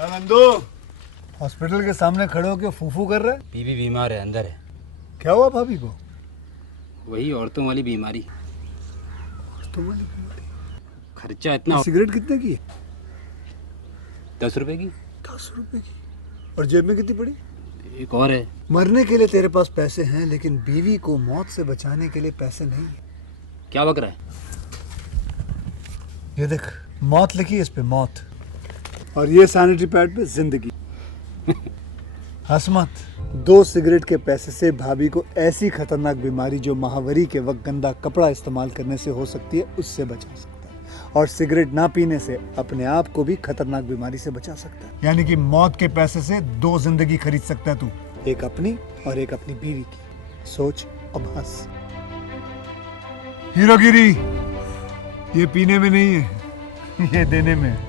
Nandu hospital के सामने खड़े होकर फूफू कर रहा है। बीवी बीमार है, अंदर है। क्या हुआ भाभी को? वही औरतों वाली बीमारी। खर्चा इतना। सिगरेट कितने की है? 10 रुपए की। 10 रुपए की। और जेब में कितनी पड़ी? एक और है। मरने के लिए तेरे पास पैसे हैं, लेकिन बीवी को मौत से बचाने के लिए पैसे नहीं है। क्या बक रहा है? ये देख, मौत लिखी है इस पे, मौत। और ये सैनिटरी पैड पे जिंदगी। हंस मत। 2 सिगरेट के पैसे से भाभी को ऐसी खतरनाक बीमारी जो महावरी के वक्त गंदा कपड़ा इस्तेमाल करने से हो सकती है, उससे बचा सकता है। और सिगरेट ना पीने से अपने आप को भी खतरनाक बीमारी से बचा सकता है। यानी कि मौत के पैसे से 2 जिंदगी खरीद सकता है तू, एक अपनी और एक अपनी बीवी की। सोच अब हंस। हीरोगिरी ये पीने में नहीं है, ये देने में है।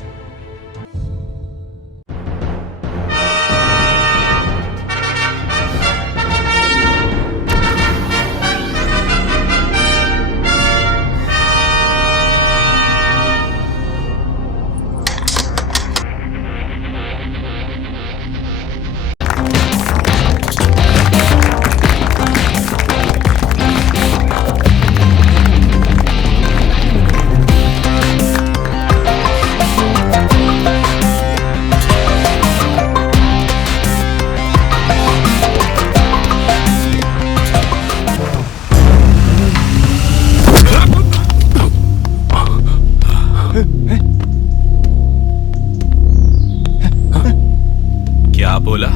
क्या बोला?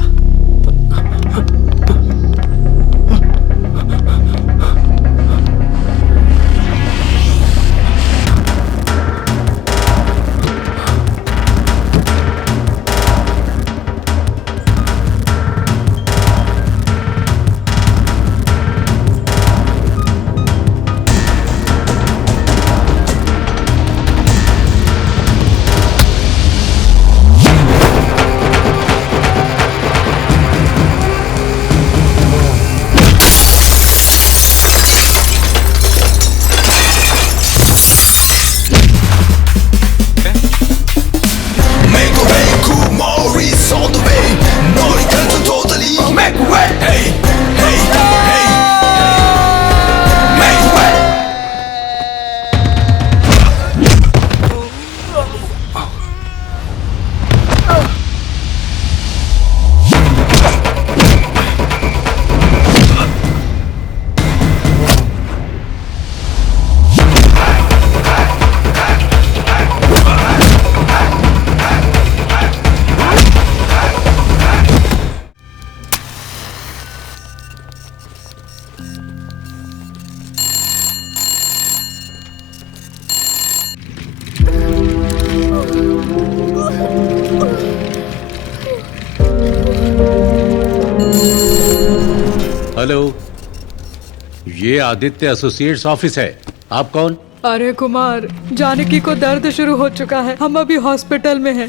हेलो, ये आदित्य एसोसिएट्स ऑफिस है। आप कौन? अरे कुमार, जानकी को दर्द शुरू हो चुका है। हम अभी हॉस्पिटल में हैं।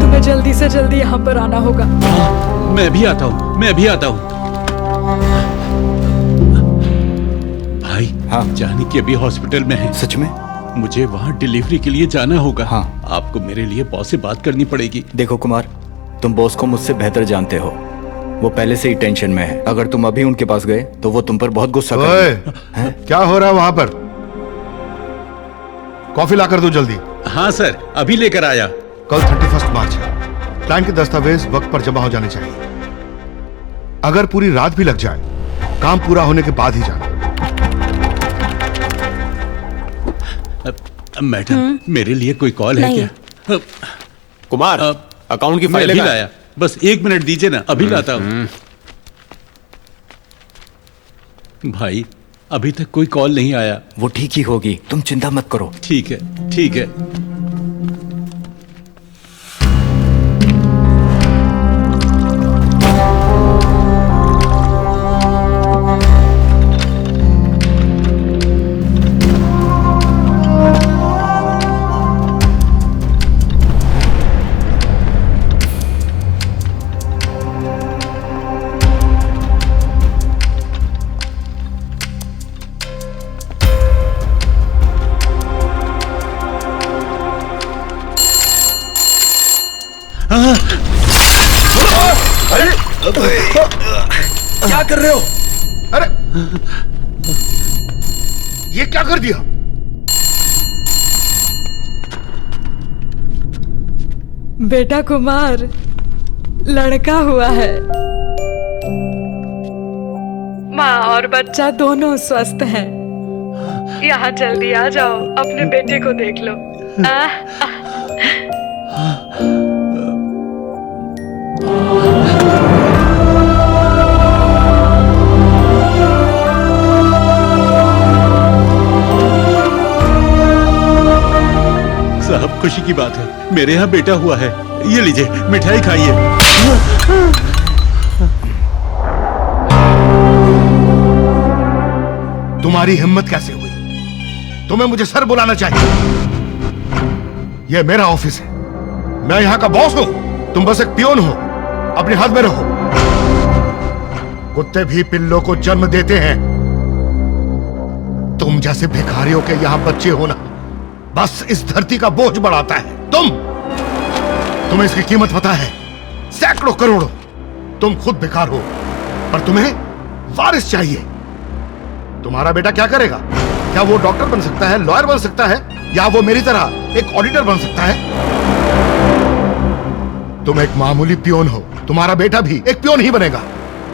तुम्हें जल्दी से जल्दी यहाँ पर आना होगा। मैं भी आता हूँ, मैं भी आता हूँ। भाई, हाँ? जानकी अभी हॉस्पिटल में है। सच में? मुझे वहाँ डिलीवरी के लिए जाना होगा। हाँ। आपको मेरे लिए बॉस से बात करनी पड़ेगी। देखो कुमार, तुम बॉस को मुझसे बेहतर जानते हो। वो पहले से ही टेंशन में है। अगर तुम अभी उनके पास गए तो वो तुम पर बहुत गुस्सा करेंगे। क्या हो रहा है वहां पर? कॉफी लाकर दो जल्दी। हाँ सर, अभी लेकर आया। कल 31 मार्च है। क्लाइंट के दस्तावेज वक्त पर जमा हो जाने चाहिए। अगर पूरी रात भी लग जाए, काम पूरा होने के बाद ही जाना। मैडम, मेरे लिए कोई कॉल है क्या? कुमार, अकाउंट की मैं फाइल अभी लाया। बस 1 मिनट दीजिए ना, अभी लाता हूँ। भाई, अभी तक कोई कॉल नहीं आया। वो ठीक ही होगी, तुम चिंता मत करो। ठीक है, ठीक है। क्या कर रहे हो? अरे ये क्या कर दिया? बेटा कुमार लड़का हुआ है। माँ और बच्चा दोनों स्वस्थ हैं। यहाँ जल्दी आ जाओ, अपने बेटे को देख लो। साहब खुशी की बात है, मेरे यहाँ बेटा हुआ है। ये लीजिए मिठाई खाइए। तुम्हारी हिम्मत कैसे हुई? तुम्हें मुझे सर बुलाना चाहिए। यह मेरा ऑफिस है, मैं यहां का बॉस हूं। तुम बस एक पियोन हो। अपने हाथ में रहो। कुत्ते भी पिल्लों को जन्म देते हैं। तुम जैसे भिखारियों के यहां बच्चे होना बस इस धरती का बोझ बढ़ाता है। तुम्हें इसकी कीमत पता है? सैकड़ों करोड़ों। तुम खुद भिखार हो, पर तुम्हें वारिस चाहिए। तुम्हारा बेटा क्या करेगा? क्या वो डॉक्टर बन सकता है, लॉयर बन सकता है, या वो मेरी तरह एक ऑडिटर बन सकता है? तुम एक मामूली पियोन हो। तुम्हारा बेटा भी एक पियोन ही बनेगा।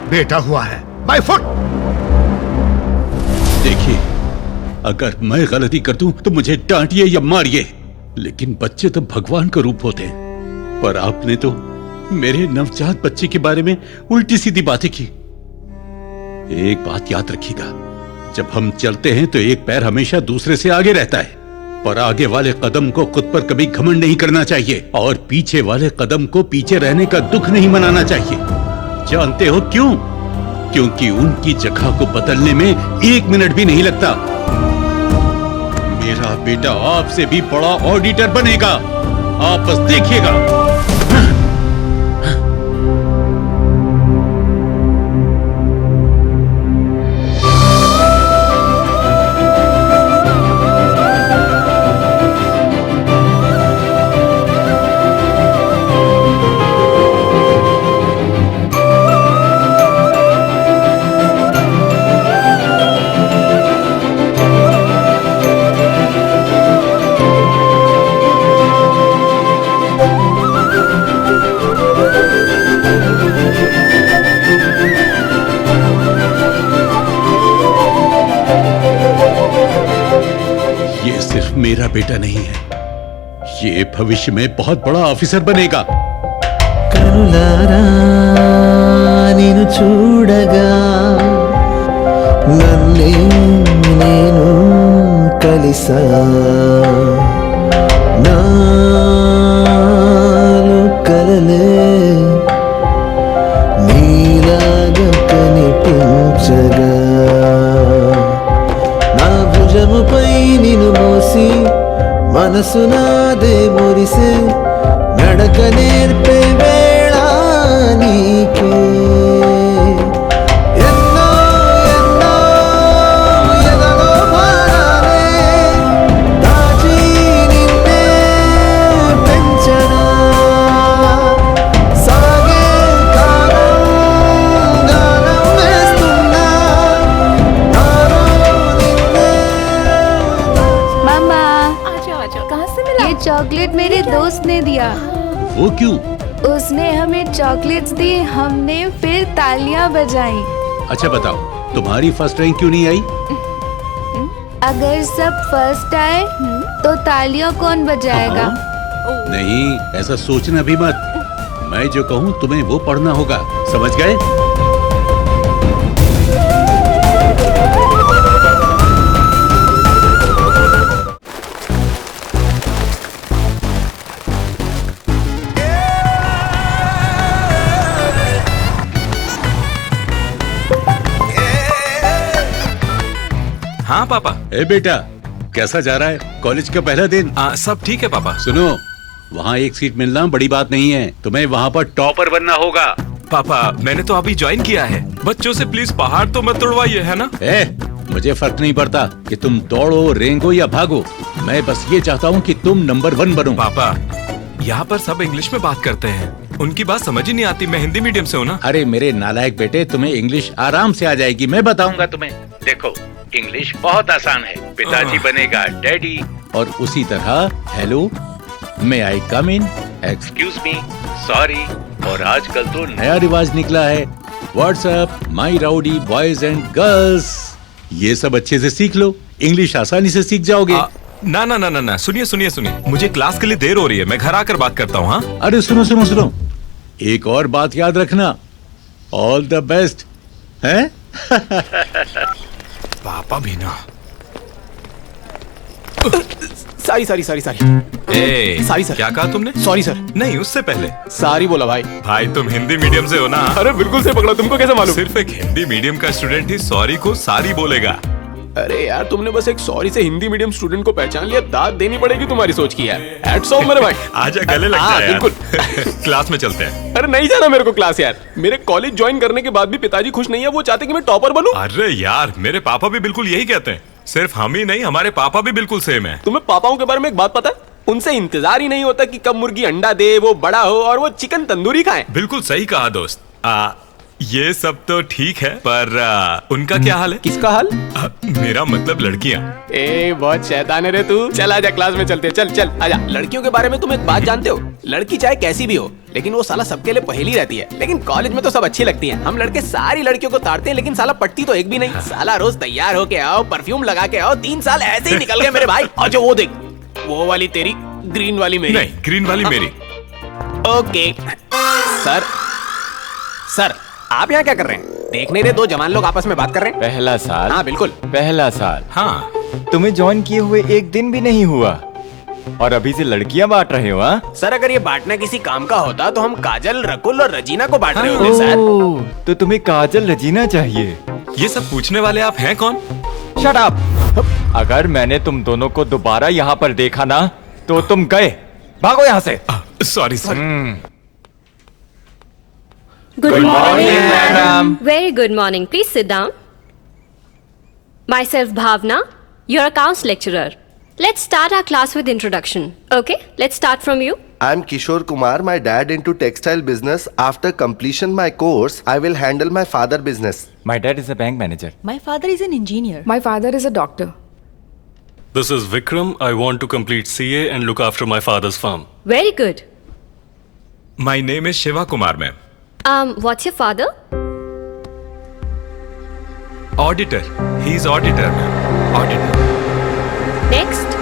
बेटा हुआ है बाय फुट। देखिए, अगर मैं गलती कर दूं तो मुझे डांटिए या मारिए, लेकिन बच्चे तो भगवान का रूप होते हैं। पर आपने तो मेरे नवजात बच्चे के बारे में उल्टी सीधी बातें की। एक बात याद रखिएगा, जब हम चलते हैं तो एक पैर हमेशा दूसरे से आगे रहता है, पर आगे वाले कदम को खुद पर कभी घमंड नहीं करना चाहिए और पीछे वाले कदम को पीछे रहने का दुख नहीं मनाना चाहिए। जानते हो क्यों? क्योंकि उनकी जगह को बदलने में 1 मिनट भी नहीं लगता। मेरा बेटा आपसे भी बड़ा ऑडिटर बनेगा, आप बस देखिएगा। मेरा बेटा नहीं है, ये भविष्य में बहुत बड़ा ऑफिसर बनेगा। కనులారా నిన్ను చూడగా నన్నే నేను కలిసా నాలో కలలే నీలాగా కనిపించగా నా భుజముపై నిన్ను మోసి మనసు నాదే మురిసే నడక నేర్పే వేళ నీకే ఎన్నో ఎన్నో ఎదలో భారాలే దాచి నిన్నే పెంచనా సాగే కాలం గానం వేస్తున్నా నాలో నిన్నే मामा कहाँ से मिला? ये चॉकलेट मेरे दोस्त ने दिया। वो क्यों? उसने हमें चॉकलेट्स दी, हमने फिर तालियां बजाई। अच्छा बताओ, तुम्हारी फर्स्ट रैंक क्यों नहीं आई? अगर सब फर्स्ट आए तो तालियां कौन बजाएगा? नहीं, ऐसा सोचना भी मत। मैं जो कहूँ तुम्हें वो पढ़ना होगा, समझ गए? हाँ पापा। ए बेटा, कैसा जा रहा है कॉलेज का पहला दिन? सब ठीक है पापा। सुनो, वहाँ एक सीट मिलना बड़ी बात नहीं है, तुम्हें वहाँ पर टॉपर बनना होगा। पापा मैंने तो अभी ज्वाइन किया है, बच्चों से प्लीज पहाड़ तो मत तोड़वाइए, है ना? मुझे फर्क नहीं पड़ता कि तुम दौड़ो, रेंगो या भागो, मैं बस ये चाहता हूँ कि तुम नंबर 1 बनो। पापा यहाँ पर सब इंग्लिश में बात करते हैं, उनकी बात समझ ही नहीं आती। मैं हिंदी मीडियम से हूँ ना। अरे मेरे नालायक बेटे, तुम्हें इंग्लिश आराम से आ जाएगी, मैं बताऊंगा तुम्हें। देखो, इंग्लिश बहुत आसान है। पिताजी बनेगा डैडी, और उसी तरह हेलो, मे आई कम इन, एक्सक्यूज मी, सॉरी, और आजकल तो नया रिवाज निकला है, WhatsApp, my rowdy boys and girls. ये सब अच्छे से सीख लो, इंग्लिश आसानी से सीख जाओगे। ना ना ना ना ना, सुनिए सुनिए सुनिए, मुझे क्लास के लिए देर हो रही है, मैं घर आकर बात करता हूँ। हाँ, अरे सुनो सुनो सुनो, एक और बात याद रखना, ऑल द बेस्ट है। पापा भी ना। Sorry sorry sorry sorry sorry sir. क्या कहा तुमने? Sorry sir. नहीं, उससे पहले सॉरी बोला भाई। भाई तुम हिंदी मीडियम से हो ना? अरे बिल्कुल से पकड़ा, तुमको कैसे मालूम? सिर्फ एक हिंदी मीडियम का स्टूडेंट ही सॉरी को सारी बोलेगा। अरे यार, तुमने बस एक सॉरी से हिंदी मीडियम स्टूडेंट को पहचान लिया, दाद देनी पड़ेगी तुम्हारी सोच की यार। हैट्स ऑफ मेरे भाई। आजा, गले लग जाए यार। बिल्कुल। क्लास में चलते हैं। अरे नहीं जाना मेरे को क्लास यार, मेरे कॉलेज ज्वाइन करने के बाद भी पिताजी खुश नहीं है, वो चाहते कि मैं टॉपर बनूं। अरे यार, मेरे पापा भी बिल्कुल यही कहते हैं। सिर्फ हम ही नहीं, हमारे पापा भी बिल्कुल सेम है। तुम्हें पापाओं के बारे में एक बात पता है? उनसे इंतजार ही नहीं होता कि कब मुर्गी अंडा दे, वो बड़ा हो और वो चिकन तंदूरी खाए। बिल्कुल सही कहा दोस्त। ये सब तो ठीक है, पर उनका क्या हाल है? किसका हाल? मेरा मतलब लड़कियां। बहुत शैतान है रे तू। चल आजा, क्लास में चलते हैं। चल चल आजा। लड़कियों के बारे में तुम एक बात जानते हो? लड़की चाहे कैसी भी हो, लेकिन वो साला सबके लिए पहेली रहती है। लेकिन कॉलेज में तो सब अच्छी लगती हैं। हम लड़के सारी लड़कियों को ताड़ते हैं, लेकिन साला पट्टी तो एक भी नहीं। साला रोज तैयार होके आओ, परफ्यूम लगा के आओ, 3 साल ऐसे ही निकल गए मेरे भाई। और जो वो देख, वो वाली तेरी, ग्रीन वाली मेरी। नहीं, ग्रीन वाली मेरी। Okay sir. सर आप यहाँ क्या कर रहे हैं? देख नहीं रहे दो जवान लोग आपस में बात कर रहे हैं? पहला साल। हाँ बिल्कुल पहला साल। हाँ, तुम्हें ज्वाइन किए हुए एक दिन भी नहीं हुआ और अभी से लड़कियां बांट रहे हो? हाँ सर, अगर ये बांटना किसी काम का होता तो हम काजल, रकुल और रजीना को बांट रहे होते सर। तो तुम्हें काजल, रजीना चाहिए? ये सब पूछने वाले आप हैं कौन? Shut up. अगर मैंने तुम दोनों को दोबारा यहाँ पर देखा ना, तो तुम गए, भागो यहाँ से। Sorry sir. Good morning, madam. Very good morning. Please sit down. Myself Bhavna, your accounts lecturer. Let's start our class with introduction. Okay, let's start from you. I'm Kishore Kumar, my dad into textile business. After completion my course, I will handle my father business. My dad is a bank manager. My father is an engineer. My father is a doctor. This is Vikram. I want to complete CA and look after my father's farm. Very good. My name is Shiva Kumar, ma'am. What's your father? Auditor. He's auditor, ma'am. Auditor. Next.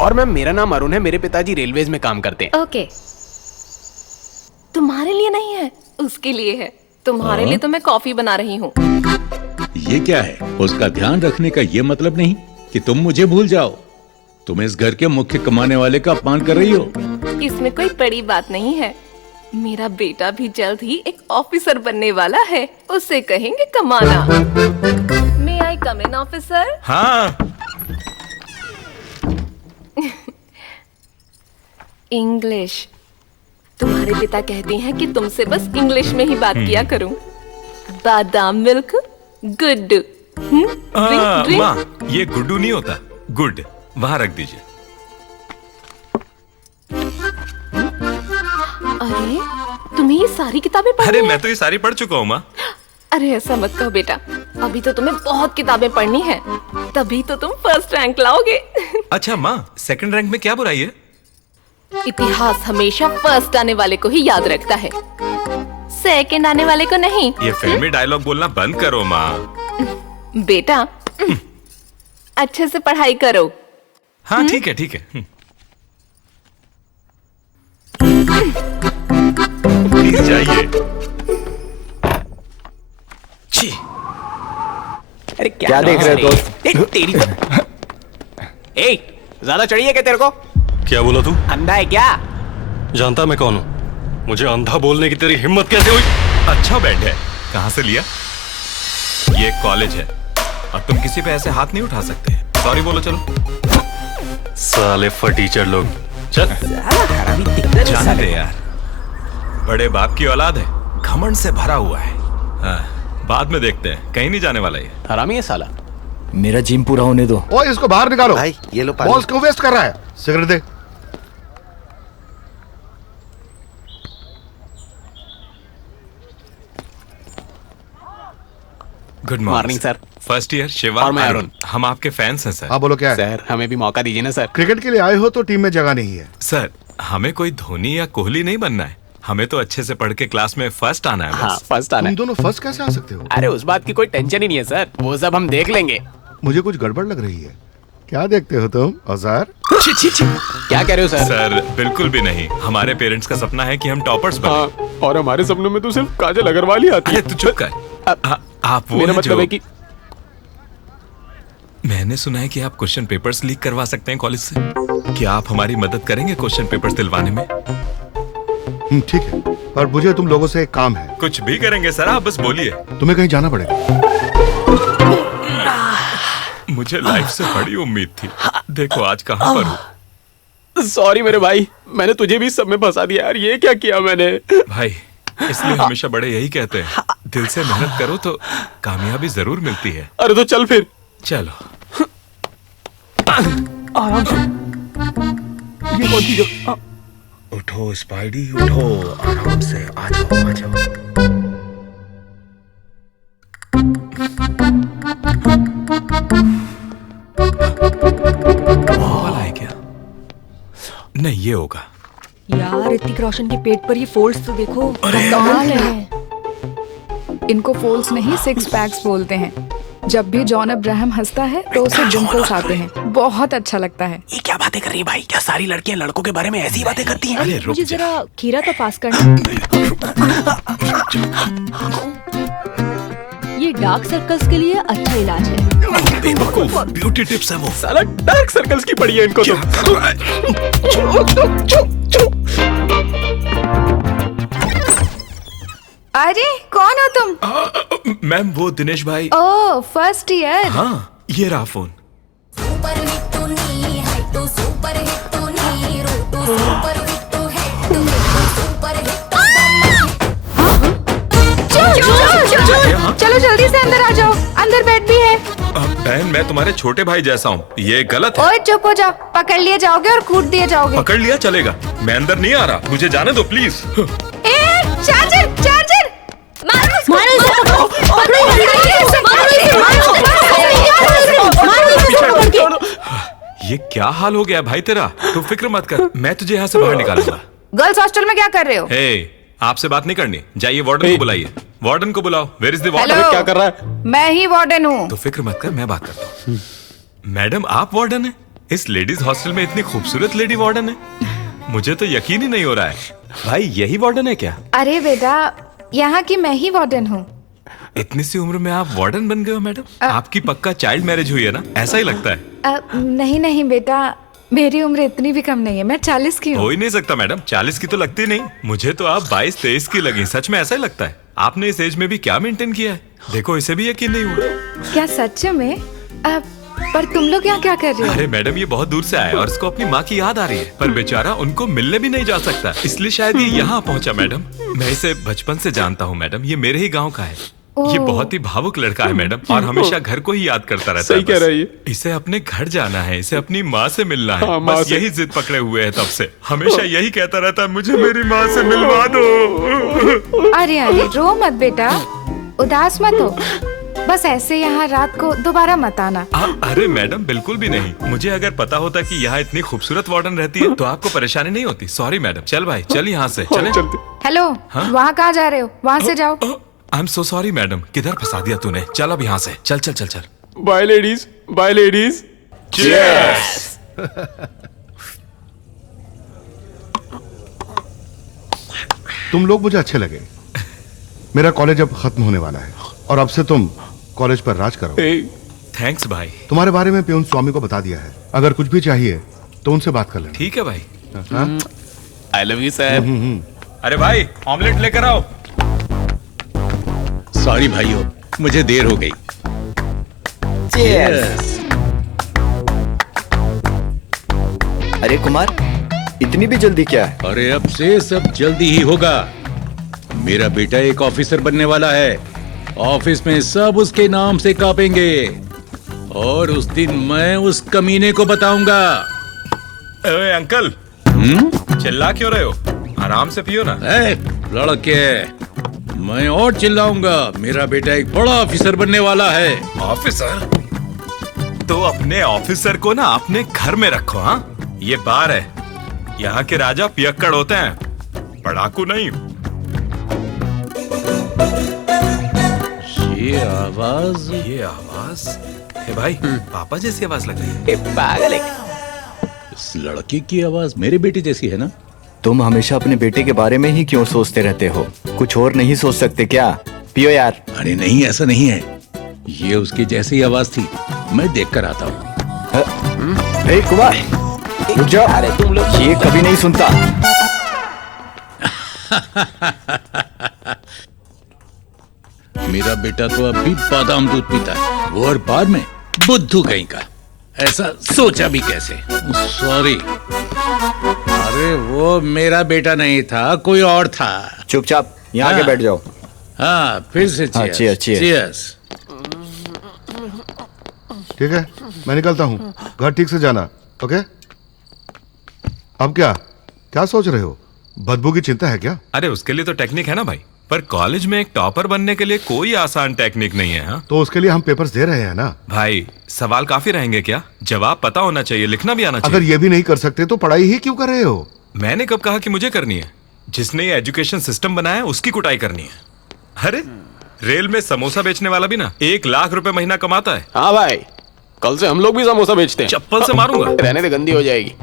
और ma'am, मेरा नाम अरुण है, मेरे पिताजी railways में काम करते हैं। Okay. तुम्हारे लिए नहीं है, उसके लिए है। तुम्हारे लिए तो मैं कॉफी बना रही हूँ। ये क्या है? उसका ध्यान रखने का ये मतलब नहीं कि तुम मुझे भूल जाओ। तुम इस घर के मुख्य कमाने वाले का अपमान कर रही हो। इसमें कोई बड़ी बात नहीं है। मेरा बेटा भी जल्द ही एक ऑफिसर बनने वाला है, उससे कहेंगे कमाना। May I come in, officer? हाँ। इंग्लिश। तुम्हारे पिता कहते हैं कि तुमसे बस इंग्लिश में ही बात किया करूं। बादाम मिल्क, गुड। माँ, ये गुड्डू नहीं होता, गुड। वहाँ रख दीजिए। अरे तुम्हें ये सारी किताबें पढ़नी अरे है? मैं तो ये सारी पढ़ चुका हूँ माँ। अरे ऐसा मत कहो बेटा, अभी तो तुम्हें बहुत किताबें पढ़नी है, तभी तो तुम फर्स्ट रैंक लाओगे। अच्छा माँ, सेकंड रैंक में क्या बुराई है? इतिहास हमेशा फर्स्ट आने वाले को ही याद रखता है, सेकंड आने वाले को नहीं। ये फिल्मी डायलॉग बोलना बंद करो माँ। बेटा अच्छे से पढ़ाई करो। हाँ ठीक है ठीक है। प्लीज जाइए। अरे क्या देख रहे हो दोस्त? तेरी ए, ज्यादा चढ़ी है क्या तेरे को? क्या बोला तू? अंधा है क्या? जानता मैं कौन हूँ? मुझे अंधा बोलने की तेरी हिम्मत कैसे हुई? अच्छा बैठ है, कहाँ से लिया? ये कॉलेज है और तुम किसी पे ऐसे हाथ नहीं उठा सकते। सॉरी बोलो चलो। साले फटीचर लोग। चल। जाने दे यार, बड़े बाप की औलाद है, घमंड से भरा हुआ है। हाँ, बाद में देखते हैं, कहीं नहीं जाने वाला ये। हरामी है साला। मेरा जिम पूरा होने दो। ओए इसको बाहर निकालो। भाई ये लो पानी। बॉल्स क्यों वेस्ट कर रहा है? सिगरेट दे। Good morning sir. First year Shiva और मैं अरुण। हम आपके फैंस हैं सर। हाँ बोलो क्या है? सर हमें भी मौका दीजिए ना सर। क्रिकेट के लिए आए हो तो टीम में जगह नहीं है। सर हमें कोई धोनी या कोहली नहीं बनना है, हमें तो अच्छे से पढ़ के क्लास में फर्स्ट आना है बस। हाँ फर्स्ट आना तुम है। दोनों फर्स्ट कैसे आ सकते हो? अरे उस बात की कोई टेंशन ही नहीं है सर, वो सब हम देख लेंगे। मुझे कुछ गड़बड़ लग रही है। क्या देखते हो तुम औजार? छी छी छी। क्या कह रहे हो सर? सर बिल्कुल भी नहीं, हमारे पेरेंट्स का सपना है कि हम टॉपर्स बने। हाँ, और हमारे सपनों में तो सिर्फ काजल अग्रवाल ही आती है। अरे तू चुप कर। आप वो मेरा हैं मतलब जो- है कि मैंने सुना है कि आप क्वेश्चन पेपर्स लीक करवा सकते हैं कॉलेज से। क्या आप हमारी मदद करेंगे क्वेश्चन पेपर्स दिलवाने में? ठीक है, पर मुझे तुम लोगों से एक काम है। कुछ भी करेंगे सर, आप बस बोलिए। तुम्हें कहीं जाना पड़ेगा। मुझे लाइफ से बड़ी उम्मीद थी, देखो आज कहाँ पर हूँ। सॉरी मेरे भाई, मैंने तुझे भी सब में फंसा दिया यार। ये क्या किया मैंने? भाई इसलिए हमेशा बड़े यही कहते हैं, दिल से मेहनत करो तो कामयाबी जरूर मिलती है। अरे तो चल फिर। चलो। आराम से। ये कौन सी जगह? उठो स्पाइडी उठो, आराम से आ जाओ आ जाओ। वाला है क्या? नहीं ये होगा। यार ऋतिक रोशन के पेट पर ये फोल्ड्स तो देखो। कमाल है। इनको फोल्ड्स नहीं सिक्स पैक्स बोलते हैं। जब भी जॉन अब्राहम हंसता है तो उसे डिंपल्स आते हैं, बहुत अच्छा लगता है। ये क्या बातें कर रही है भाई? क्या सारी लड़कियां लड़कों के बारे में ऐसी बातें करती हैं? अरे रुक मुझे जा। जरा खीरा तो पास करना। ये डार्क सर्कल्स के लिए अच्छा इलाज है। बेवकूफ, ब्यूटी टिप्स है वो। साला डार्क सर्कल्स की पड़ी है इनको अरे कौन हो तुम? मैम वो दिनेश भाई। ओह फर्स्ट ईयर। हाँ ये रहा फोन। चलो जल्दी से अंदर आ जाओ, अंदर बेड भी है। बहन मैं तुम्हारे छोटे भाई जैसा हूँ, ये गलत है। ओए चुप हो जाओ, पकड़ लिए जाओगे और कूट दिए जाओगे। पकड़ लिया चलेगा, मैं अंदर नहीं आ रहा, मुझे जाने दो प्लीज। चार्जर चार्जर ये क्या हाल हो गया भाई तेरा? तू फिक्र मत कर, मैं तुझे यहाँ से बाहर निकालूंगा। गर्ल्स हॉस्टल में क्या कर रहे हो? हे, आपसे बात नहीं करनी, जाइए वार्डन को बुलाइए। वार्डन को बुलाओ। Where is the warden? Hello. क्या कर रहा है? मैं ही वार्डन हूँ। तो फिक्र मत कर, मैं बात करता हूँ। मैडम आप वार्डन है? इस लेडीज हॉस्टल में इतनी खूबसूरत लेडी वार्डन है, मुझे तो यकीन ही नहीं हो रहा है। भाई यही वार्डन है क्या? अरे बेटा, यहाँ की मैं ही वार्डन हूँ। इतनी सी उम्र में आप वार्डन बन गए हो मैडम? आपकी पक्का चाइल्ड मैरिज हुई है ना? ऐसा ही लगता है। नहीं नहीं बेटा, मेरी उम्र इतनी भी कम नहीं है, मैं 40 की हूँ। हो ही नहीं सकता मैडम, 40 की तो लगती नहीं। मुझे तो आप 22-23 की लगी, सच में ऐसा ही लगता है। आपने इस एज में भी क्या मेंटेन किया है, देखो इसे भी यकीन नहीं हुआ। क्या सच में? पर तुम लोग यहाँ क्या कर रहे हो? अरे मैडम ये बहुत दूर से आया है और इसको अपनी माँ की याद आ रही है, पर बेचारा उनको मिलने भी नहीं जा सकता, इसलिए शायद ये यहाँ पहुँचा। मैडम मैं इसे बचपन से जानता हूँ मैडम, ये मेरे ही गाँव का है। ये बहुत ही भावुक लड़का है मैडम, और हमेशा घर को ही याद करता रहता है। सही कह रही है। इसे अपने घर जाना है, इसे अपनी माँ से मिलना है। हाँ, माँ बस से। यही जिद पकड़े हुए है तब से, हमेशा यही कहता रहता है, मुझे मेरी माँ से मिलवा दो। अरे अरे रो मत बेटा, उदास मत हो, बस ऐसे यहाँ रात को दोबारा मत आना। अरे मैडम बिल्कुल भी नहीं, मुझे अगर पता होता कि यहाँ इतनी खूबसूरत वार्डन रहती है तो आपको परेशानी नहीं होती। Sorry madam. चल भाई चल यहाँ से चले। हेलो, हाँ? वहाँ कहाँ जा रहे हो? वहाँ से जाओ। I am so sorry madam, किधर फंसा दिया तूने? चल अब यहाँ से, चल चल चल चल। Bye ladies, bye ladies. Cheers. तुम लोग मुझे अच्छे लगे। मेरा कॉलेज अब खत्म होने वाला है और अब से तुम कॉलेज पर राज करो। थैंक्स भाई। तुम्हारे बारे में प्यून स्वामी को बता दिया है, अगर कुछ भी चाहिए तो उनसे बात कर लेना। ठीक है भाई। I love you sir. अरे भाई ऑमलेट लेकर आओ। सॉरी भाइयों, मुझे देर हो गई। अरे कुमार, इतनी भी जल्दी क्या है? अरे अब से सब जल्दी ही होगा। मेरा बेटा एक ऑफिसर बनने वाला है, ऑफिस में सब उसके नाम से कांपेंगे और उस दिन मैं उस कमीने को बताऊंगा। ओए अंकल, चिल्ला क्यों रहे हो? आराम से पियो ना। लड़के, मैं और चिल्लाऊंगा। मेरा बेटा एक बड़ा ऑफिसर बनने वाला है। ऑफिसर? तो अपने ऑफिसर को ना अपने घर में रखो। हाँ, ये बार है, यहाँ के राजा पियक्कड़ होते हैं, पढ़ाकू नहीं। ये आवाज हे भाई, पापा जैसी आवाज लग रही है। पागल है। इस लड़के की आवाज मेरे बेटे जैसी है ना? तुम हमेशा अपने बेटे के बारे में ही क्यों सोचते रहते हो? कुछ और नहीं सोच सकते क्या? पियो यार। अरे नहीं, ऐसा नहीं है, ये उसकी जैसी आवाज थी। मैं देख कर आता हूँ। कुमार रुक जाओ। अरे तुम लोग ये कभी नहीं सुनता। मेरा बेटा तो अब भी बादाम दूध पीता है, वो और बार में बुद्धू कहीं का। ऐसा सोचा भी कैसे? सॉरी। अरे वो मेरा बेटा नहीं था, कोई और था। चुपचाप यहाँ आके बैठ जाओ। हाँ, फिर से cheers, cheers। cheers। ठीक है, मैं निकलता हूँ। घर ठीक से जाना, ओके? अब क्या क्या सोच रहे हो? बदबू की चिंता है क्या? अरे उसके लिए तो टेक्निक है ना भाई, पर कॉलेज में एक टॉपर बनने के लिए कोई आसान टेक्निक नहीं है। हाँ? तो उसके लिए हम पेपर्स दे रहे हैं ना। भाई सवाल काफी रहेंगे क्या? जवाब पता होना चाहिए, लिखना भी आना चाहिए। अगर ये भी नहीं कर सकते तो पढ़ाई ही क्यों कर रहे हो? मैंने कब कहा कि मुझे करनी है? जिसने ये एजुकेशन सिस्टम बनाया है उसकी कुटाई करनी है। अरे रेल में समोसा बेचने वाला भी ना 1 लाख रुपए महीना कमाता है। हाँ भाई, कल से हम लोग भी समोसा बेचते हैं। चप्पल से मारूंगा। रहने दे, गंदी हो जाएगी।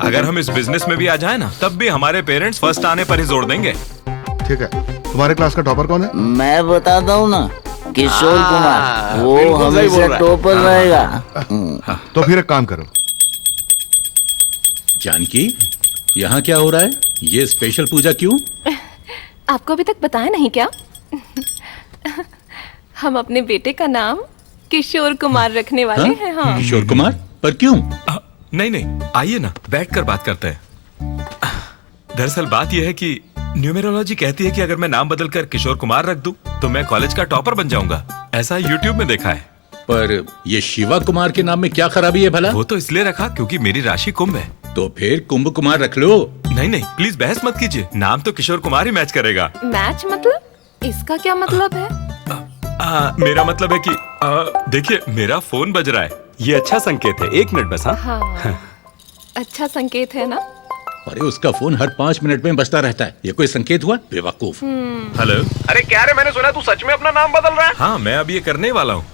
अगर हम इस बिजनेस में भी आ जाए ना, तब भी हमारे पेरेंट्स फर्स्ट आने पर ही जोर देंगे। ठीक है, तुम्हारे क्लास का टॉपर कौन है? मैं बताता हूँ ना, किशोर कुमार। वो बिल्कुल सही बोल हमेशा रहा है। टॉपर रहेगा। तो फिर एक काम करो। जानकी, यहाँ क्या हो रहा है? ये स्पेशल पूजा क्यों? आपको अभी तक बताया नहीं क्या? हम अपने बेटे का नाम किशोर कुमार रखने वाले हैं। हाँ। किशोर कुमार? पर क्यों? नहीं, आइए ना, बैठकर बात करते हैं। दरअसल बात यह है कि न्यूमेरोलॉजी कहती है कि अगर मैं नाम बदलकर किशोर कुमार रख दूं, तो मैं कॉलेज का टॉपर बन जाऊंगा। ऐसा यूट्यूब में देखा है। पर ये शिवा कुमार के नाम में क्या खराबी है भला? वो तो इसलिए रखा क्योंकि मेरी राशि कुंभ है। तो फिर कुंभ कुमार रख लो। नहीं, प्लीज बहस मत कीजिए, नाम तो किशोर कुमार ही मैच करेगा। मैच मतलब? इसका क्या मतलब है? मेरा मतलब है कि देखिए, मेरा फोन बज रहा है, ये अच्छा संकेत है। 1 मिनट बस। हाँ, अच्छा संकेत है ना? अरे उसका फोन हर 5 मिनट में बजता रहता है, ये कोई संकेत हुआ? बेवकूफ। हेलो। अरे क्या रे, मैंने सुना तू सच में अपना नाम बदल रहा है? हाँ, मैं अब ये करने वाला हूँ।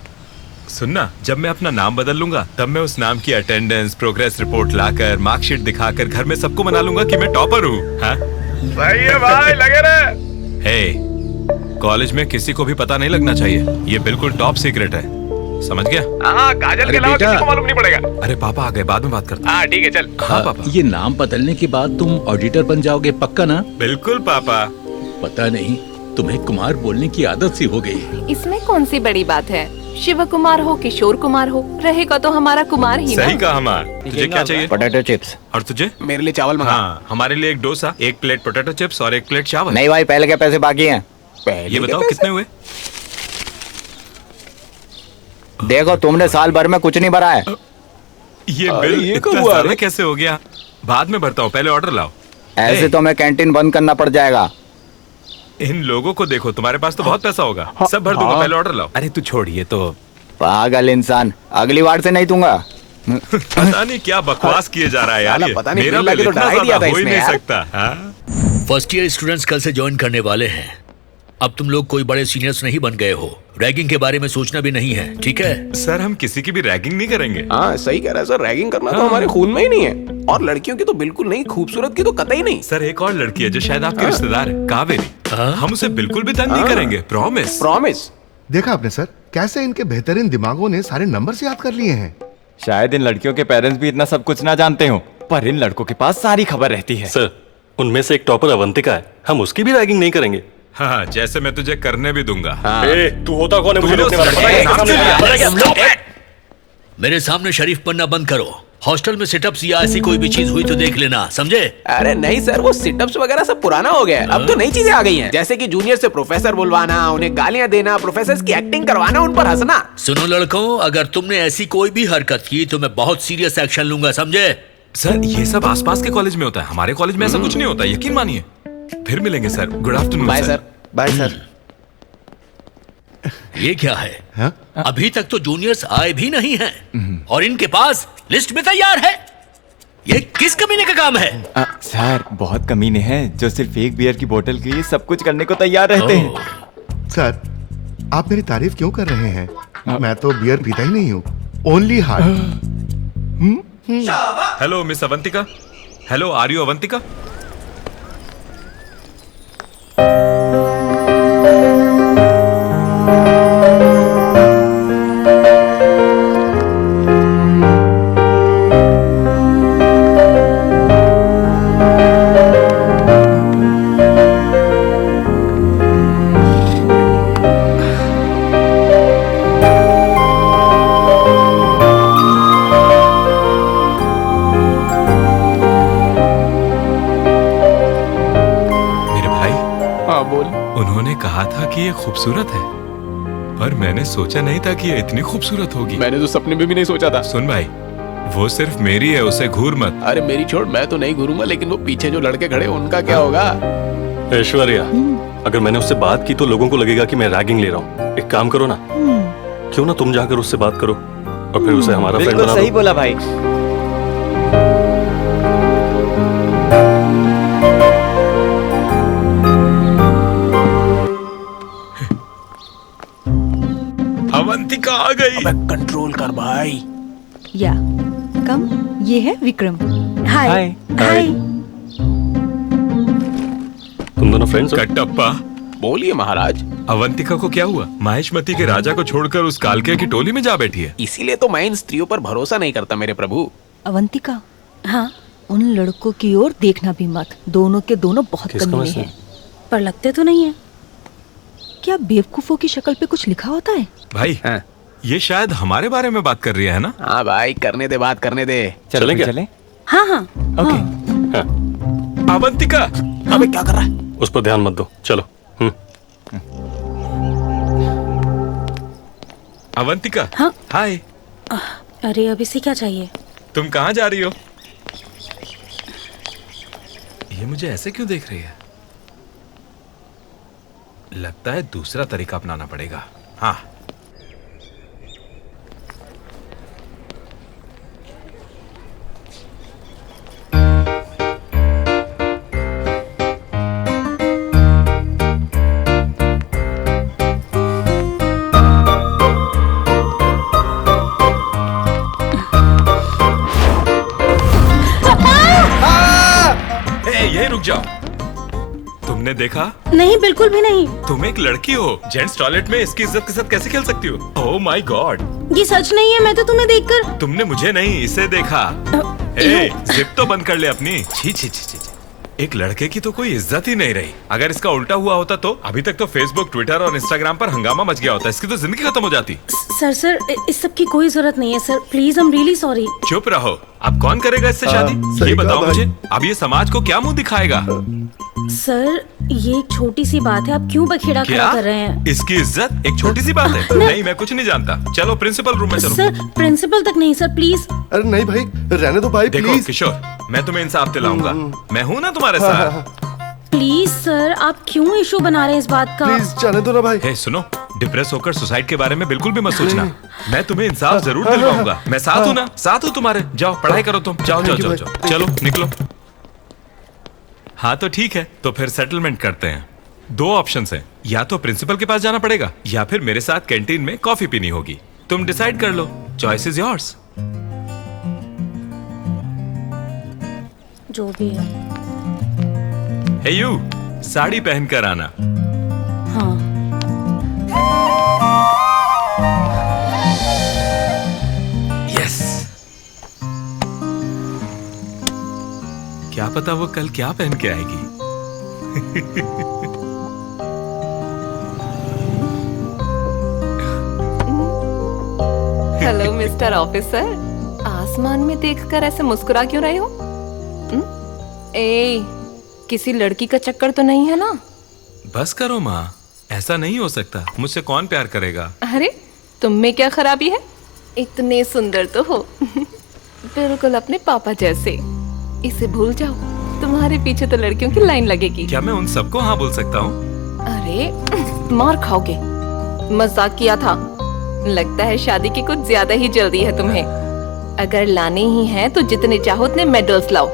सुनना, जब मैं अपना नाम बदल लूंगा, तब मैं उस नाम की अटेंडेंस, प्रोग्रेस रिपोर्ट लाकर, मार्कशीट दिखाकर घर में सबको मना लूंगा कि मैं टॉपर हूँ। हाँ? सही है भाई, लगे रहे। हे, कॉलेज में किसी को भी पता नहीं लगना चाहिए, ये बिल्कुल टॉप सीक्रेट है, समझ गया? हाँ, काजल के अलावा किसी को मालूम नहीं पड़ेगा। अरे पापा आ गए, बाद में बात करते हैं। हाँ ठीक है, चल। हाँ पापा। ये नाम बदलने के बाद तुम ऑडिटर बन जाओगे, पक्का ना? बिल्कुल पापा। पता नहीं, तुम्हें कुमार बोलने की आदत सी हो गई है। इसमें कौन सी बड़ी बात है? शिव कुमार हो, किशोर कुमार हो, रहेगा तो हमारा कुमार ही ना। सही कहा हमार। तुझे क्या चाहिए? Potato chips. और तुझे? मेरे लिए चावल मंगा। हाँ, हमारे लिए 1 डोसा, 1 प्लेट पोटैटो चिप्स और 1 प्लेट चावल। नहीं भाई, पहले के पैसे बाकी हैं। ये बताओ कितने हुए? देखो, तुमने साल भर में कुछ नहीं भरा है। ये बिल इतना ज्यादा कैसे हो गया? बाद में भरता हूँ, पहले ऑर्डर लाओ। ऐसे तो मैं कैंटीन बंद करना पड़ जाएगा। इन लोगों को देखो, तुम्हारे पास तो बहुत पैसा होगा, सब भर दूंगा, पहले ऑर्डर लाओ। अरे तू छोड़िए तो। पागल इंसान, अगली बार से नहीं दूंगा। पता नहीं क्या बकवास किए जा रहा है यार, ये। पता नहीं, मेरा बिल बिल तो इतना डरा ही दिया ज्यादा था हो ही इसने नहीं यार। सकता। फर्स्ट ईयर स्टूडेंट्स कल से ज्वाइन करने वाले हैं। अब तुम लोग कोई बड़े सीनियर्स नहीं बन गए हो, रैगिंग के बारे में सोचना भी नहीं है, ठीक है? सर, हम किसी की भी रैगिंग नहीं करेंगे। हाँ सही कह रहा है सर, रैगिंग करना तो हमारे खून में ही नहीं है। और लड़कियों की तो बिल्कुल नहीं, खूबसूरत की तो कतई नहीं। सर, एक और लड़की है जो शायद आपकी रिश्तेदार है, कावेरी। हम उसे बिल्कुल भी तंग नहीं करेंगे, प्रॉमिस। प्रॉमिस। देखा आपने सर, कैसे इनके बेहतरीन दिमागों ने सारे नंबर्स याद कर लिए हैं। शायद इन लड़कियों के पेरेंट्स भी इतना सब कुछ ना जानते हो, पर इन लड़कों के पास सारी खबर रहती है। सर, उनमें से एक टॉपर अवंतिका है, हम उसकी भी रैगिंग नहीं करेंगे। हाँ, जैसे मैं तुझे करने भी दूंगा। ए, तू होता कौन है? मुझे रोकने वाला? पता है? मेरे सामने शरीफ बनना बंद करो। हॉस्टल में सिटअप्स या ऐसी कोई भी चीज हुई तो देख लेना, समझे? अरे नहीं सर, वो सिटअप्स वगैरह सब पुराना हो गया है। अब तो नई चीजें आ गई हैं, जैसे कि जूनियर से प्रोफेसर बुलवाना, उन्हें गालियां देना, प्रोफेसर की एक्टिंग करवाना, उन पर हंसना। सुनो लड़कों, अगर तुमने ऐसी कोई भी हरकत की तो मैं बहुत सीरियस एक्शन लूंगा, समझे? सर, ये सब आसपास के कॉलेज में होता है, हमारे कॉलेज में ऐसा कुछ नहीं होता, यकीन मानिए। फिर मिलेंगे sir. Good afternoon. Bye sir. Bye sir. ये क्या है? अभी तक तो जूनियर्स आए भी नहीं हैं और इनके पास लिस्ट में तैयार है। ये किस कमीने का काम है? सर बहुत कमीने हैं जो सिर्फ एक बियर की बोतल के लिए सब कुछ करने को तैयार रहते हैं। सर, आप मेरी तारीफ क्यों कर रहे हैं? मैं तो बियर पीता ही नहीं हूँ, only heart. Hello miss Avantika. Hello, are you Avantika? उन्होंने कहा था कि ये खूबसूरत है, पर मैंने सोचा नहीं था कि ये इतनी खूबसूरत होगी। मैंने तो सपने में भी नहीं सोचा था। सुन भाई, वो सिर्फ मेरी है, उसे घूर मत। अरे मेरी छोड़, मैं तो नहीं घूरूंगा, लेकिन वो पीछे जो लड़के खड़े उनका क्या होगा? ऐश्वर्या, अगर मैंने उससे बात की तो लोगों को लगेगा कि मैं रैगिंग ले रहा हूँ। एक काम करो ना, क्यों ना तुम जाकर उससे बात करो और फिर उसे हमारा फ्रेंड बना दो। सही बोला भाई। अवंतिका आ गई। अबे कंट्रोल कर भाई। या कम, ये है विक्रम। हाय हाय। तुम दोनों फ्रेंड्स हो? कटप्पा। बोलिए महाराज। अवंतिका को क्या हुआ? महेशमती के राजा को छोड़कर उस कालके की टोली में जा बैठी है। इसीलिए तो मैं इन स्त्रियों पर भरोसा नहीं करता मेरे प्रभु। अवंतिका, हाँ, उन लड़कों की ओर देखना भी मत। दोनों के दोनों बहुत कमीने हैं। पर लगते तो नहीं है। क्या बेवकूफों की शक्ल पे कुछ लिखा होता है? भाई ये शायद हमारे बारे में बात कर रही है ना? हाँ भाई, करने दे बात, करने दे। चलें क्या? हाँ हाँ। ओके। अवंतिका, अबे क्या कर रहा है? उस पर ध्यान मत दो, चलो। अवंतिका। हाँ? हाय। अरे अब इसे क्या चाहिए? तुम कहाँ जा रही हो? ये मुझे ऐसे क्यों देख रही है? लगता है दूसरा तरीका अपनाना पड़ेगा। हाँ। यही रुक जाओ। तुमने देखा? नहीं, बिल्कुल भी नहीं। तुम एक लड़की हो, जेंट्स टॉयलेट में इसकी इज्जत के साथ कैसे खेल सकती हो? Oh my God. ये सच नहीं है, मैं तो तुम्हें देखकर। तुमने मुझे नहीं, इसे देखा। ए, जिप तो बंद कर ले अपनी। छी छी छी छी। एक लड़के की तो कोई इज्जत ही नहीं रही। अगर इसका उल्टा हुआ होता तो अभी तक तो फेसबुक, ट्विटर और इंस्टाग्राम पर हंगामा मच गया होता। इसकी तो जिंदगी खत्म हो जाती। सर, इस सब की कोई जरूरत नहीं है sir. Please, I am really sorry. चुप रहो। अब कौन करेगा इससे शादी? ये बताओ मुझे। अब ये समाज को क्या मुंह दिखाएगा? सर, ये एक छोटी सी बात है, आप क्यों बखेड़ा खड़ा कर रहे हैं? इसकी इज्जत एक छोटी सी बात है? नहीं, मैं कुछ नहीं जानता। चलो प्रिंसिपल रूम में चलो। सर, प्रिंसिपल तक नहीं सर, प्लीज। अरे नहीं भाई, रहने दो भाई, देखो प्लीज। किशोर, मैं तुम्हें इंसाफ दिलाऊंगा। मैं हूँ ना तुम्हारे साथ। प्लीज सर, आप क्यों इशू बना रहे हैं इस बात का? प्लीज जाने दो ना भाई। हे सुनो, डिप्रेस होकर सुसाइड के बारे में बिल्कुल भी मत सोचना। मैं तुम्हें इंसाफ जरूर दिलवाऊंगा। मैं साथ हूँ ना, साथ हूँ तुम्हारे। जाओ पढ़ाई करो तुम। जाओ जाओ जाओ जाओ, चलो निकलो। हाँ तो ठीक है, तो फिर सेटलमेंट करते हैं। दो ऑप्शंस हैं, या तो प्रिंसिपल के पास जाना पड़ेगा या फिर मेरे साथ कैंटीन में कॉफी पीनी होगी। तुम डिसाइड कर लो। Choice is yours. जो भी है। हे यू, साड़ी पहनकर आना। हाँ। यस। क्या पता वो कल क्या पहन के आएगी। हेलो मिस्टर ऑफिसर, आसमान में देखकर ऐसे मुस्कुरा क्यों रहे हो? ए, किसी लड़की का चक्कर तो नहीं है ना? बस करो माँ, ऐसा नहीं हो सकता। मुझसे कौन प्यार करेगा? अरे तुम में क्या खराबी है? इतने सुंदर तो हो, बिल्कुल अपने पापा जैसे। इसे भूल जाओ, तुम्हारे पीछे तो लड़कियों की लाइन लगेगी। क्या मैं उन सबको हाँ बोल सकता हूँ? अरे मार खाओगे। मजाक किया था। लगता है शादी की कुछ ज्यादा ही जल्दी है तुम्हें। अगर लाने ही हैं तो जितने चाहो उतने मेडल्स लाओ।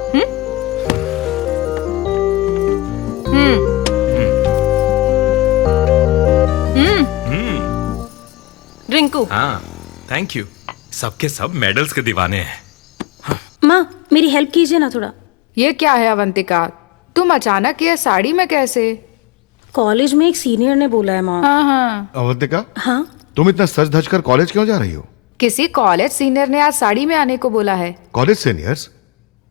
रिंकू। हाँ, थैंक यू। सबके सब मेडल्स के दीवाने हैं। माँ मेरी हेल्प कीजिए ना थोड़ा। ये क्या है अवंतिका, तुम अचानक ये साड़ी में कैसे? कॉलेज में एक सीनियर ने बोला है माँ। हाँ। अवंतिका, हाँ तुम इतना सज धज कर कॉलेज क्यों जा रही हो? किसी कॉलेज सीनियर ने आज साड़ी में आने को बोला है। कॉलेज सीनियर्स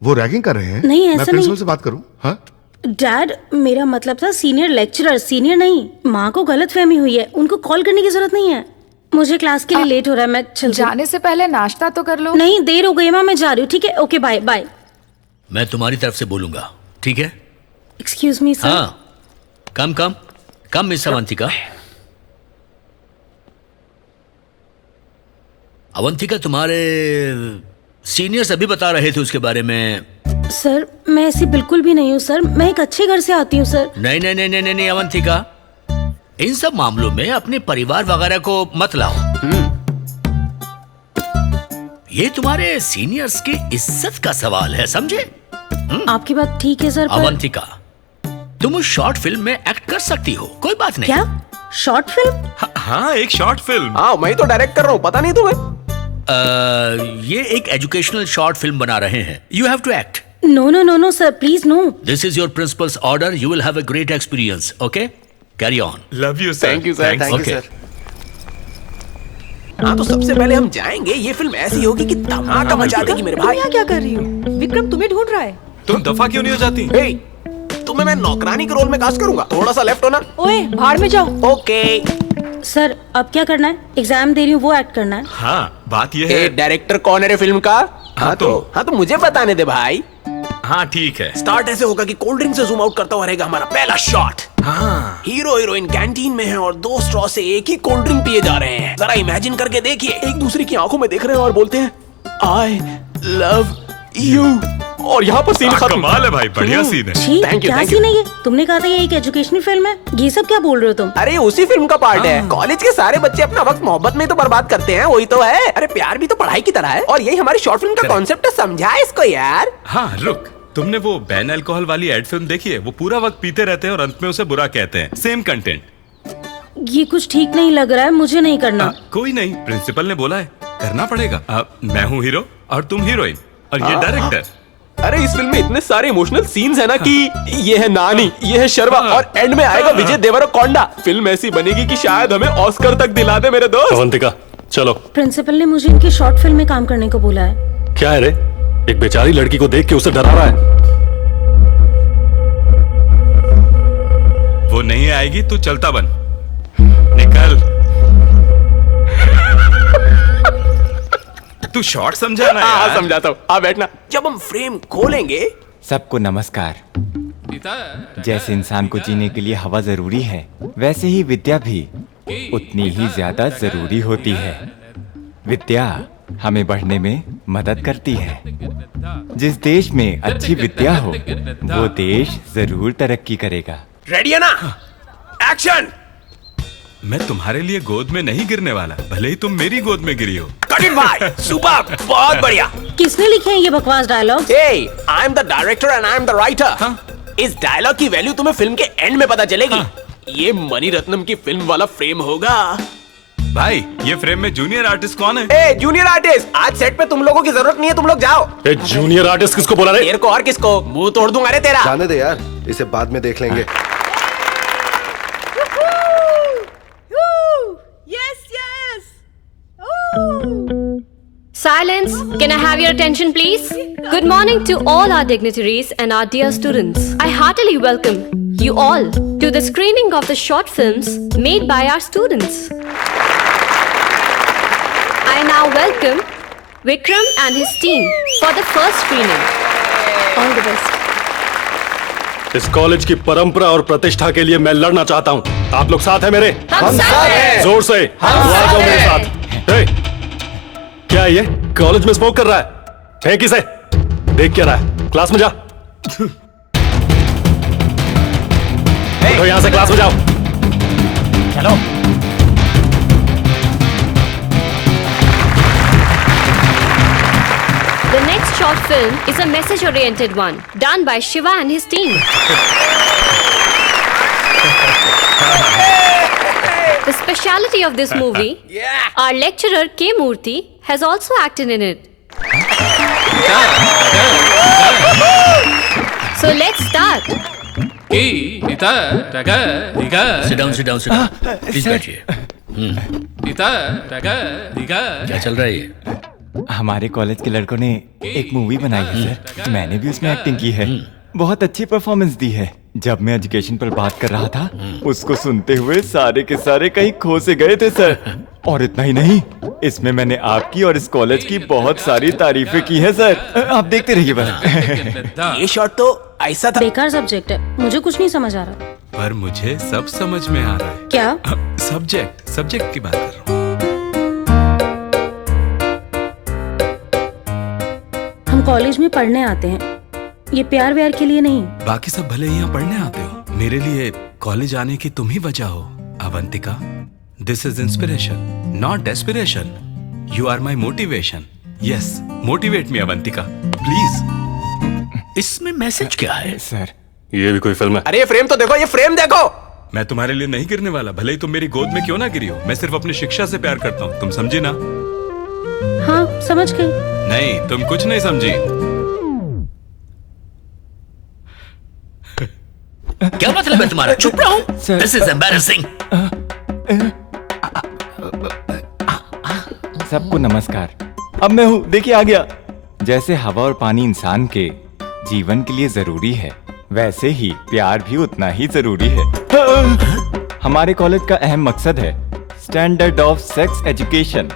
वो रैगिंग कर रहे हैं? नहीं, ऐसा मैं प्रिंसिपल नहीं। से बात करूं? हाँ? डैड मेरा मतलब था सीनियर लेक्चरर, सीनियर नहीं। माँ को गलतफहमी हुई है, उनको कॉल करने की जरूरत नहीं है। मुझे क्लास के लिए लेट हो रहा है, मैं चल जाने से पहले नाश्ता तो कर लो। नहीं देर हो गई माँ, मैं जा रही हूँ। ठीक है, ओके बाय बाय। मैं तुम्हारी तरफ से बोलूंगा, ठीक है? Excuse me sir. हाँ, कम कम कम मिस अवंतिका। अवंतिका, तुम्हारे सीनियर्स अभी बता रहे थे उसके बारे में। सर मैं ऐसी बिल्कुल भी नहीं हूँ सर, मैं एक अच्छे घर से आती हूँ सर। नहीं नहीं नहीं नहीं नहीं अवंतिका, इन सब मामलों में अपने परिवार वगैरह को मत लाओ। ये तुम्हारे सीनियर्स की इज्जत का सवाल है, समझे? आपकी बात ठीक है सर। अवंतिका, तुम उस शॉर्ट फिल्म में एक्ट कर सकती हो, कोई बात नहीं। क्या शॉर्ट फिल्म? हाँ, एक शॉर्ट फिल्म। हाँ, मैं तो डायरेक्ट कर रहा हूँ, पता नहीं तुम्हें? ये एक एजुकेशनल शॉर्ट फिल्म बना रहे हैं। You have to act. No no no no sir, please no. This is your principal's order. You will have a great experience. Okay, carry on. Love you sir. Thank you sir. Thank you Okay. Sir. हाँ, तो सबसे पहले हम जाएंगे। ये film ऐसी होगी कि धमाका मचा देगी मेरे भाई। क्या कर रही हो? विक्रम तुम्हें ढूंढ रहा है। तुम दफा क्यों नहीं हो जाती? हे, तुम्हें मैं नौकरानी के रोल में कास्ट करूंगा। थोड़ा सा लेफ्ट होना। ओए भाड़ में जाओ। ओके सर अब क्या करना है? एग्जाम दे रही हूँ, वो एक्ट करना है। हाँ, बात ये है। डायरेक्टर कौन है रे फिल्म का? हाँ तो मुझे बताने दे भाई। हाँ ठीक है। स्टार्ट ऐसे होगा कि कोल्ड ड्रिंक से जूम आउट करता हुआ रहेगा हमारा पहला शॉट। हाँ। हीरो हीरोइन कैंटीन में हैं और 2 स्ट्रॉ से एक ही कोल्ड ड्रिंक पिए जा रहे हैं। जरा इमेजिन करके देखिए, एक दूसरे की आंखों में देख रहे हैं और बोलते हैं आई लव यू। और यहाँ पर सीन खत्म। कमाल है भाई, बढ़िया सीन है। छी, क्या सीन है ये? तुमने कहा था ये एक एजुकेशनल फिल्म है, ये सब क्या बोल रहे हो तुम? अरे उसी फिल्म का पार्ट है। कॉलेज के सारे बच्चे अपना वक्त मोहब्बत में तो बर्बाद करते हैं, वही तो है। अरे प्यार भी तो पढ़ाई की तरह है, और यही हमारी शॉर्ट फिल्म का कॉन्सेप्ट है। समझा इसको यार। हाँ रुक, तुमने वो बैन अल्कोहल वाली एड फिल्म देखी है? वो पूरा वक्त पीते रहते हैं और अंत में उसे बुरा कहते हैं। Same content. ये कुछ ठीक नहीं लग रहा है, मुझे नहीं करना। कोई नहीं, प्रिंसिपल ने बोला है, करना पड़ेगा। मैं हूँ हीरो और तुम हीरोइन और ये डायरेक्टर। अरे इस फिल्म में इतने सारे इमोशनल सीन्स है ना कि ये है नानी, ये है शर्मा, और एंड में आएगा विजय देवरकोंडा। फिल्म ऐसी बनेगी कि शायद हमें ऑस्कर तक दिला दे मेरे दोस्त। अवंतिका चलो। प्रिंसिपल ने मुझे इनकी शॉर्ट फिल्म में काम करने को बोला है। क्या है रे, एक बेचारी लड़की को देख के उसे डरा रहा है। वो नहीं आएगी, तू चलता बन, निकल। तू शॉर्ट समझा ना यार। समझाता हूँ, आ बैठना। जब हम फ्रेम खोलेंगे। सबको नमस्कार। जैसे इंसान को जीने के लिए हवा जरूरी है, वैसे ही विद्या भी उतनी ही ज्यादा जरूरी होती है। विद्या हमें बढ़ने में मदद करती है। जिस देश में अच्छी विद्या हो, वो देश जरूर तरक्की करेगा। रेडी है ना? एक्शन। मैं तुम्हारे लिए गोद में नहीं गिरने वाला, भले ही तुम मेरी गोद में गिरी हो। कट इट भाई, सुपर, बहुत बढ़िया। किसने लिखे हैं ये बकवास dialogue? Hey, I am the director and I am the writer. इस डायलॉग की वैल्यू तुम्हें फिल्म के एंड में पता चलेगी। ये मणि रत्नम की फिल्म वाला फ्रेम होगा। भाई ये फ्रेम में जूनियर आर्टिस्ट कौन है? ए जूनियर आर्टिस्ट, आज सेट पे तुम लोगों की जरूरत नहीं है, तुम लोग जाओ। ए जूनियर आर्टिस्ट किसको बोला रे? तेरे को और किसको? मुंह तोड़ दूंगा रे तेरा। जाने दे यार, इसे बाद में देख लेंगे। Silence! Can I have your attention, please? Good morning to all our dignitaries and our dear students. I heartily welcome you all to the screening of the short films made by our students. I now welcome Vikram and his team for the first screening. All the best. इस college की परंपरा और प्रतिष्ठा के लिए मैं लड़ना चाहता हूँ। आप लोग साथ हैं मेरे? हम साथ हैं। जोर से तो आ जाओ मेरे साथ। ए, क्या ये कॉलेज में स्मोक कर रहा है? फेंक इसे। देख क्या रहा है? क्लास में जा। उठो यहाँ से, क्लास में जाओ। चलो। The next short film is a message-oriented one, done by Shiva and his team. The speciality of this movie, our lecturer K. Murthy has also acted in it. So let's start. Sit down, sit down, sit down. Please बैठिए। क्या चल रहा है ये? हमारे college के लड़कों ने एक मूवी बनाई है सर। मैंने भी उसमें एक्टिंग की है। बहुत अच्छी परफॉर्मेंस दी है। जब मैं एजुकेशन पर बात कर रहा था, उसको सुनते हुए सारे के सारे कहीं खो से गए थे सर। और इतना ही नहीं, इसमें मैंने आपकी और इस कॉलेज की बहुत सारी तारीफें की है सर। आप देखते रहिए बस। ये शॉट तो ऐसा था। बेकार सब्जेक्ट है, मुझे कुछ नहीं समझ आ रहा। पर मुझे सब समझ में आ रहा है। क्या? सब्जेक्ट की बात कर रहा हूँ। हम कॉलेज में पढ़ने आते हैं, ये प्यार व्यार के लिए नहीं। बाकी सब भले यहाँ पढ़ने आते हो, मेरे लिए कॉलेज आने की तुम ही वजह हो Avantika. This is inspiration, not desperation. You are my motivation. Yes, motivate me Avantika please. इसमें मैसेज क्या है सर? ये भी कोई फिल्म है? अरे ये फ्रेम तो देखो, ये फ्रेम देखो। मैं तुम्हारे लिए नहीं गिरने वाला, भले ही तुम मेरी गोद में क्यों ना गिरी हो। मैं सिर्फ अपनी शिक्षा से प्यार करता हूँ, तुम समझी ना? हाँ समझ गई। नहीं, तुम कुछ नहीं समझी। क्या मतलब है तुम्हारा? चुप रहो। This is embarrassing. सबको नमस्कार। अब मैं हूँ, देखिए आ गया। जैसे हवा और पानी इंसान के जीवन के लिए जरूरी है, वैसे ही प्यार भी उतना ही जरूरी है। हमारे कॉलेज का अहम मकसद है standard of sex education.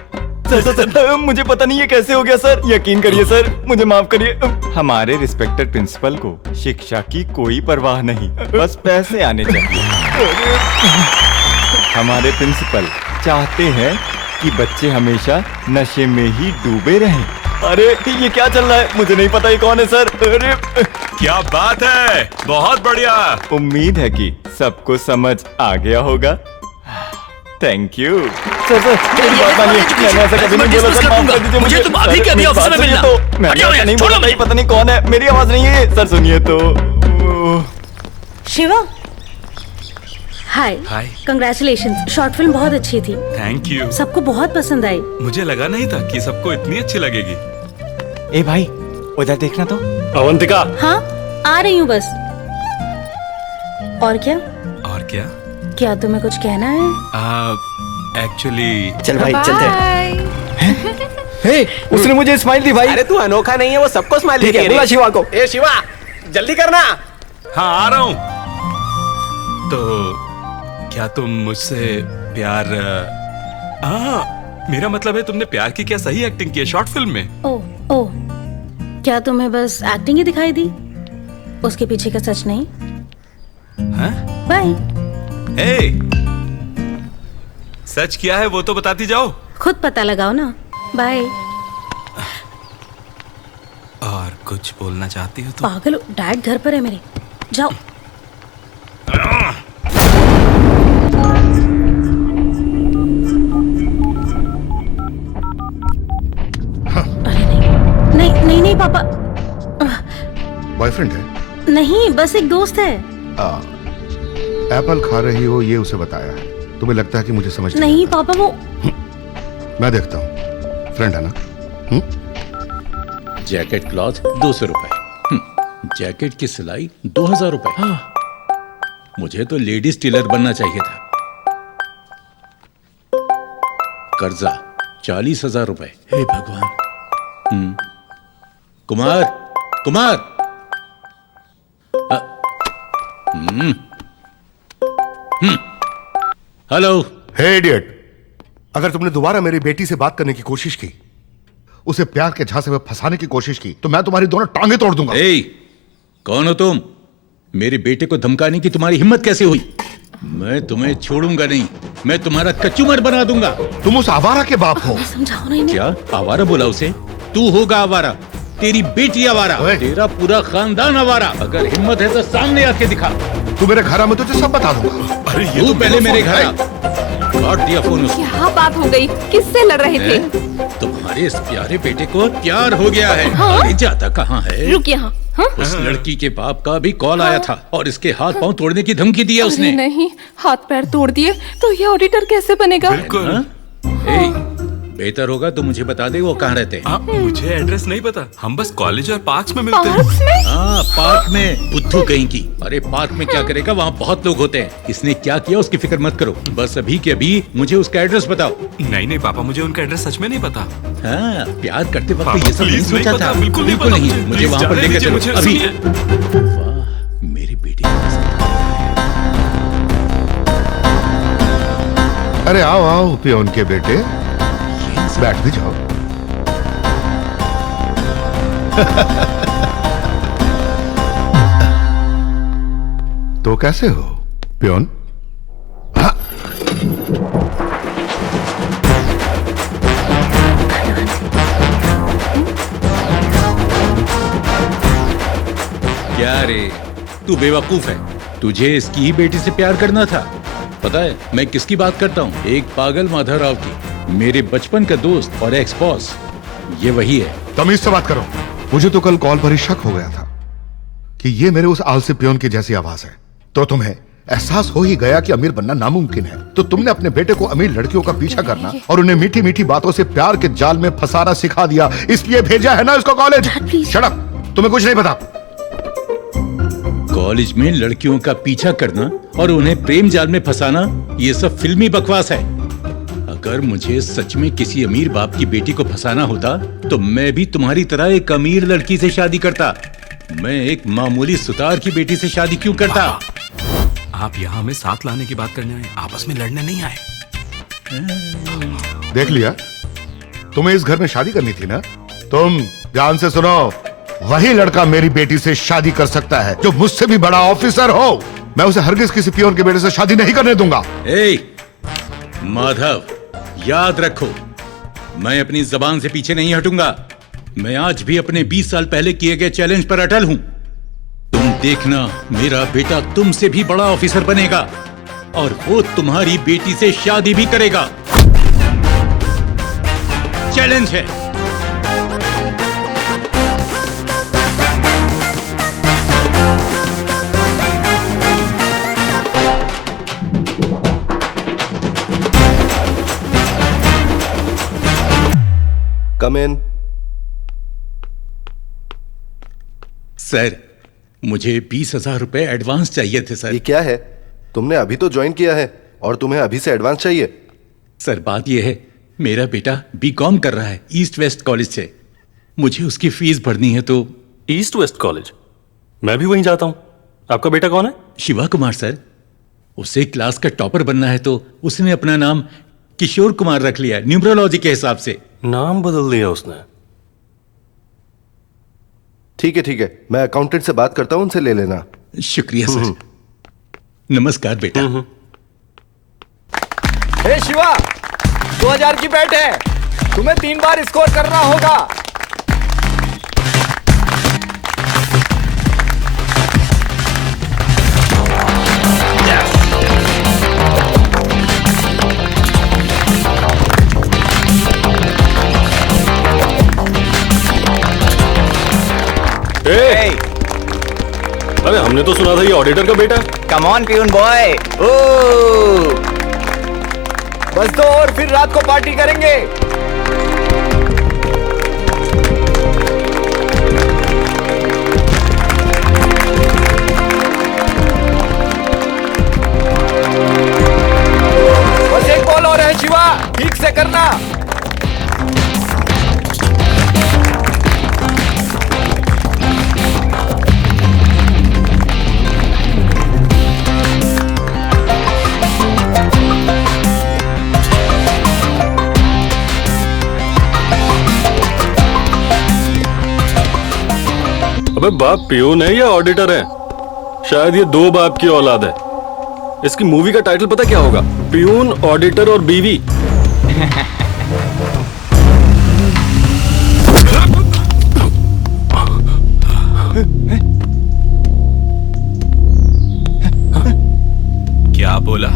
Sir, मुझे पता नहीं ये कैसे हो गया सर। यकीन करिए सर, मुझे माफ करिए। हमारे रिस्पेक्टेड प्रिंसिपल को शिक्षा की कोई परवाह नहीं, बस पैसे आने चाहिए। हमारे प्रिंसिपल चाहते हैं कि बच्चे हमेशा नशे में ही डूबे रहें। अरे ये क्या चल रहा है? मुझे नहीं पता ये कौन है सर। अरे क्या बात है, बहुत बढ़िया। उम्मीद है कि सबको समझ आ गया होगा। Thank you sir. मेरी बात मानिए, मैंने ऐसा कभी नहीं बोला सर, माफ कर दीजिए मुझे। तुम अभी के अभी ऑफिस में मिलना। मैंने ऐसा नहीं बोला, नहीं पता नहीं कौन है। मेरी आवाज नहीं है सर, सुनिए तो। शिवा, हाय। हाय। कंग्रेचुलेशंस, शॉर्ट फिल्म बहुत अच्छी थी। Thank you. सबको बहुत पसंद आई। मुझे लगा नहीं था कि सबको इतनी अच्छी लगेगी। ए भाई, उधर देखना तो। अवंतिका। हाँ आ रही हूँ बस। और क्या? और क्या? क्या तुम्हें कुछ कहना है? एक्चुअली चल भाई चलते हैं। हे, उसने मुझे स्माइल दी भाई। अरे तू अनोखा नहीं है, वो सबको स्माइल ठीक है, देती बुला शिवा को। ए शिवा, जल्दी करना। हाँ आ रहा हूँ। तो क्या तुम मुझसे प्यार? मेरा मतलब है तुमने प्यार की क्या सही एक्टिंग की है शॉर्ट फिल्म में? ओह, क्या तुम्हें बस एक्टिंग ही दिखाई दी? उसके पीछे का सच नहीं? बाय। सच क्या है वो तो बताती जाओ। खुद पता लगाओ ना। बाय। और कुछ बोलना चाहती हो तो? पागल, डैड घर पर है मेरे, जाओ। अरे नहीं पापा। बॉयफ्रेंड है? नहीं, बस एक दोस्त है। एप्पल खा रही हो ये उसे बताया है। तुम्हें लगता है कि मुझे समझ नहीं पापा, वो मैं देखता हूँ। फ्रेंड है ना? जैकेट क्लॉथ 200 रुपए, जैकेट की सिलाई 2000 रुपए। मुझे तो लेडीज टेलर बनना चाहिए था। कर्जा 40,000 रुपए। हे भगवान। कुमार हेलो। हे इडियट, अगर तुमने दोबारा मेरी बेटी से बात करने की कोशिश की, उसे प्यार के झांसे में फंसाने की कोशिश की, तो मैं तुम्हारी दोनों टांगे तोड़ दूंगा। कौन हो तुम? मेरे बेटे को धमकाने की तुम्हारी हिम्मत कैसे हुई? मैं तुम्हें छोड़ूंगा नहीं, मैं तुम्हारा कचूमर बना दूंगा। तुम उस आवारा के बाप हो। समझाओ ना इन्हें। क्या आवारा बोला उसे? तू होगा आवारा, तेरी बेटी आवारा, तेरा पूरा खानदान आवारा। अगर हिम्मत है तो सामने आके दिखा। तू मेरे घर में तुझे सब बता दूंगा। अरे तू पहले मेरे घर आ। काट दिया फोन उसने। क्या बात हो गई? किससे लड़ रहे थे? तुम्हारे इस प्यारे बेटे को प्यार हो गया है। हाँ? अरे जाता कहाँ है? रुक यहाँ। हाँ? उस लड़की के बाप का भी कॉल आया था और इसके हाथ पांव तोड़ने की धमकी दी है उसने। अरे नहीं, हाथ पैर तोड़ दिए तो ये ऑडिटर कैसे बनेगा? बिल्कुल। बेहतर होगा तो मुझे बता दे वो कहाँ रहते हैं। मुझे एड्रेस नहीं पता, हम बस कॉलेज और पार्क्स में मिलते हैं। हाँ, पार्क में। बुद्धू कहीं की। अरे पार्क में क्या करेगा, वहाँ बहुत लोग होते हैं। इसने क्या किया उसकी फिक्र मत करो, बस अभी के अभी मुझे उसका एड्रेस बताओ। नहीं पापा, मुझे उनका एड्रेस सच में नहीं पता। हाँ, प्यार करते वक्त ये सब नहीं सोचा था। बिल्कुल नहीं, मुझे वहाँ पर लेकर चलो अभी। वाह, मेरी बेटी। अरे आओ आओ पियोन के बेटे, बैठ भी जाओ। तो कैसे हो पियोन? हाँ। क्या रे, तू बेवकूफ है। तुझे इसकी ही बेटी से प्यार करना था। पता है मैं किसकी बात करता हूँ? एक पागल माधवराव की, मेरे बचपन का दोस्त और एक्स बॉस। ये वही है। तमीज से बात करो। मुझे तो कल कॉल पर ही शक हो गया था कि ये मेरे उस आलसी पियोन की जैसी आवाज है। तो तुम्हें एहसास हो ही गया कि अमीर बनना नामुमकिन है, तो तुमने अपने बेटे को अमीर लड़कियों का पीछा करना और उन्हें मीठी मीठी बातों से प्यार के जाल में फंसाना सिखा दिया, इसलिए भेजा है ना इसको कॉलेज। शट अप, तुम्हें कुछ नहीं पता। कॉलेज में लड़कियों का पीछा करना और उन्हें प्रेम जाल में फंसाना, ये सब फिल्मी बकवास है। अगर मुझे सच में किसी अमीर बाप की बेटी को फंसाना होता तो मैं भी तुम्हारी तरह एक अमीर लड़की से शादी करता। मैं एक मामूली सुतार की बेटी से शादी क्यों करता? आप यहाँ हमें साथ लाने की बात करने आए, आपस में लड़ने नहीं आए। देख लिया, तुम्हें इस घर में शादी करनी थी ना? तुम ध्यान से सुनो, वही लड़का मेरी बेटी से शादी कर सकता है जो मुझसे भी बड़ा ऑफिसर हो। मैं उसे हरगिज किसी पियोन के बेटे से शादी नहीं करने दूंगा। माधव, याद रखो, मैं अपनी जबान से पीछे नहीं हटूंगा। मैं आज भी अपने 20 साल पहले किए गए चैलेंज पर अटल हूं। तुम देखना, मेरा बेटा तुमसे भी बड़ा ऑफिसर बनेगा और वो तुम्हारी बेटी से शादी भी करेगा। चैलेंज है। कम इन। सर, मुझे 20,000 रुपए एडवांस चाहिए थे सर। ये क्या है? तुमने अभी तो ज्वाइन किया है और तुम्हें अभी से एडवांस चाहिए? सर बात यह है, मेरा बेटा बीकॉम कर रहा है ईस्ट वेस्ट कॉलेज से। मुझे उसकी फीस भरनी है। तो ईस्ट वेस्ट कॉलेज? मैं भी वहीं जाता हूं। आपका बेटा कौन है? शिवा कुमार सर। उसे क्लास का टॉपर बनना है तो उसने अपना नाम किशोर कुमार रख लिया, न्यूमरोलॉजी के हिसाब से। नाम बदल दिया उसने। ठीक है, मैं अकाउंटेंट से बात करता हूं, उनसे ले लेना। शुक्रिया सर। नमस्कार बेटा। हे शिवा, 2000 की बैट है, तुम्हें 3 बार स्कोर करना होगा। अरे हमने तो सुना था ये ऑडिटर का बेटा। Come on peon boy. बस 2 और फिर रात को पार्टी करेंगे। बस एक बॉल और है शिवा, ठीक से करना। अबे बाप पियून है या ऑडिटर है? शायद ये 2 बाप की औलाद है। इसकी मूवी का टाइटल पता क्या होगा? पियून, ऑडिटर और बीवी। क्या बोला?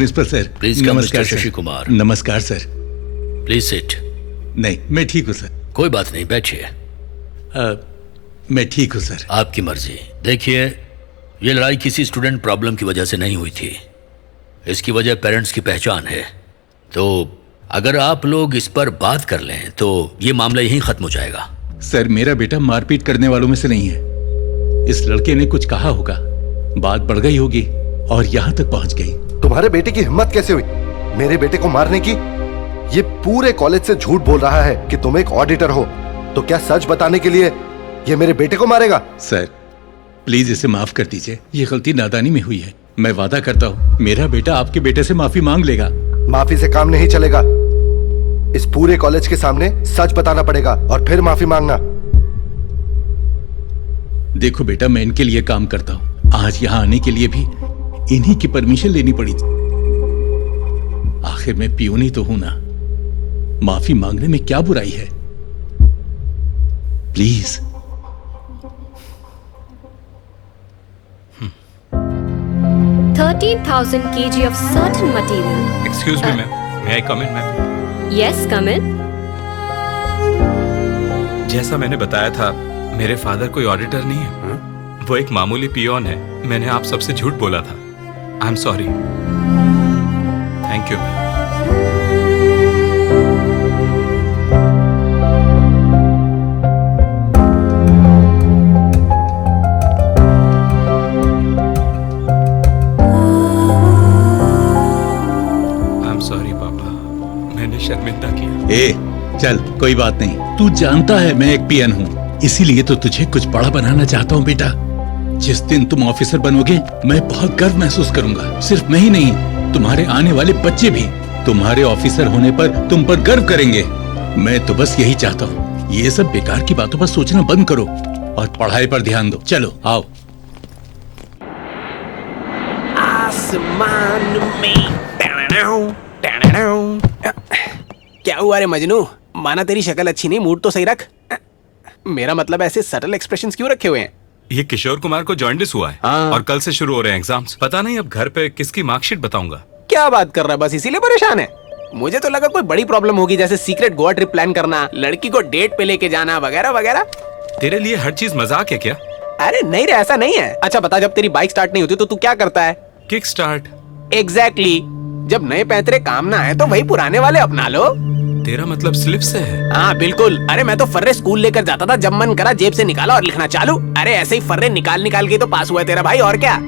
Principal sir. प्लीज कम नमस्कार मिस्टर सर। शशि कुमार। नमस्कार सर। Please sit. नहीं, मैं ठीक हूँ सर। कोई बात नहीं, बैठिए। मैं ठीक हूँ सर। आपकी मर्जी। देखिए, ये लड़ाई किसी स्टूडेंट प्रॉब्लम की वजह से नहीं हुई थी। इसकी वजह पेरेंट्स की पहचान है। तो अगर आप लोग इस पर बात कर लें तो ये मामला यहीं खत्म हो जाएगा। सर, मेरा बेटा मारपीट करने वालों में से नहीं है। इस लड़के ने कुछ कहा होगा, बात बढ़ गई होगी और यहाँ तक पहुँच गई। तुम्हारे बेटे की हिम्मत कैसे हुई मेरे बेटे को मारने की? ये पूरे कॉलेज से झूठ बोल रहा है कि तुम एक ऑडिटर हो। तो क्या सच बताने के लिए ये मेरे बेटे को मारेगा? सर, प्लीज इसे माफ कर दीजिए। ये गलती नादानी में हुई है। मैं वादा करता हूँ मेरा बेटा आपके बेटे से माफी मांग लेगा। माफी से काम नहीं चलेगा। इस पूरे कॉलेज के सामने सच बताना पड़ेगा और फिर माफी मांगना। देखो बेटा, मैं इनके लिए काम करता हूँ। आज यहाँ आने के लिए भी इन्हीं की परमिशन लेनी पड़ी थी। आखिर मैं पियून ही तो हूं ना। माफी मांगने में क्या बुराई है? Please. 13,000 kg of certain material. Excuse me, ma'am. May I come in, ma'am? Yes, come in. जैसा मैंने बताया था, मेरे फादर कोई ऑडिटर नहीं है। वो एक मामूली पियोन है। मैंने आप सबसे झूठ बोला था। I am sorry. Thank you, ma'am. शर्मिंदा किया। ए, चल कोई बात नहीं। तू जानता है मैं एक पियन हूँ, इसीलिए तो तुझे कुछ बड़ा बनाना चाहता हूँ बेटा। जिस दिन तुम ऑफिसर बनोगे मैं बहुत गर्व महसूस करूंगा। सिर्फ मैं ही नहीं, तुम्हारे आने वाले बच्चे भी तुम्हारे ऑफिसर होने पर तुम पर गर्व करेंगे। मैं तो बस यही चाहता हूँ। ये सब बेकार की बातों पर सोचना बंद करो और पढ़ाई पर ध्यान दो। चलो आओ। आसमान में क्या हुआ रे मजनू? माना तेरी शक्ल अच्छी नहीं, मूड तो सही रख। मेरा मतलब ऐसे सटल एक्सप्रेशंस क्यों रखे हुए हैं? ये किशोर कुमार को जॉन्डिस हुआ है और कल से शुरू हो रहे हैं एग्जाम्स। पता नहीं अब घर पे किसकी मार्कशीट बताऊंगा। क्या बात कर रहा है? बस इसीलिए परेशान है? मुझे तो लगा कोई बड़ी प्रॉब्लम होगी, जैसे सीक्रेट गोवा ट्रिप प्लान करना, लड़की को डेट पे लेके जाना वगैरह वगैरह। तेरे लिए हर चीज मजाक है क्या? अरे नहीं रे, ऐसा नहीं है। अच्छा बता, जब तेरी बाइक स्टार्ट नहीं होती तो तू क्या करता है? Kick start. एग्जैक्टली। जब नए पैंतरे काम ना आए तो वही पुराने वाले अपना लो। तेरा मतलब स्लिप से है? हाँ बिल्कुल। अरे मैं तो फर्रे स्कूल लेकर जाता था, जब मन करा जेब से निकाला और लिखना चालू। अरे ऐसे ही फर्रे निकाल निकाल के तो पास हुआ है तेरा भाई, और क्या।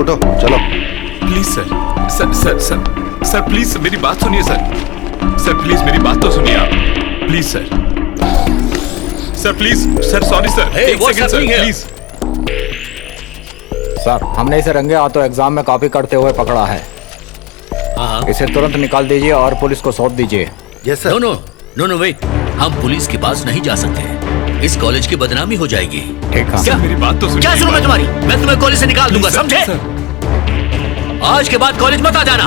उठो चलो। प्लीज सर प्लीज मेरी बात सुनिए सर प्लीज मेरी बात तो सुनिए आप। Please sir please sir, sorry sir, एक सेकंड सर प्लीज। सर, हमने इसे रंगे हाथों एग्जाम में कॉपी करते हुए पकड़ा है। इसे तुरंत निकाल दीजिए और पुलिस को सौंप दीजिए। Yes sir. नो वेट, हम पुलिस के पास नहीं जा सकते। इस कॉलेज की बदनामी हो जाएगी। ठीक है। क्या मेरी बात तो सुनिए। क्या सुनूं मैं तुम्हारी? मैं तुम्हें कॉलेज से निकाल दूंगा, समझे? आज के बाद कॉलेज मत आ जाना।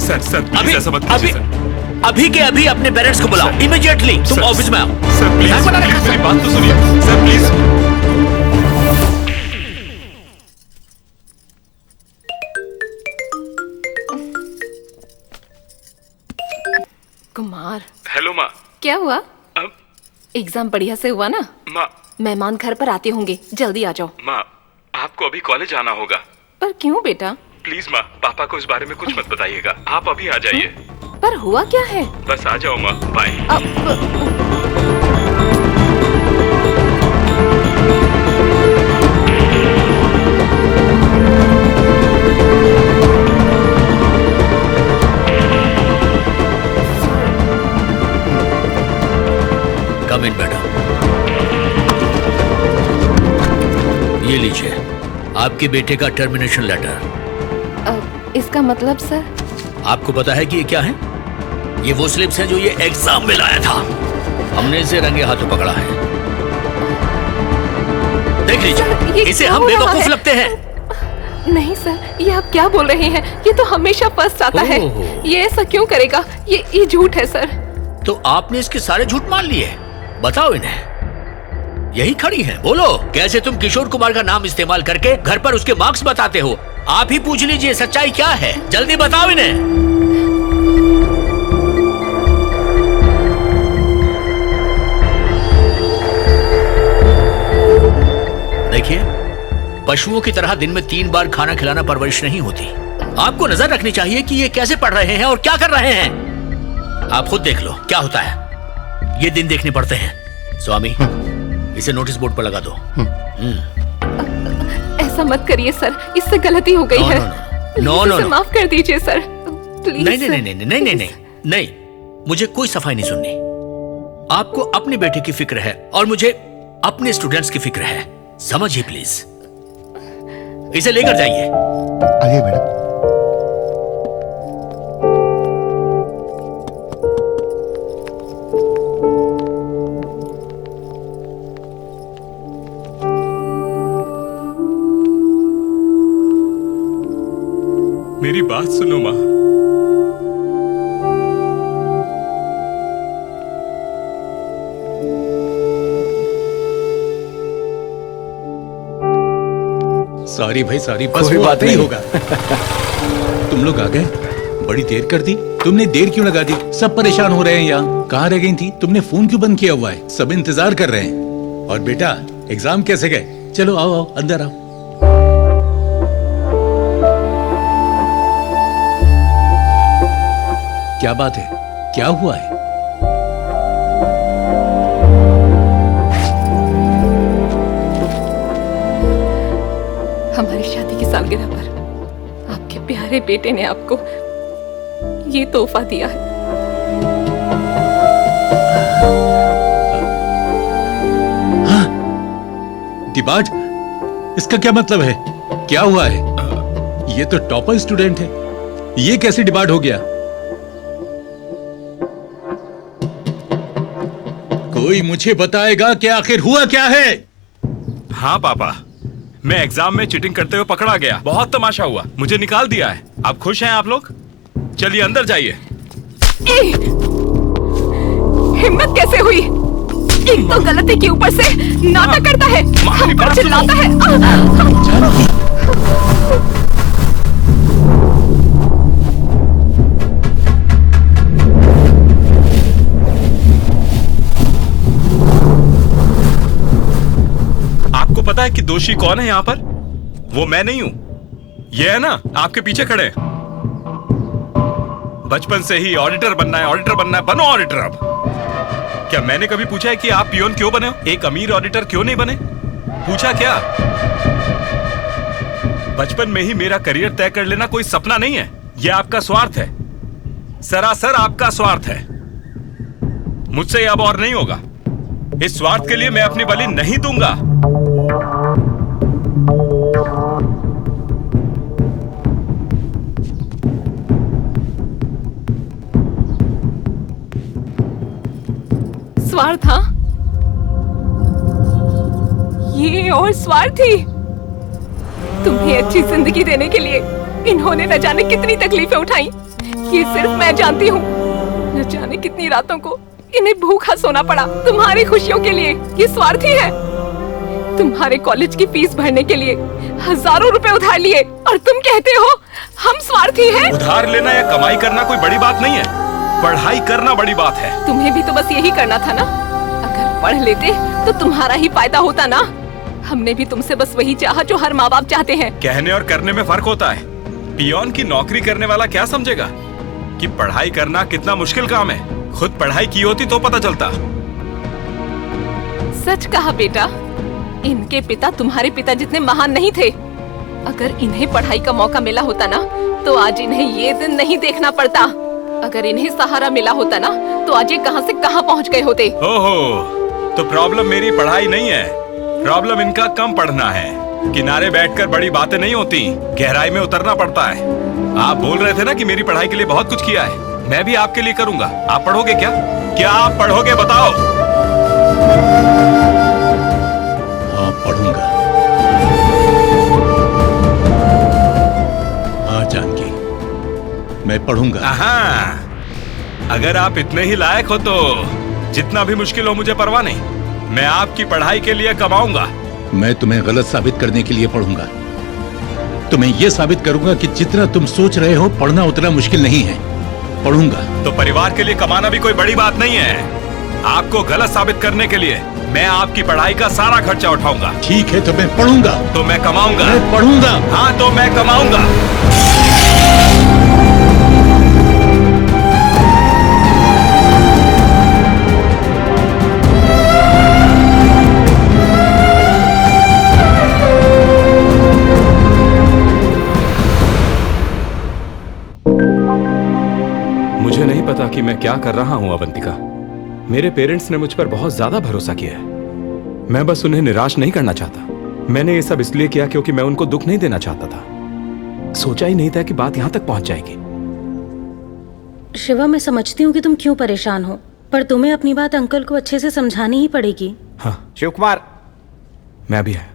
सर प्लीज ऐसा मत कीजिए सर। अभी के अभी अपने पेरेंट्स को बुलाओ इमीडिएटली। तुम ऑफिस में आओ। सर प्लीज मेरी बात तो सुनिए सर प्लीज। कुमार। हेलो माँ। क्या हुआ? एग्जाम बढ़िया से हुआ ना? माँ, मेहमान घर पर आते होंगे, जल्दी आ जाओ। माँ, आपको अभी कॉलेज आना होगा। पर क्यों बेटा? प्लीज माँ, पापा को इस बारे में कुछ मत बताइएगा। आप अभी आ जाइए। पर हुआ क्या है? बस आ जाओ माँ, बाय। कम इन मैडम। ये लीजिए आपके बेटे का टर्मिनेशन लेटर। इसका मतलब सर? आपको पता है कि ये क्या है? ये वो स्लिप्स हैं जो ये एग्जाम में लाया था। हमने इसे रंगे हाथों पकड़ा है। देख लीजिए, इसे हम बेवकूफ लगते हैं। नहीं सर, ये आप क्या बोल रहे हैं? ये तो हमेशा फर्स्ट आता है। ये ऐसा क्यों करेगा? ये झूठ है सर। तो आपने इसके सारे झूठ मान लिए? बताओ इन्हें। यही खड़ी है, बोलो कैसे तुम किशोर कुमार का नाम इस्तेमाल करके घर पर उसके मार्क्स बताते हो? आप ही पूछ लीजिए सच्चाई क्या है, जल्दी बताओ इन्हें। देखिए, पशुओं की तरह दिन में 3 बार खाना खिलाना परवरिश नहीं होती। आपको नजर रखनी चाहिए कि ये कैसे पढ़ रहे हैं और क्या कर रहे हैं। आप खुद देख लो क्या होता है। ये दिन देखने पड़ते हैं। स्वामी, इसे नोटिस बोर्ड पर लगा दो। ऐसा मत करिए सर, इससे गलती हो गई है। नो, माफ कर दीजिए सर, प्लीज। नहीं, मुझे कोई सफाई नहीं सुननी। आपको अपने बेटे की फिक्र है और मुझे अपने स्टूडेंट्स की फिक्र है, समझिए प्लीज। इसे लेकर जाइए। आइए मैडम। मेरी बात सुनो माँ। सॉरी भाई, सॉरी, बस वो बात नहीं होगा। तुम लोग आ गए, बड़ी देर कर दी। तुमने देर क्यों लगा दी? सब परेशान हो रहे हैं यहाँ। कहाँ रह गई थी? तुमने फोन क्यों बंद किया हुआ है? सब इंतजार कर रहे हैं। और बेटा, एग्जाम कैसे गए? चलो आओ आओ, अंदर आओ। क्या बात है? क्या हुआ है? हमारी शादी की सालगिरह पर आपके प्यारे बेटे ने आपको ये तोहफा दिया है। हाँ? डिबाट, इसका क्या मतलब है? क्या हुआ है? ये तो टॉपर स्टूडेंट है, ये कैसे डिबाट हो गया? कोई मुझे बताएगा कि आखिर हुआ क्या है? हाँ पापा, मैं एग्जाम में चीटिंग करते हुए पकड़ा गया। बहुत तमाशा हुआ, मुझे निकाल दिया है। आप खुश हैं आप लोग? चलिए अंदर जाइए। हिम्मत कैसे हुई? एक तो गलती के ऊपर से नाटक करता है, हम पर चिल्लाता है। आपको पता है कि दोषी कौन है यहाँ पर? वो मैं नहीं हूं, ये है ना आपके पीछे खड़े। बचपन से ही ऑडिटर बनना है, ऑडिटर बनना है, बनो ऑडिटर। अब क्या मैंने कभी पूछा है कि आप पियोन क्यों बने हो? एक अमीर ऑडिटर क्यों नहीं बने? पूछा क्या? बचपन में ही मेरा करियर तय कर लेना कोई सपना नहीं है, यह आपका स्वार्थ है, सरासर आपका स्वार्थ है। मुझसे अब और नहीं होगा। इस स्वार्थ के लिए मैं अपनी बलि नहीं दूंगा। स्वार्थ? हाँ, ये और स्वार्थी। तुम्हें अच्छी जिंदगी देने के लिए इन्होंने न जाने कितनी तकलीफें उठाई, ये सिर्फ मैं जानती हूँ। न जाने कितनी रातों को इन्हें भूखा सोना पड़ा तुम्हारी खुशियों के लिए। ये स्वार्थी है। तुम्हारे कॉलेज की फीस भरने के लिए हजारों रुपए उधार लिए और तुम कहते हो हम स्वार्थी हैं? उधार लेना या कमाई करना कोई बड़ी बात नहीं है, पढ़ाई करना बड़ी बात है। तुम्हें भी तो बस यही करना था ना। अगर पढ़ लेते तो तुम्हारा ही फायदा होता ना। हमने भी तुमसे बस वही चाहा जो हर माँ बाप चाहते हैं। कहने और करने में फर्क होता है। पियोन की नौकरी करने वाला क्या समझेगा? कि पढ़ाई करना कितना मुश्किल काम है। खुद पढ़ाई की होती तो पता चलता। सच कहा बेटा, इनके पिता तुम्हारे पिता जितने महान नहीं थे। अगर इन्हें पढ़ाई का मौका मिला होता ना, तो आज इन्हें ये दिन नहीं देखना पड़ता। अगर इन्हें सहारा मिला होता ना, तो आज ये कहां से कहां पहुंच गए होते। ओहो, तो प्रॉब्लम मेरी पढ़ाई नहीं है, प्रॉब्लम इनका कम पढ़ना है। किनारे बैठकर बड़ी बातें नहीं होती, गहराई में उतरना पड़ता है। आप बोल रहे थे ना कि मेरी पढ़ाई के लिए बहुत कुछ किया है, मैं भी आपके लिए करूंगा। आप पढ़ोगे क्या? क्या आप पढ़ोगे बताओ? हाँ, पढ़ूंगा। हाँ जानकी, मैं पढ़ूंगा। हाँ, अगर आप इतने ही लायक हो तो जितना भी मुश्किल हो मुझे परवाह नहीं। मैं आपकी पढ़ाई के लिए कमाऊंगा। मैं तुम्हें गलत साबित करने के लिए पढ़ूंगा। तुम्हें यह साबित करूंगा कि जितना तुम सोच रहे हो पढ़ना उतना मुश्किल नहीं है। पढ़ूंगा। तो परिवार के लिए कमाना भी कोई बड़ी बात नहीं है। आपको गलत साबित करने के लिए मैं आपकी पढ़ाई का सारा खर्चा उठाऊंगा। ठीक है, तो मैं पढ़ूंगा। तो मैं कमाऊंगा। मैं पढ़ूंगा। हाँ, तो मैं कमाऊंगा। मुझे नहीं पता कि मैं क्या कर रहा हूं अवंतिका। मेरे पेरेंट्स ने मुझ पर बहुत ज्यादा भरोसा किया है। मैं बस उन्हें निराश नहीं करना चाहता। मैंने ये सब इसलिए किया क्योंकि मैं उनको दुख नहीं देना चाहता था। सोचा ही नहीं था कि बात यहां तक पहुंच जाएगी। शिवा, मैं समझती हूँ कि तुम क्यों परेशान हो, पर तुम्हें अपनी बात अंकल को अच्छे से समझानी ही पड़ेगी। हाँ शिव कुमार, मैं भी है।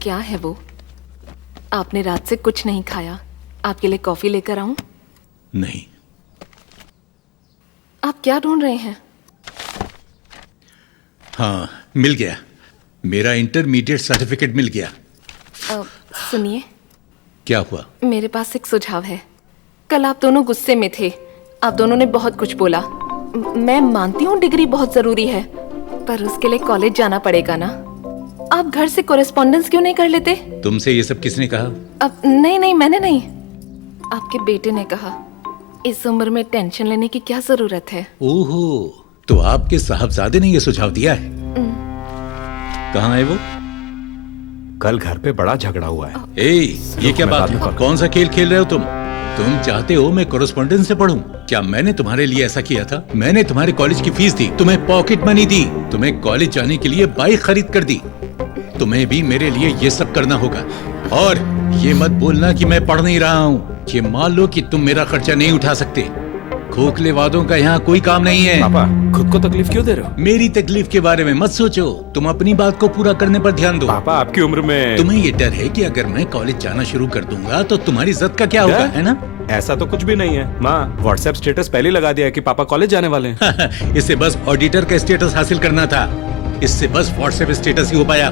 क्या है वो? आपने रात से कुछ नहीं खाया। आपके लिए कॉफी लेकर आऊं? नहीं। आप क्या ढूंढ रहे हैं? हाँ, मिल गया। मेरा इंटरमीडिएट सर्टिफिकेट मिल गया। सुनिए, क्या हुआ? मेरे पास एक सुझाव है। कल आप दोनों गुस्से में थे। आप दोनों ने बहुत कुछ बोला। मैं मानती हूँ डिग्री बहुत जरूरी है, पर उसके लिए कॉलेज जाना पड़ेगा ना। आप घर से कोरेस्पॉन्डेंस क्यों नहीं कर लेते? तुमसे ये सब किसने कहा? अब नहीं, मैंने नहीं, आपके बेटे ने कहा। इस उम्र में टेंशन लेने की क्या जरूरत है? ओहो, तो आपके साहबजादे ने ये सुझाव दिया है? कहाँ है वो? कल घर पे बड़ा झगड़ा हुआ है। ये क्या बात है? कौन सा खेल खेल रहे हो तुम चाहते हो मैं कोरेस्पॉन्डेंस से पढूं? क्या मैंने तुम्हारे लिए ऐसा किया था? मैंने तुम्हारे कॉलेज की फीस दी, तुम्हें पॉकेट मनी दी, तुम्हें कॉलेज जाने के लिए बाइक खरीद कर दी। तुम्हें भी मेरे लिए ये सब करना होगा। और ये मत बोलना कि मैं पढ़ नहीं रहा हूँ। ये मान लो कि तुम मेरा खर्चा नहीं उठा सकते। खोखले वादों का यहाँ कोई काम नहीं है। पापा, खुद को तकलीफ क्यों दे रहे हो? मेरी तकलीफ के बारे में मत सोचो, तुम अपनी बात को पूरा करने पर ध्यान दो। पापा, आपकी उम्र में तुम्हें ये डर है कि अगर मैं कॉलेज जाना शुरू कर दूंगा तो तुम्हारी इज्जत का क्या होगा, है ना? ऐसा तो कुछ भी नहीं है। माँ, व्हाट्सएप स्टेटस पहले लगा दिया है कि पापा कॉलेज जाने वाले हैं। इससे बस ऑडिटर का स्टेटस हासिल करना था। इससे बस व्हाट्सएप स्टेटस ही हो पाया।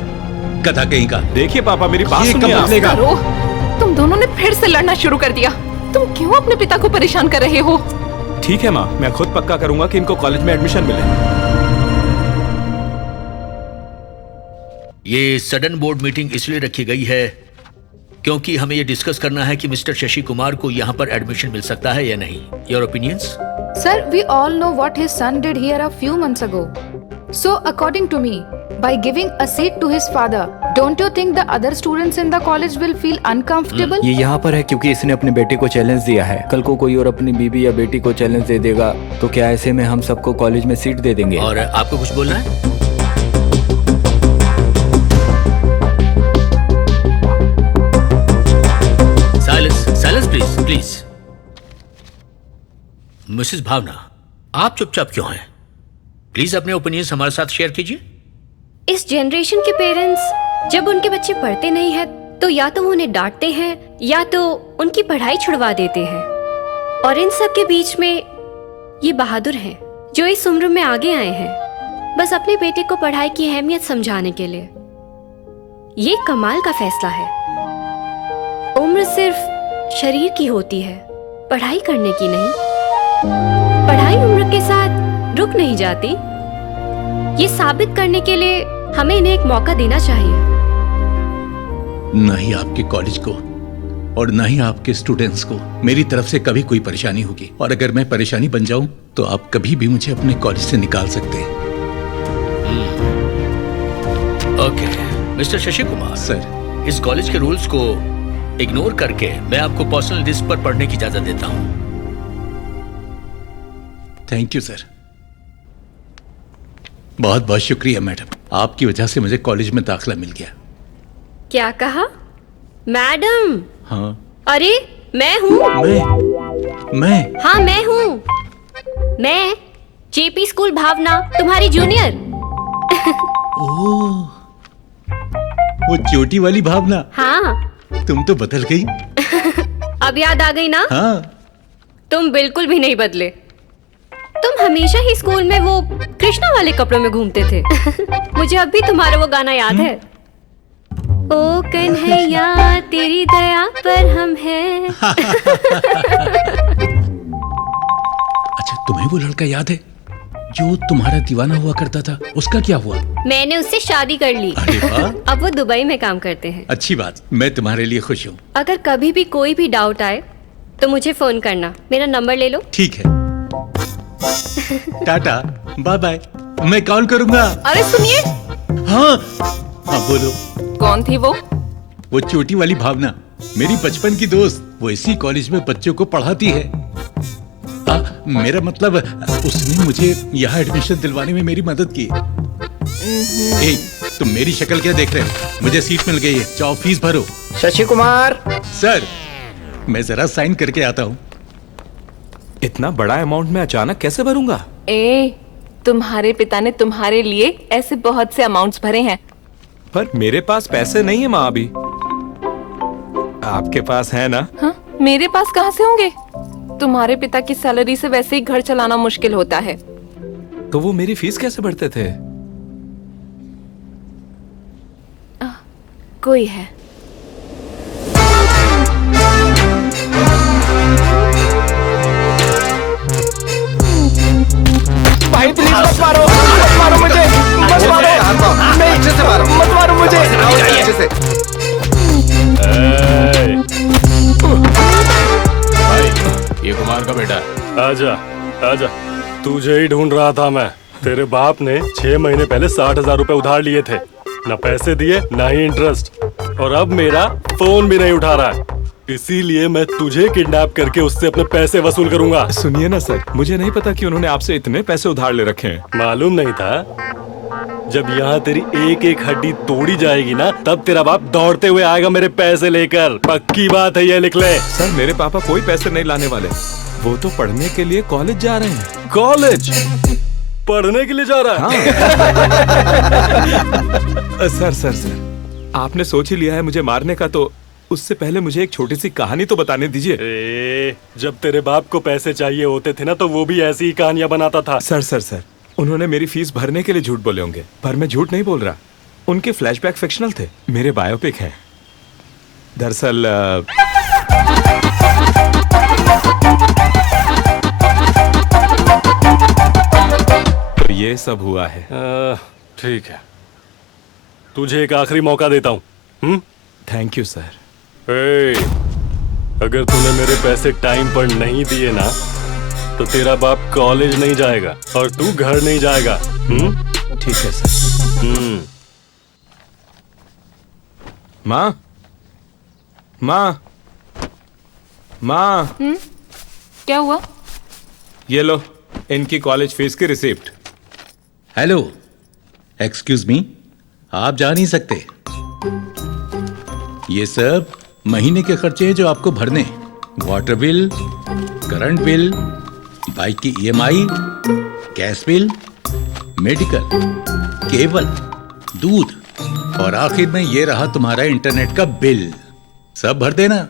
कथा कहीं का। देखिए पापा, मेरी बात सुनिए। तुम दोनों ने फिर से लड़ना शुरू कर दिया। तुम क्यों अपने पिता को परेशान कर रहे हो? ठीक है माँ, मैं खुद पक्का करूंगा कि इनको कॉलेज में एडमिशन मिले। ये सडन बोर्ड मीटिंग इसलिए रखी गई है क्योंकि हमें ये डिस्कस करना है कि मिस्टर शशि कुमार को यहाँ पर एडमिशन मिल सकता है या नहीं। Your opinions? Sir, we all know what his son did here a few months ago. So, according to me, by giving a seat to his father, don't you think the other students in the college will feel uncomfortable? ये यहाँ पर है क्योंकि इसने अपने बेटे को challenge दिया है। कल को कोई और अपनी बीवी या बेटी को चैलेंज दे देगा तो क्या ऐसे में हम सबको कॉलेज में सीट दे देंगे? और आपको कुछ बोलना है? Silence please. मिसेस भावना, आप चुपचाप क्यों हैं? प्लीज अपने ओपिनियंस हमारे साथ शेयर कीजिए। इस जनरेशन के पेरेंट्स जब उनके बच्चे पढ़ते नहीं हैं तो या तो वो उन्हें डांटते हैं या तो उनकी पढ़ाई छुड़वा देते हैं। और इन सब के बीच में ये बहादुर हैं जो इस उम्र में आगे आए हैं बस अपने बेटे को पढ़ाई की अहमियत समझाने के लिए। ये कमाल का फैसला है। उम्र सिर्फ शरीर की होती है, पढ़ाई करने की नहीं। पढ़ाई उम्र के साथ रुक नहीं जाती। ये साबित करने के लिए हमें इन्हें एक मौका देना चाहिए। न ही आपके कॉलेज को और न ही आपके स्टूडेंट्स को मेरी तरफ से कभी कोई परेशानी होगी। और अगर मैं परेशानी बन जाऊं तो आप कभी भी मुझे अपने कॉलेज से निकाल सकते हैं। Okay mister Shashi Kumar sir, इस कॉलेज के रूल्स को इग्नोर करके मैं आपको पर्सनल डिस्क पर पढ़ने की इजाजत देता हूं। Thank you sir. बहुत बहुत शुक्रिया मैडम, आपकी वजह से मुझे कॉलेज में दाखिला मिल गया। क्या कहा? मैडम? हाँ। अरे मैं हूँ। मैं? हाँ मैं हूँ। मैं जेपी स्कूल भावना, तुम्हारी जूनियर। ओह, वो चोटी वाली भावना। हाँ। तुम तो बदल गई। अब याद आ गई ना? हाँ। तुम बिल्कुल भी नहीं बदले। तुम हमेशा ही स्कूल में वो कृष्णा वाले कपड़ों में घूमते थे। मुझे अब भी तुम्हारा वो गाना याद है। ओ कन्हैया तेरी दया पर हम हैं। अच्छा, तुम्हें वो लड़का याद है जो तुम्हारा दीवाना हुआ करता था? उसका क्या हुआ? मैंने उससे शादी कर ली। अरे वाह। अब वो दुबई में काम करते हैं। अच्छी बात, मैं तुम्हारे लिए खुश हूँ। अगर कभी भी कोई भी डाउट आए तो मुझे फोन करना। मेरा नंबर ले लो। ठीक है। टाटा, बाय बाय, मैं कॉल करूंगा। अरे सुनिए। हाँ हाँ बोलो। कौन थी वो? वो चोटी वाली भावना, मेरी बचपन की दोस्त। वो इसी कॉलेज में बच्चों को पढ़ाती है। मेरा मतलब उसने मुझे यहाँ एडमिशन दिलवाने में मेरी मदद की। ए, तुम मेरी शक्ल क्या देख रहे हो? मुझे सीट मिल गई है, जाओ फीस भरो। शशि कुमार। सर, मैं जरा साइन करके आता हूँ। इतना बड़ा अमाउंट मैं अचानक कैसे भरूंगा? तुम्हारे पिता ने तुम्हारे लिए ऐसे बहुत से अमाउंट्स भरे हैं। पर मेरे पास पैसे नहीं है माँ अभी। आपके पास है ना? हाँ, मेरे पास कहाँ से होंगे? तुम्हारे पिता की सैलरी से वैसे ही घर चलाना मुश्किल होता है। तो वो मेरी फीस कैसे भरते थे? कोई है। भाई प्लीज मत मारो, मत मारो मुझे, मत मारो, नहीं, अच्छे से मारो, मत मारो मुझे, अच्छे से। भाई, ये कुमार का बेटा। आजा, आजा। तुझे ही ढूंढ रहा था मैं। तेरे बाप ने 6 महीने पहले 60,000 रुपए उधार लिए थे। ना पैसे दिए, ना ही इंटरेस्ट। और अब मेरा फोन भी नहीं उठा रहा है। इसीलिए मैं तुझे किडनैप करके उससे अपने पैसे वसूल करूंगा। सुनिए ना सर, मुझे नहीं पता कि उन्होंने आपसे इतने पैसे उधार ले रखे हैं। मालूम नहीं था? जब यहाँ तेरी एक एक हड्डी तोड़ी जाएगी ना, तब तेरा बाप दौड़ते हुए आएगा मेरे पैसे लेकर। पक्की बात है, ये लिख ले। सर, मेरे पापा कोई पैसे नहीं लाने वाले। वो तो पढ़ने के लिए कॉलेज जा रहे हैं। कॉलेज? पढ़ने के लिए जा रहा है? हाँ। सर, आपने सोच ही लिया है मुझे मारने का, तो उससे पहले मुझे एक छोटी सी कहानी तो बताने दीजिए। जब तेरे बाप को पैसे चाहिए होते थे ना, तो वो भी ऐसी ही कहानियां बनाता था। सर, उन्होंने मेरी फीस भरने के लिए झूठ बोले होंगे, पर मैं झूठ नहीं बोल रहा। उनके फ्लैशबैक फिक्शनल थे, मेरे बायोपिक हैं। दरअसल तो ये सब हुआ है। ठीक है, तुझे एक आखिरी मौका देता हूँ। Thank you sir. अगर तूने मेरे पैसे टाइम पर नहीं दिए ना, तो तेरा बाप कॉलेज नहीं जाएगा और तू घर नहीं जाएगा। ठीक है सर। माँ, क्या हुआ? ये लो इनकी कॉलेज फीस की रिसिप्ट। हेलो, एक्सक्यूज मी, आप जा नहीं सकते। ये सब महीने के खर्चे हैं जो आपको भरने। Water bill, current bill, bike की EMI, gas bill, medical, cable, दूध और आखिर में ये रहा तुम्हारा इंटरनेट का बिल। सब भर देना।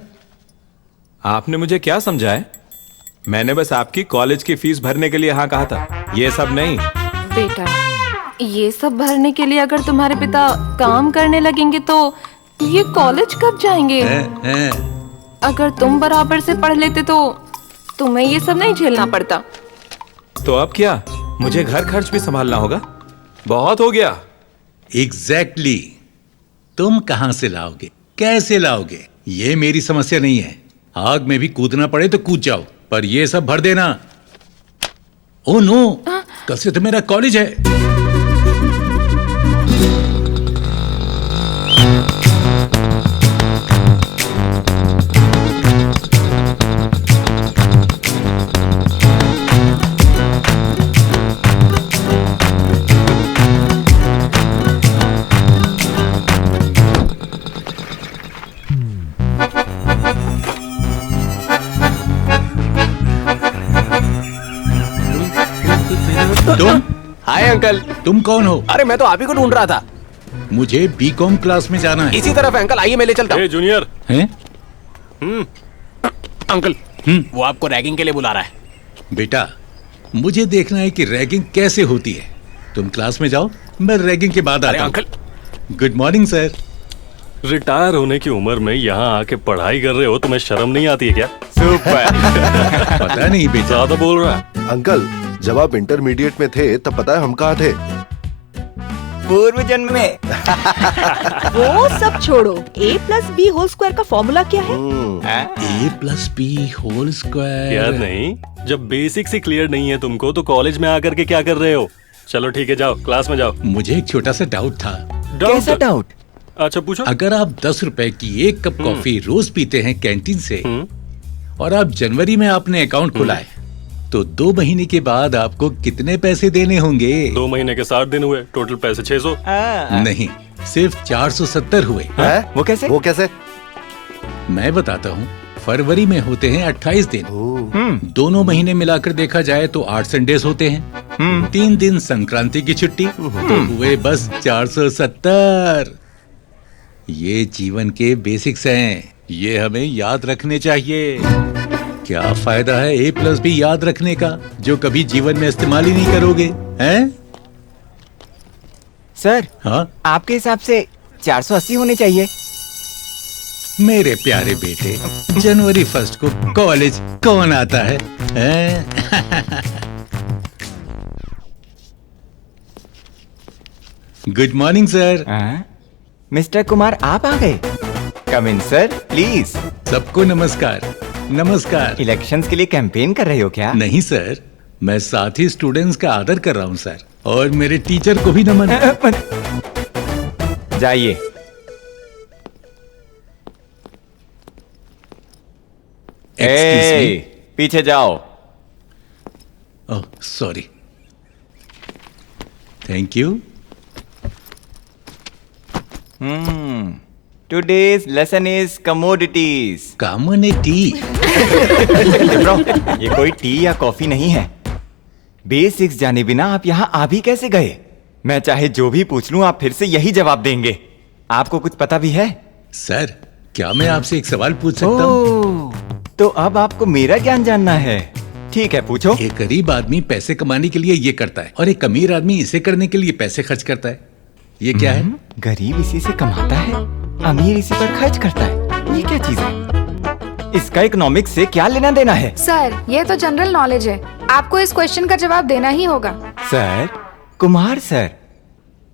आपने मुझे क्या समझा है? मैंने बस आपकी कॉलेज की फीस भरने के लिए हाँ कहा था, ये सब नहीं। बेटा, ये सब भरने के लिए अगर तुम्हारे पिता काम करने लगेंगे तो ये कॉलेज कब जाएंगे? अगर तुम बराबर से पढ़ लेते तो तुम्हें ये सब नहीं झेलना पड़ता। तो अब क्या, मुझे घर खर्च भी संभालना होगा? बहुत हो गया। एग्जैक्टली। तुम कहां से लाओगे, कैसे लाओगे, ये मेरी समस्या नहीं है। आग में भी कूदना पड़े तो कूद जाओ, पर ये सब भर देना। ओ नो, कल से तो मेरा कॉलेज है। तुम? Hi uncle. तुम कौन हो? अरे मैं तो आप ही को ढूंढ रहा था। मुझे बीकॉम क्लास में जाना है। इसी तरफ है अंकल, आइए मैं ले चलता हूँ। जूनियर। हैं? अंकल, वो आपको रैगिंग के लिए बुला रहा है। बेटा, मुझे देखना है कि रैगिंग कैसे होती है। तुम क्लास में जाओ, मैं रैगिंग के बाद आता हूँ। Uncle. Good morning sir. Retire होने की उम्र में यहाँ आके पढ़ाई कर रहे हो, तुम्हें शर्म नहीं आती है क्या? सुपर। पता नहीं बेटा। ज्यादा बोल रहा है। अंकल, जब आप इंटरमीडिएट में थे तब पता है हम कहाँ थे? पूर्व जन्म में। वो सब छोड़ो, a+b होल स्क्वायर का फॉर्मूला क्या है? a+b whole square. याद नहीं? जब बेसिक्स ही क्लियर नहीं है तुमको तो कॉलेज में आकर के क्या कर रहे हो? चलो ठीक है, जाओ क्लास में जाओ। मुझे एक छोटा सा डाउट था। कैसा डाउट? अच्छा पूछो। अगर आप 10 रुपए की एक कप कॉफी रोज पीते हैं कैंटीन से, और आप जनवरी में आपने अकाउंट खोला है, तो 2 महीने के बाद आपको कितने पैसे देने होंगे? 2 महीने के 60 दिन हुए, टोटल पैसे 600। नहीं, सिर्फ 470 हुए। वो कैसे? वो कैसे? मैं बताता हूँ। फरवरी में होते हैं 28 दिन। दोनों महीने मिलाकर देखा जाए तो 8 संडेज होते हैं। 3 दिन संक्रांति की छुट्टी, तो हुए बस 470। ये जीवन के बेसिक्स हैं, ये हमें याद रखने चाहिए। क्या फायदा है a+b याद रखने का, जो कभी जीवन में इस्तेमाल ही नहीं करोगे, हैं? सर, हाँ? आपके हिसाब से 480 होने चाहिए। मेरे प्यारे बेटे, जनवरी 1 को कॉलेज कौन आता है, हैं? Good morning sir. Mister Kumar, आप आ गए। कम इन सर, प्लीज। सबको नमस्कार। नमस्कार। इलेक्शंस के लिए कैंपेन कर रहे हो क्या? नहीं सर, मैं साथी स्टूडेंट्स का आदर कर रहा हूँ सर, और मेरे टीचर को भी नमन। जाइए। पीछे जाओ। Oh sorry. Thank you. Today's lesson is commodities. Community. ये कोई टी या कॉफी नहीं है। बेसिक्स जाने बिना आप यहाँ आ भी कैसे गए? मैं चाहे जो भी पूछ लूं, आप फिर से यही जवाब देंगे। आपको कुछ पता भी है? सर, क्या मैं आपसे एक सवाल पूछ सकता हूँ? तो अब आपको मेरा ज्ञान जानना है। ठीक है, पूछो। एक गरीब आदमी पैसे कमाने के लिए ये करता है, और एक अमीर आदमी इसे करने के लिए पैसे खर्च करता है। ये क्या है? गरीब इसी से कमाता है, अमीर इसी पर खर्च करता है। ये क्या चीज है? इसका इकोनॉमिक्स से क्या लेना देना है? सर, ये तो जनरल नॉलेज है, आपको इस क्वेश्चन का जवाब देना ही होगा। सर, कुमार सर,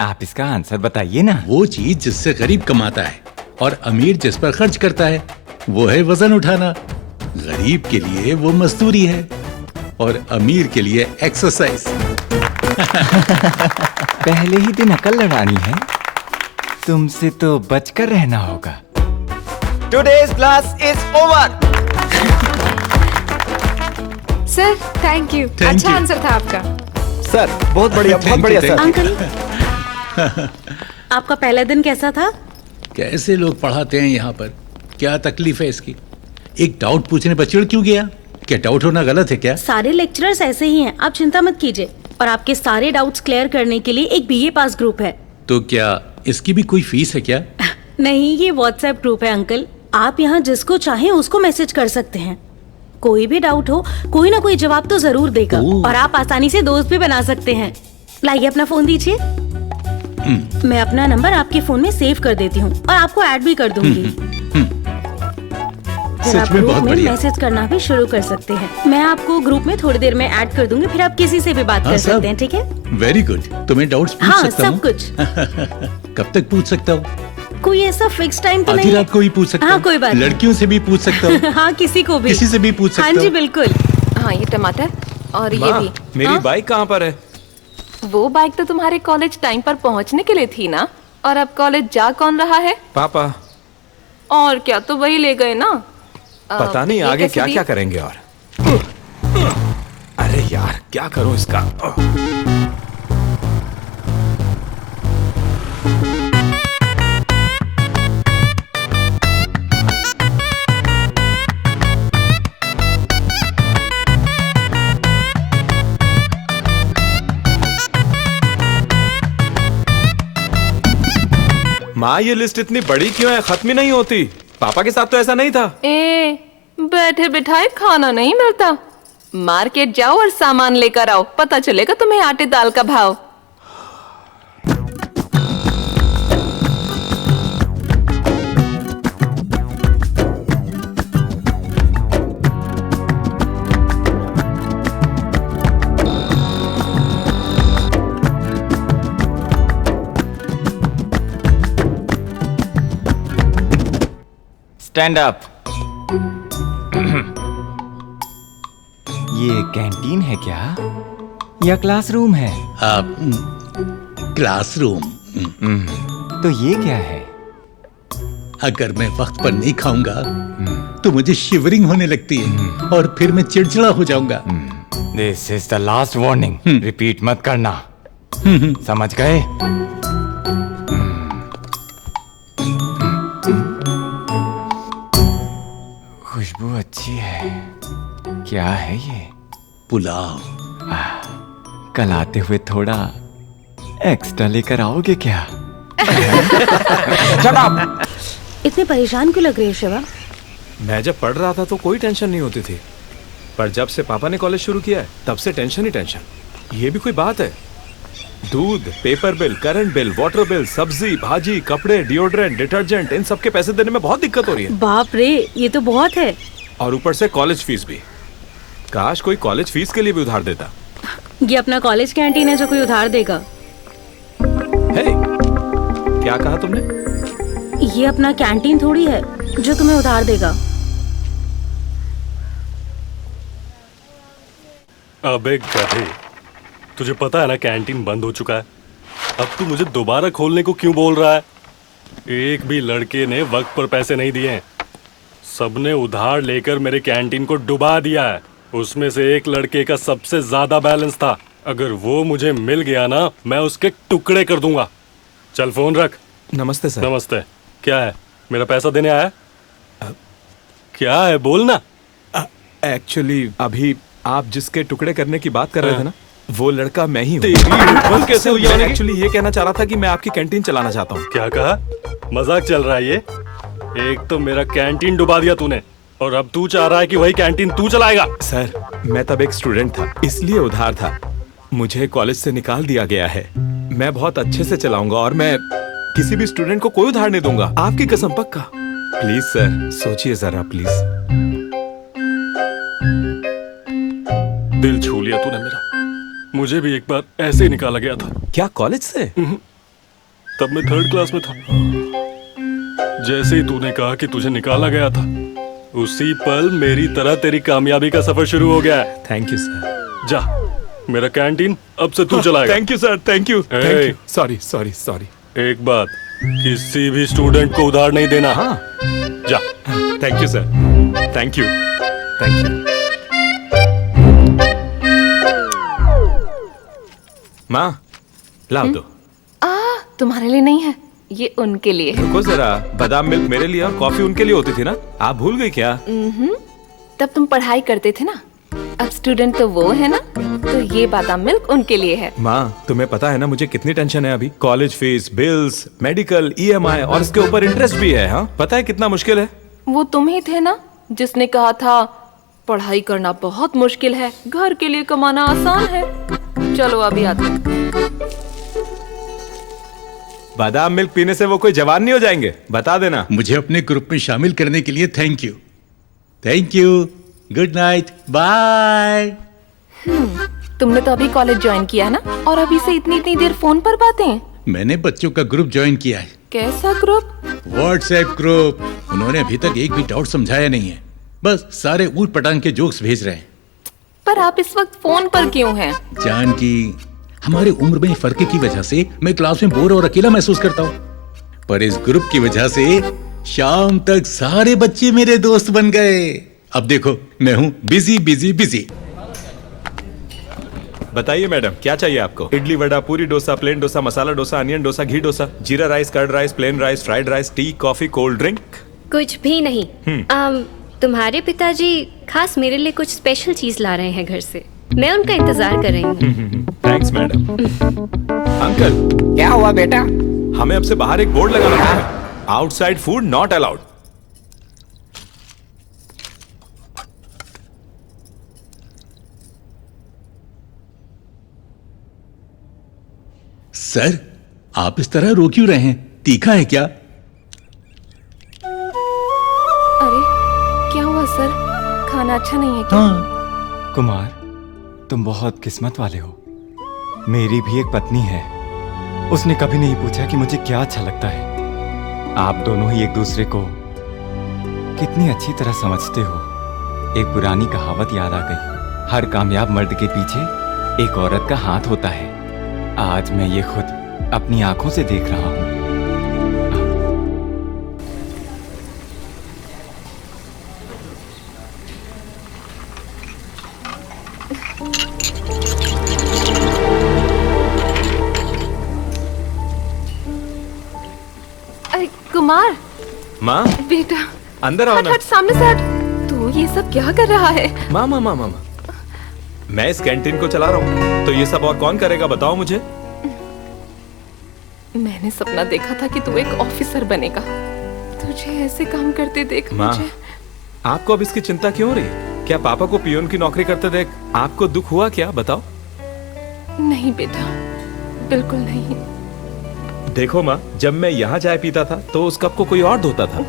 आप इसका आंसर बताइए ना। वो चीज जिससे गरीब कमाता है और अमीर जिस पर खर्च करता है, वो है वजन उठाना। गरीब के लिए वो मजदूरी है, और अमीर के लिए एक्सरसाइज। पहले ही दिन अकल लड़ानी है, तुमसे तो बचकर रहना होगा। Today's class is over. Sir, thank you. अच्छा आंसर था आपका। सर, बहुत बढ़िया, बहुत बढ़िया सर। अंकल, आपका पहला दिन कैसा था? कैसे लोग पढ़ाते हैं यहाँ पर? क्या तकलीफ है इसकी? एक डाउट पूछने पर चिढ़ क्यों गया? क्या डाउट होना गलत है क्या? सारे लेक्चरर्स ऐसे ही हैं, आप चिंता मत कीजिए। और आपके सारे डाउट्स क्लियर करने के लिए एक बीए पास ग्रुप है। तो क्या इसकी भी कोई फीस है क्या? नहीं, ये व्हाट्सएप ग्रुप है अंकल। आप यहाँ जिसको चाहें उसको मैसेज कर सकते हैं। कोई भी डाउट हो, कोई ना कोई जवाब तो जरूर देगा। और आप आसानी से दोस्त भी बना सकते हैं। लाइए अपना फोन दीजिए। मैं अपना नंबर आपके फोन में सेव कर देती हूँ और आपको ऐड भी कर दूंगी। फिर आप ग्रुप में मैसेज करना भी शुरू कर सकते हैं। मैं आपको ग्रुप में थोड़ी देर में ऐड कर दूंगी, फिर आप किसी से भी बात कर सकते हैं, ठीक है? Very good. तुम्हें डाउट्स पूछ हाँ, सकता हूँ? सब कुछ। कब तक पूछ सकता हूँ? कोई ऐसा फिक्स टाइम तो नहीं आधी है। रात को भी पूछ सकता हूँ? हाँ, कोई बात नहीं। लड़कियों से भी पूछ सकता हूँ? हाँ, किसी को भी। किसी से भी पूछ सकता हाँ हूँ? जी, बिल्कुल। हाँ, ये टमाटर और ये भी। मेरी हाँ? बाइक कहाँ पर है? वो बाइक तो तुम्हारे कॉलेज टाइम पर पहुंचने के लिए थी ना। और अब कॉलेज जा कौन रहा है? पापा। और क्या, तो वही ले गए ना। पता नहीं ये आगे कैसे क्या दी? क्या करेंगे। और अरे यार, क्या करूं इसका? माँ, ये लिस्ट इतनी बड़ी क्यों है? खत्म ही नहीं होती। पापा के साथ तो ऐसा नहीं था। बैठे बिठाए खाना नहीं मिलता। मार्केट जाओ और सामान लेकर आओ, पता चलेगा तुम्हें आटे दाल का भाव। Stand up. ये कैंटीन है क्या या क्लासरूम है? क्लासरूम। तो ये क्या है? अगर मैं वक्त पर नहीं खाऊंगा तो मुझे शिवरिंग होने लगती है और फिर मैं चिड़चिड़ा हो जाऊंगा। This is the last warning. Repeat मत करना, समझ गए? खुशबू अच्छी है। क्या है ये? पुलाव। कल आते हुए थोड़ा एक्स्ट्रा लेकर आओगे क्या? Shut up! इतने परेशान क्यों लग रहे हो शिवा? मैं जब पढ़ रहा था तो कोई टेंशन नहीं होती थी, पर जब से पापा ने कॉलेज शुरू किया है तब से टेंशन ही टेंशन। ये भी कोई बात है? दूध, paper bill, current bill, water bill, सब्जी, भाजी, कपड़े, डिओड्रेंट, डिटर्जेंट, इन सब के पैसे देने में बहुत दिक्कत हो रही है। बाप रे, ये तो बहुत है। और ऊपर से कॉलेज फीस भी। काश कोई कॉलेज फीस के लिए भी उधार देता। ये अपना कॉलेज कैंटीन है जो कोई उधार देगा। क्या कहा तुमने? ये अपना कैंटीन थोड़ी है जो तुम्हें उधार देगा। अबे गधे, तुझे पता है ना कैंटीन बंद हो चुका है। अब तू मुझे दोबारा खोलने को क्यों बोल रहा है? एक भी लड़के ने वक्त पर पैसे नहीं दिए हैं। सबने उधार लेकर मेरे कैंटीन को डुबा दिया है। उसमें से एक लड़के का सबसे ज्यादा बैलेंस था। अगर वो मुझे मिल गया ना, मैं उसके टुकड़े कर दूंगा। चल फोन रख। नमस्ते सर। नमस्ते। क्या है, मेरा पैसा देने आया? क्या है, बोल ना। एक्चुअली अभी आप जिसके टुकड़े करने की बात कर रहे थे ना, वो लड़का मैं ही हूँ। कैसे हुई? एक्चुअली ये कहना चाह रहा था कि मैं आपकी कैंटीन चलाना चाहता हूँ। क्या कहा? मजाक चल रहा है ये? एक तो मेरा कैंटीन डुबा दिया तूने, और अब तू चाह रहा है कि वही कैंटीन तू चलाएगा? सर, मैं तब एक स्टूडेंट था, इसलिए उधार था। मुझे कॉलेज से निकाल दिया गया है। मैं बहुत अच्छे से चलाऊंगा और मैं किसी भी स्टूडेंट को कोई उधार नहीं दूंगा, आपकी कसम पक्का। प्लीज सर, सोचिए जरा प्लीज। दिल छू लिया तूने मेरा। मुझे भी एक बार ऐसे ही निकाला गया था। क्या कॉलेज से? तब मैं 3rd क्लास में था। जैसे ही तूने कहा कि तुझे निकाला गया था, उसी पल मेरी तरह तेरी कामयाबी का सफर शुरू हो गया है। Thank you sir. जा, मेरा कैंटीन अब से तू चलाएगा। Thank you sir, thank you. Sorry sorry sorry. एक बात, किसी भी स्टूडेंट को उधार नहीं देना। हाँ, जा। Thank you sir, thank you, thank you. माँ, लाओ दो। तुम्हारे लिए नहीं है, ये उनके लिए है। रुको जरा, बादाम मिल्क मेरे लिए और कॉफी उनके लिए होती थी ना, आप भूल गई क्या? तब तुम पढ़ाई करते थे ना, अब स्टूडेंट तो वो है ना, तो ये बादाम मिल्क उनके लिए है। माँ तुम्हें पता है ना मुझे कितनी टेंशन है अभी, college fees, bills, medical, EMI और इसके ऊपर इंटरेस्ट भी है। हाँ पता है कितना मुश्किल है। वो तुम ही थे ना जिसने कहा था पढ़ाई करना बहुत मुश्किल है, घर के लिए कमाना आसान है। चलो अभी आते हैं। बादाम मिल्क पीने से वो कोई जवान नहीं हो जाएंगे, बता देना। मुझे अपने ग्रुप में शामिल करने के लिए thank you. Thank you, good night, bye. तुमने तो अभी कॉलेज ज्वाइन किया है ना, और अभी से इतनी इतनी देर फोन पर बातें। मैंने बच्चों का ग्रुप ज्वाइन किया है। कैसा ग्रुप? WhatsApp group. उन्होंने अभी तक एक भी डाउट समझाया नहीं है, बस सारे ऊट पटांग के जोक्स भेज रहे हैं। पर आप इस वक्त फोन पर क्यों हैं? जान की हमारे उम्र में फर्क की वजह से मैं क्लास में बोर और अकेला महसूस करता हूँ, पर इस ग्रुप की वजह से शाम तक सारे बच्चे मेरे दोस्त बन गए। अब देखो मैं हूँ बिजी बिजी बिजी। बताइए मैडम क्या चाहिए आपको? Idli, vada, puri dosa, plain dosa, masala dosa, onion dosa, ghee dosa, jeera rice, curd rice, plain rice, fried rice, tea, coffee, cold drink? कुछ भी नहीं। तुम्हारे पिताजी खास मेरे लिए कुछ स्पेशल चीज ला रहे हैं घर से, मैं उनका इंतजार कर रही हूँ। Thanks madam. अंकल क्या हुआ बेटा? हमें अब से बाहर एक बोर्ड लगाना है, outside food not allowed. Sir आप इस तरह रो क्यों रहे हैं? तीखा है क्या? अरे क्या हुआ सर, खाना अच्छा नहीं है क्या? हाँ। कुमार तुम बहुत किस्मत वाले हो। मेरी भी एक पत्नी है, उसने कभी नहीं पूछा कि मुझे क्या अच्छा लगता है। आप दोनों ही एक दूसरे को कितनी अच्छी तरह समझते हो। एक पुरानी कहावत याद आ गई, हर कामयाब मर्द के पीछे एक औरत का हाथ होता है। आज मैं ये खुद अपनी आंखों से देख रहा हूं। अरे कुमार। माँ बेटा अंदर आओ हट ना। हट, सामने से हट। तू ये सब क्या कर रहा है? माँ माँ माँ माँ, मैं इस कैंटीन को चला रहा हूँ, तो ये सब और कौन करेगा बताओ मुझे? मैंने सपना देखा था कि तू एक ऑफिसर बनेगा, तुझे ऐसे काम करते देख माँ मुझे। आपको अब इसकी चिंता क्यों हो रही है? क्या पापा को पियून की नौकरी करते देख आपको दुख हुआ क्या? बताओ। नहीं बेटा, बिल्कुल नहीं। देखो माँ, जब मैं यहाँ चाय पीता था तो उस कप को कोई और धोता था,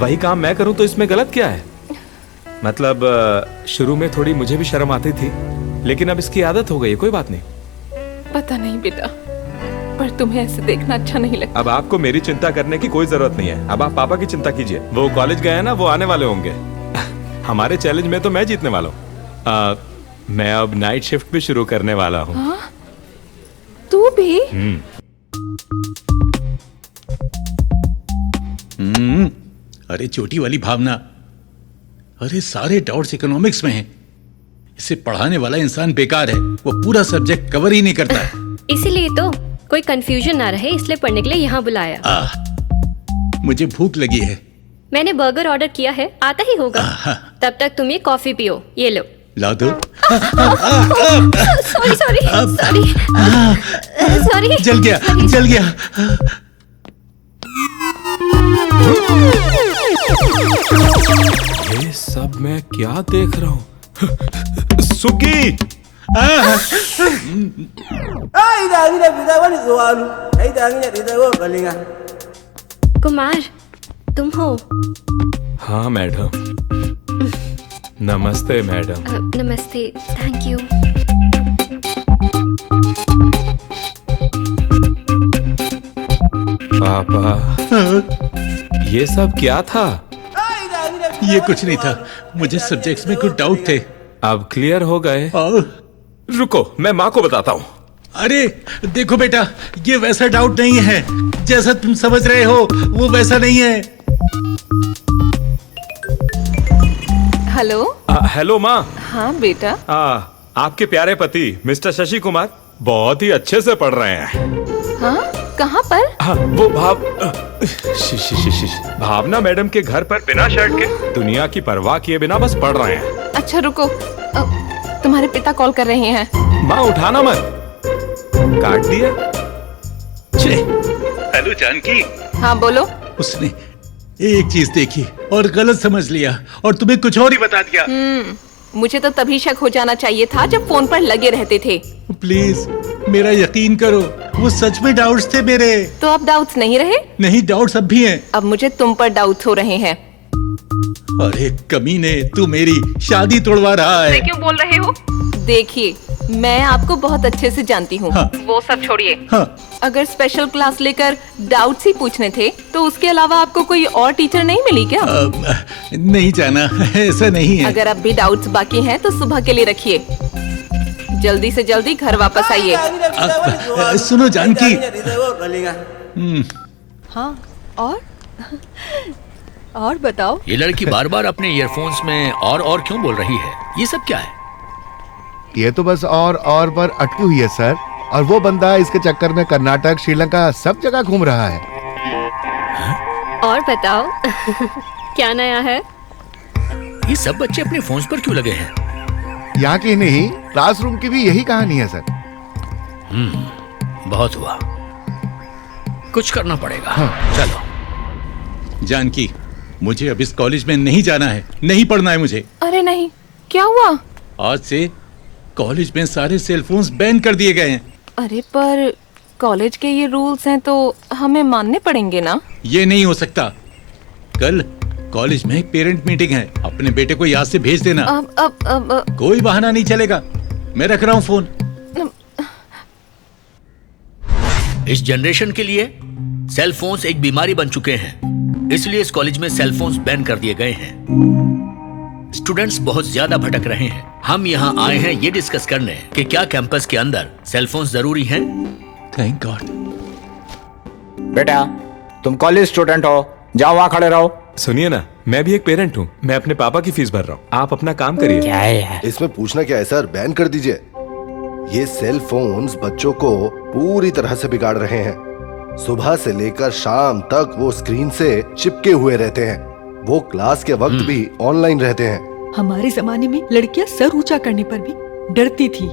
वही काम मैं करूँ तो इसमें गलत क्या है? मतलब शुरू में थोड़ी मुझे भी शर्म आती थी, लेकिन अब इसकी आदत हो गई है, कोई बात नहीं। पता नहीं बेटा, पर तुम्हें ऐसे देखना अच्छा नहीं लगता। अब आपको मेरी चिंता करने की कोई जरूरत नहीं है, अब आप पापा की चिंता कीजिए। वो कॉलेज गए हैं ना, वो आने वाले होंगे। हमारे चैलेंज में तो मैं जीतने वाला हूँ। मैं अब नाइट शिफ्ट भी शुरू करने वाला हूँ। हाँ? तू भी? अरे छोटी वाली भावना, अरे सारे डाउट्स इकोनॉमिक्स में हैं। इसे पढ़ाने वाला इंसान बेकार है, वो पूरा सब्जेक्ट कवर ही नहीं करता है। इसीलिए तो कोई कंफ्यूजन ना रहे, इसलिए पढ़ने के लिए यहाँ बुलाया। मुझे भूख लगी है। मैंने बर्गर ऑर्डर किया है, आता ही होगा। तब तक तुम ये कॉफी पियो, ये लो। ला दो। Sorry sorry sorry sorry. जल गया, जल गया। ये सब मैं क्या देख रहा हूँ? सुगी! कुमार तुम हो? हाँ मैडम। नमस्ते मैडम। नमस्ते, थैंक यू। पापा ये सब क्या था? ये कुछ नहीं था, मुझे सब्जेक्ट्स में कुछ डाउट थे। अब क्लियर हो गए? रुको मैं माँ को बताता हूँ। अरे देखो बेटा, ये वैसा डाउट नहीं है, जैसा तुम समझ रहे हो वो वैसा नहीं है। हेलो। हेलो माँ। हाँ बेटा। आपके प्यारे पति मिस्टर शशि कुमार बहुत ही अच्छे से पढ़ रहे हैं। हाँ, कहाँ पर? हाँ वो भावना मैडम के घर पर बिना शर्ट के दुनिया की परवाह किए बिना बस पढ़ रहे हैं। अच्छा रुको, तुम्हारे पिता कॉल कर रहे हैं। माँ उठाना मत, काट दिया। हेलो जानकी। हाँ बोलो। उसने एक चीज देखी और गलत समझ लिया और तुम्हें कुछ और ही बता दिया। मुझे तो तभी शक हो जाना चाहिए था जब फोन पर लगे रहते थे। प्लीज मेरा यकीन करो, वो सच में डाउट्स थे मेरे। तो अब डाउट्स नहीं रहे? नहीं, डाउट्स अब भी हैं। अब मुझे तुम पर डाउट्स हो रहे हैं। अरे कमीने, तू मेरी शादी तोड़वा रहा है। क्यों बोल रहे हो? देखिए, मैं आपको बहुत अच्छे से जानती हूँ। हाँ। वो सब छोड़िए। हाँ। अगर स्पेशल क्लास लेकर डाउट्स ही पूछने थे तो उसके अलावा आपको कोई और टीचर नहीं मिली क्या? नहीं जाना, ऐसा नहीं है। अगर अब भी डाउट्स बाकी हैं तो सुबह के लिए रखिए। जल्दी से जल्दी घर वापस आइए। सुनो जानकी। हाँ, और बताओ। ये लड़की बार बार अपने ईयरफोन्स में और क्यों बोल रही है? ये सब क्या है? ये तो बस और पर अटकी हुई है सर। और वो बंदा इसके चक्कर में कर्नाटक, श्रीलंका सब जगह घूम रहा है। और बताओ क्या नया है? ये सब बच्चे अपने फोन्स पर क्यों लगे हैं? यहाँ की नहीं, क्लासरूम की भी यही कहानी है सर। बहुत हुआ, कुछ करना पड़ेगा। चलो। जानकी, मुझे अब इस कॉलेज में नहीं जाना है, नहीं पढ़ना है मुझे। अरे नहीं, क्या हुआ? आज से कॉलेज में सारे सेलफोन्स बैन कर दिए गए हैं। अरे पर कॉलेज के ये रूल्स हैं तो हमें मानने पड़ेंगे ना? ये नहीं हो सकता। कल कॉलेज में एक पेरेंट मीटिंग है, अपने बेटे को याद से भेज देना। अब कोई बहाना नहीं चलेगा। मैं रख रहा हूँ फोन। इस जनरेशन के लिए सेल फोन्स एक बीमारी बन चुके हैं, इसलिए इस कॉलेज में सेल फोन्स बैन कर दिए गए हैं। स्टूडेंट्स बहुत ज्यादा भटक रहे हैं। हम यहाँ आए हैं ये डिस्कस करने कि क्या कैंपस के अंदर सेल फोन्स जरूरी हैं? Thank God. बेटा, तुम कॉलेज स्टूडेंट हो, जाओ वहाँ खड़े रहो। सुनिए ना, मैं भी एक पेरेंट हूँ, मैं अपने पापा की फीस भर रहा हूँ। आप अपना काम करिए। क्या है इसमें पूछना क्या है सर? बैन कर दीजिए। ये सेल फोन्स बच्चों को पूरी तरह से बिगाड़ रहे हैं। सुबह से लेकर शाम तक वो स्क्रीन से चिपके हुए रहते हैं। वो क्लास के वक्त भी ऑनलाइन रहते हैं। हमारे जमाने में लड़कियां सर ऊंचा करने पर भी डरती थी,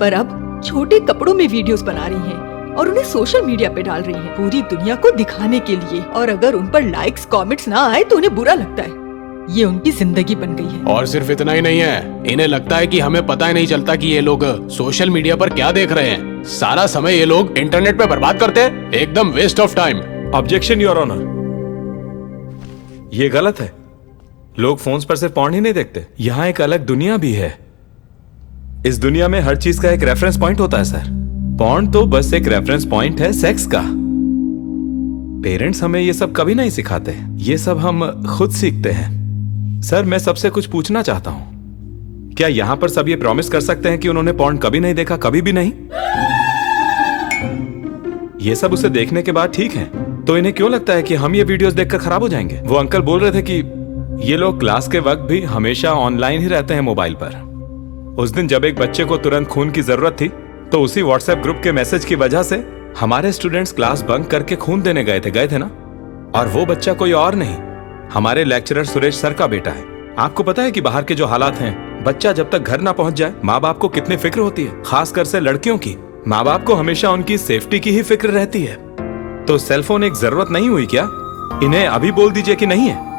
पर अब छोटे कपड़ों में वीडियोस बना रही हैं और उन्हें सोशल मीडिया पे डाल रही हैं, पूरी दुनिया को दिखाने के लिए। और अगर उन पर लाइक्स कमेंट्स ना आए तो उन्हें बुरा लगता है। ये उनकी जिंदगी बन गई है। और सिर्फ इतना ही नहीं है, इन्हें लगता है कि हमें पता ही नहीं चलता कि ये लोग सोशल मीडिया पर क्या देख रहे हैं। सारा समय ये लोग इंटरनेट पे बर्बाद करते हैं, एकदम waste of time. Objection your honour, ये गलत है। लोग फोन्स पर सिर्फ पॉर्न ही नहीं देखते, यहाँ एक अलग दुनिया भी है। इस दुनिया में हर चीज का एक रेफरेंस पॉइंट होता है सर। पॉर्न तो बस एक रेफरेंस पॉइंट है सेक्स का। पेरेंट्स हमें ये सब कभी नहीं सिखाते, ये सब हम खुद सीखते हैं। सर, मैं सबसे कुछ पूछना चाहता हूं, क्या यहां पर सब ये प्रॉमिस कर सकते हैं कि उन्होंने पॉर्न कभी नहीं देखा, कभी भी नहीं? ये सब उसे देखने के बाद ठीक है, तो इन्हें क्यों लगता है कि हम ये वीडियोस देखकर खराब हो जाएंगे? वो अंकल बोल रहे थे कि ये लोग क्लास के वक्त भी हमेशा ऑनलाइन ही रहते हैं मोबाइल पर। उस दिन जब एक बच्चे को तुरंत खून की जरूरत थी तो उसी व्हाट्सएप ग्रुप के मैसेज की वजह से हमारे स्टूडेंट्स क्लास बंक करके खून देने गए थे ना। और वो बच्चा कोई और नहीं, हमारे लेक्चरर सुरेश सर का बेटा है। आपको पता है कि बाहर के जो हालात हैं, बच्चा जब तक घर ना पहुंच जाए माँ बाप को कितनी फिक्र होती है, खासकर से लड़कियों की। माँ बाप को हमेशा उनकी सेफ्टी की ही फिक्र रहती है। तो सेलफोन एक जरूरत नहीं हुई क्या? इन्हें अभी बोल दीजिए कि नहीं है।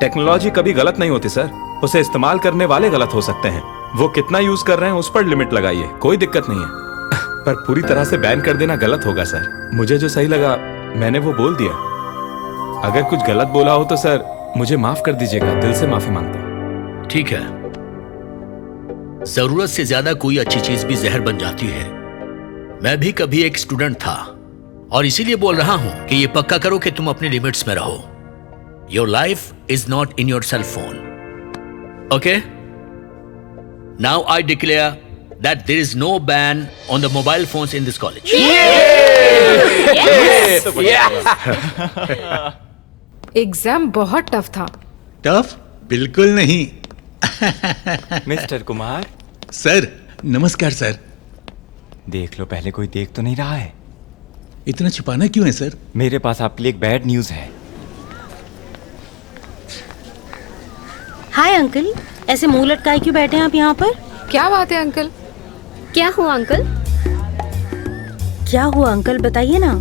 टेक्नोलॉजी कभी गलत नहीं होती सर, उसे इस्तेमाल करने वाले गलत हो सकते हैं। वो कितना यूज कर रहे हैं उस पर लिमिट लगाइए, कोई दिक्कत नहीं है। पर पूरी तरह से बैन कर देना गलत होगा सर। मुझे जो सही लगा मैंने वो बोल दिया। अगर कुछ गलत बोला हो तो सर मुझे माफ कर दीजिएगा, दिल से माफी मांगता हूं। ठीक है, जरूरत से ज्यादा कोई अच्छी चीज भी जहर बन जाती है। मैं भी कभी एक स्टूडेंट था और इसीलिए बोल रहा हूं कि ये पक्का करो कि तुम अपने लिमिट्स में रहो। Your life is not in your cell phone, okay? Now I declare that there is no ban on the mobile phones in this college. Exam बहुत टफ था। टफ? बिल्कुल नहीं। मिस्टर कुमार। सर, नमस्कार सर। देख लो, पहले कोई देख तो नहीं रहा है? इतना छिपाना क्यों है सर? मेरे पास आपके लिए एक बैड न्यूज है। हाय अंकल, ऐसे मुंह लटकाए क्यों बैठे हैं आप यहाँ पर? क्या बात है अंकल? क्या हुआ अंकल? क्या हुआ अंकल, बताइए ना।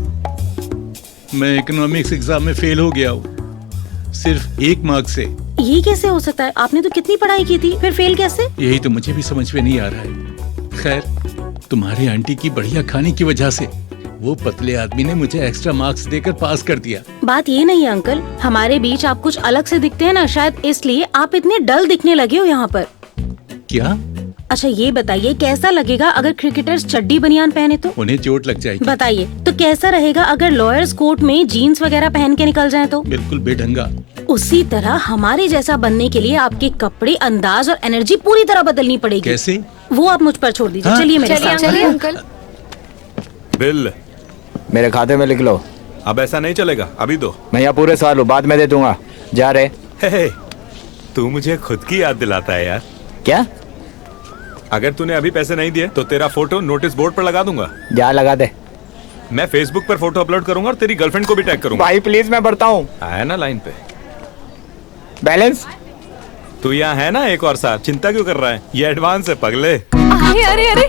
मैं इकोनॉमिक्स एग्जाम में फेल हो गया हूँ, सिर्फ 1 मार्क से। ये कैसे हो सकता है? आपने तो कितनी पढ़ाई की थी, फिर फेल कैसे? यही तो मुझे भी समझ में नहीं आ रहा है। खैर, तुम्हारे आंटी की बढ़िया खाने की वजह से वो पतले आदमी ने मुझे एक्स्ट्रा मार्क्स देकर पास कर दिया। बात ये नहीं है अंकल, हमारे बीच आप कुछ अलग से दिखते हैं ना, शायद इसलिए आप इतने डल दिखने लगे हो यहाँ पर। क्या? अच्छा ये बताइए, कैसा लगेगा अगर क्रिकेटर्स चड्डी बनियान पहने तो? उन्हें चोट लग जाएगी। बताइए तो कैसा रहेगा अगर लॉयर्स कोर्ट में जीन्स वगैरह पहन के निकल जाएं तो? बिल्कुल बेढंगा। उसी तरह हमारे जैसा बनने के लिए आपके कपड़े, अंदाज और एनर्जी पूरी तरह बदलनी पड़ेगी। कैसे? वो आप मुझ पर छोड़ दीजिए। हाँ? चलिए मेरे साथ। चलिए अंकल। बिल मेरे खाते में लिख लो। अब ऐसा नहीं चलेगा, अभी दो। मैं यहाँ पूरे साल हूँ, बाद में दे दूंगा। जा रहे। हे, तू मुझे खुद की याद दिलाता है यार। क्या? अगर तूने अभी पैसे नहीं दिए तो तेरा फोटो नोटिस बोर्ड पर लगा दूंगा। जा लगा दे। मैं फेसबुक पर फोटो अपलोड करूंगा और तेरी गर्लफ्रेंड को भी टैग करूंगा। भाई प्लीज, मैं बढ़ता हूँ। आया ना लाइन पे। बैलेंस? तू यहाँ है ना एक और साथ, चिंता क्यों कर रहा है? ये एडवांस है पगले। अरे अरे अरे,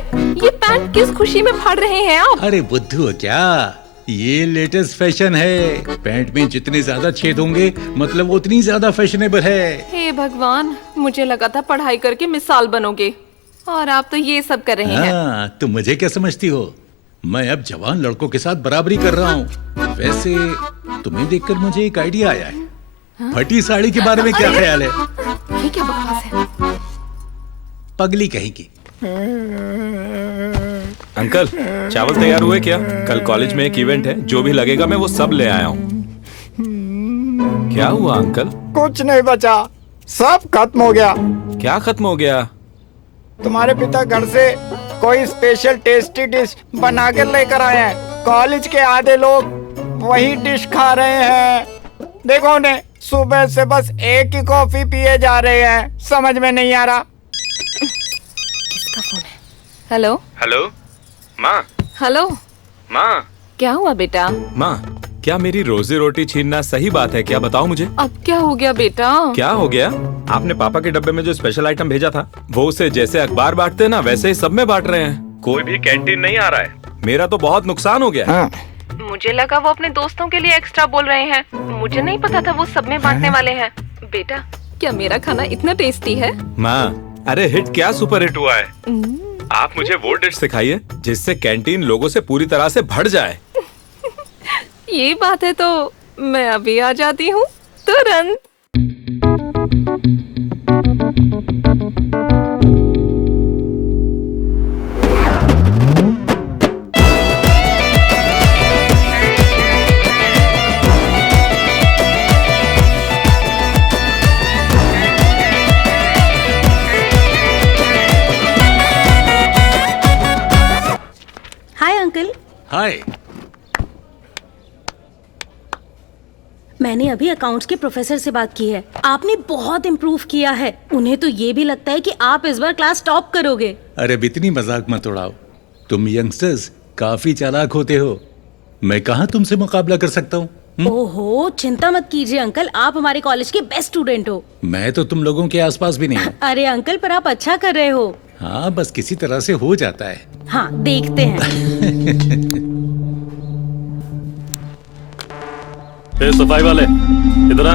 ये पैंट किस खुशी में फाड़ रहे हैं आप? अरे बुद्धू क्या, ये लेटेस्ट फैशन है। पैंट में जितने ज्यादा छेद होंगे मतलब उतनी ज्यादा फैशनेबल है। हे भगवान, मुझे लगा था पढ़ाई करके मिसाल बनोगे और आप तो ये सब कर रहे हैं। हाँ, तुम मुझे क्या समझती हो? मैं अब जवान लड़कों के साथ बराबरी कर रहा हूँ। वैसे तुम्हें देखकर मुझे एक आइडिया आया है। फटी साड़ी के बारे में क्या ख्याल है? ये क्या बकवास है? पगली कहेगी। अंकल, चावल तैयार हुए क्या? कल कॉलेज में एक इवेंट है, जो भी लगेगा मैं वो सब ले आया हूँ। क्या हुआ अंकल? कुछ नहीं बचा, सब खत्म हो गया। क्या खत्म हो गया? तुम्हारे पिता घर से कोई स्पेशल टेस्टी डिश बना कर लेकर आए हैं। कॉलेज के आधे लोग वही डिश खा रहे हैं। देखो उन्हें, सुबह से बस एक ही कॉफी पिए जा रहे हैं। समझ में नहीं आ रहा। किसका फोन है? हेलो हेलो माँ। हेलो माँ, क्या हुआ बेटा? माँ, क्या मेरी रोजी रोटी छीनना सही बात है क्या? बताओ मुझे। अब क्या हो गया बेटा? क्या हो गया? आपने पापा के डब्बे में जो स्पेशल आइटम भेजा था, वो उसे जैसे अखबार बांटते हैं ना, वैसे ही सब में बांट रहे हैं। कोई भी कैंटीन नहीं आ रहा है। मेरा तो बहुत नुकसान हो गया। मुझे लगा वो अपने दोस्तों के लिए एक्स्ट्रा बोल रहे हैं। मुझे नहीं पता था वो सब में बांटने वाले हैं। बेटा, क्या मेरा खाना इतना टेस्टी है? माँ, अरे हिट क्या सुपर हिट हुआ है। आप मुझे वो डिश सिखाइए जिससे कैंटीन लोगों से पूरी तरह से भर जाए। ये बात है तो मैं अभी आ जाती हूँ तुरंत। Hi uncle. हाय। मैंने अभी अकाउंट्स के प्रोफेसर से बात की है। आपने बहुत इम्प्रूव किया है। उन्हें तो ये भी लगता है कि आप इस बार क्लास टॉप करोगे। अरे अब इतनी मजाक मत उड़ाओ। तुम यंगस्टर्स काफी चालाक होते हो। मैं कहाँ तुमसे मुकाबला कर सकता हूँ? ओहो, चिंता मत कीजिए अंकल, आप हमारे कॉलेज के बेस्ट स्टूडेंट हो। मैं तो तुम लोगों के आसपास भी नहीं हूँ। अरे अंकल, पर आप अच्छा कर रहे हो। हाँ, बस किसी तरह से हो जाता है। हाँ, देखते हैं। ए, सफाई वाले इधर आ।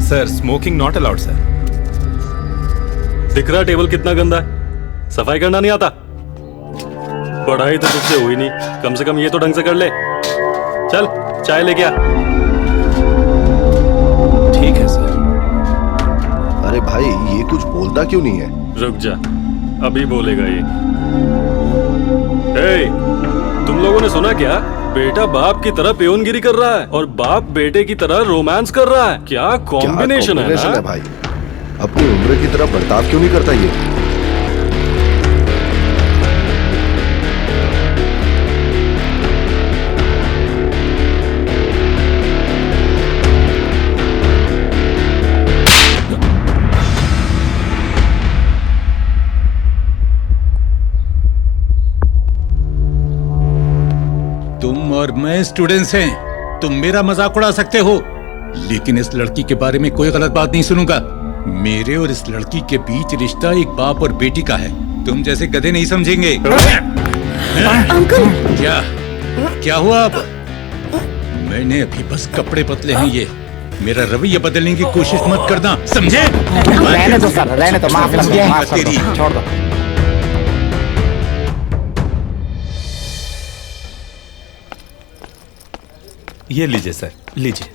Sir, smoking not allowed sir. दिख रहा टेबल कितना गंदा है? सफाई करना नहीं आता? पढ़ाई तो तुझसे हुई नहीं, कम से कम ये तो ढंग से कर ले। चल चाय लेके आ। ठीक है सर। अरे भाई, ये कुछ बोलता क्यों नहीं है? रुक जा, अभी बोलेगा ये। तुम लोगों ने सुना क्या? बेटा बाप की तरह पेयोनगिरी कर रहा है और बाप बेटे की तरह रोमांस कर रहा है। क्या कॉम्बिनेशन है ना? भाई, अपनी उम्र की तरह बर्ताव क्यों नहीं करता ये? तुम और मैं स्टूडेंट्स हैं। तुम मेरा मजाक उड़ा सकते हो, लेकिन इस लड़की के बारे में कोई गलत बात नहीं सुनूंगा। मेरे और इस लड़की के बीच रिश्ता एक बाप और बेटी का है। तुम जैसे गधे नहीं समझेंगे। अंकल क्या हुआ अब? मैंने अभी बस कपड़े बदले हैं। ये मेरा रवैया बदलने की कोशिश मत करना, समझे? रहने दो सर, रहने दो, माफ कर दो, माफ कर दो, छोड़ दो। ये लीजिए सर, लीजिए।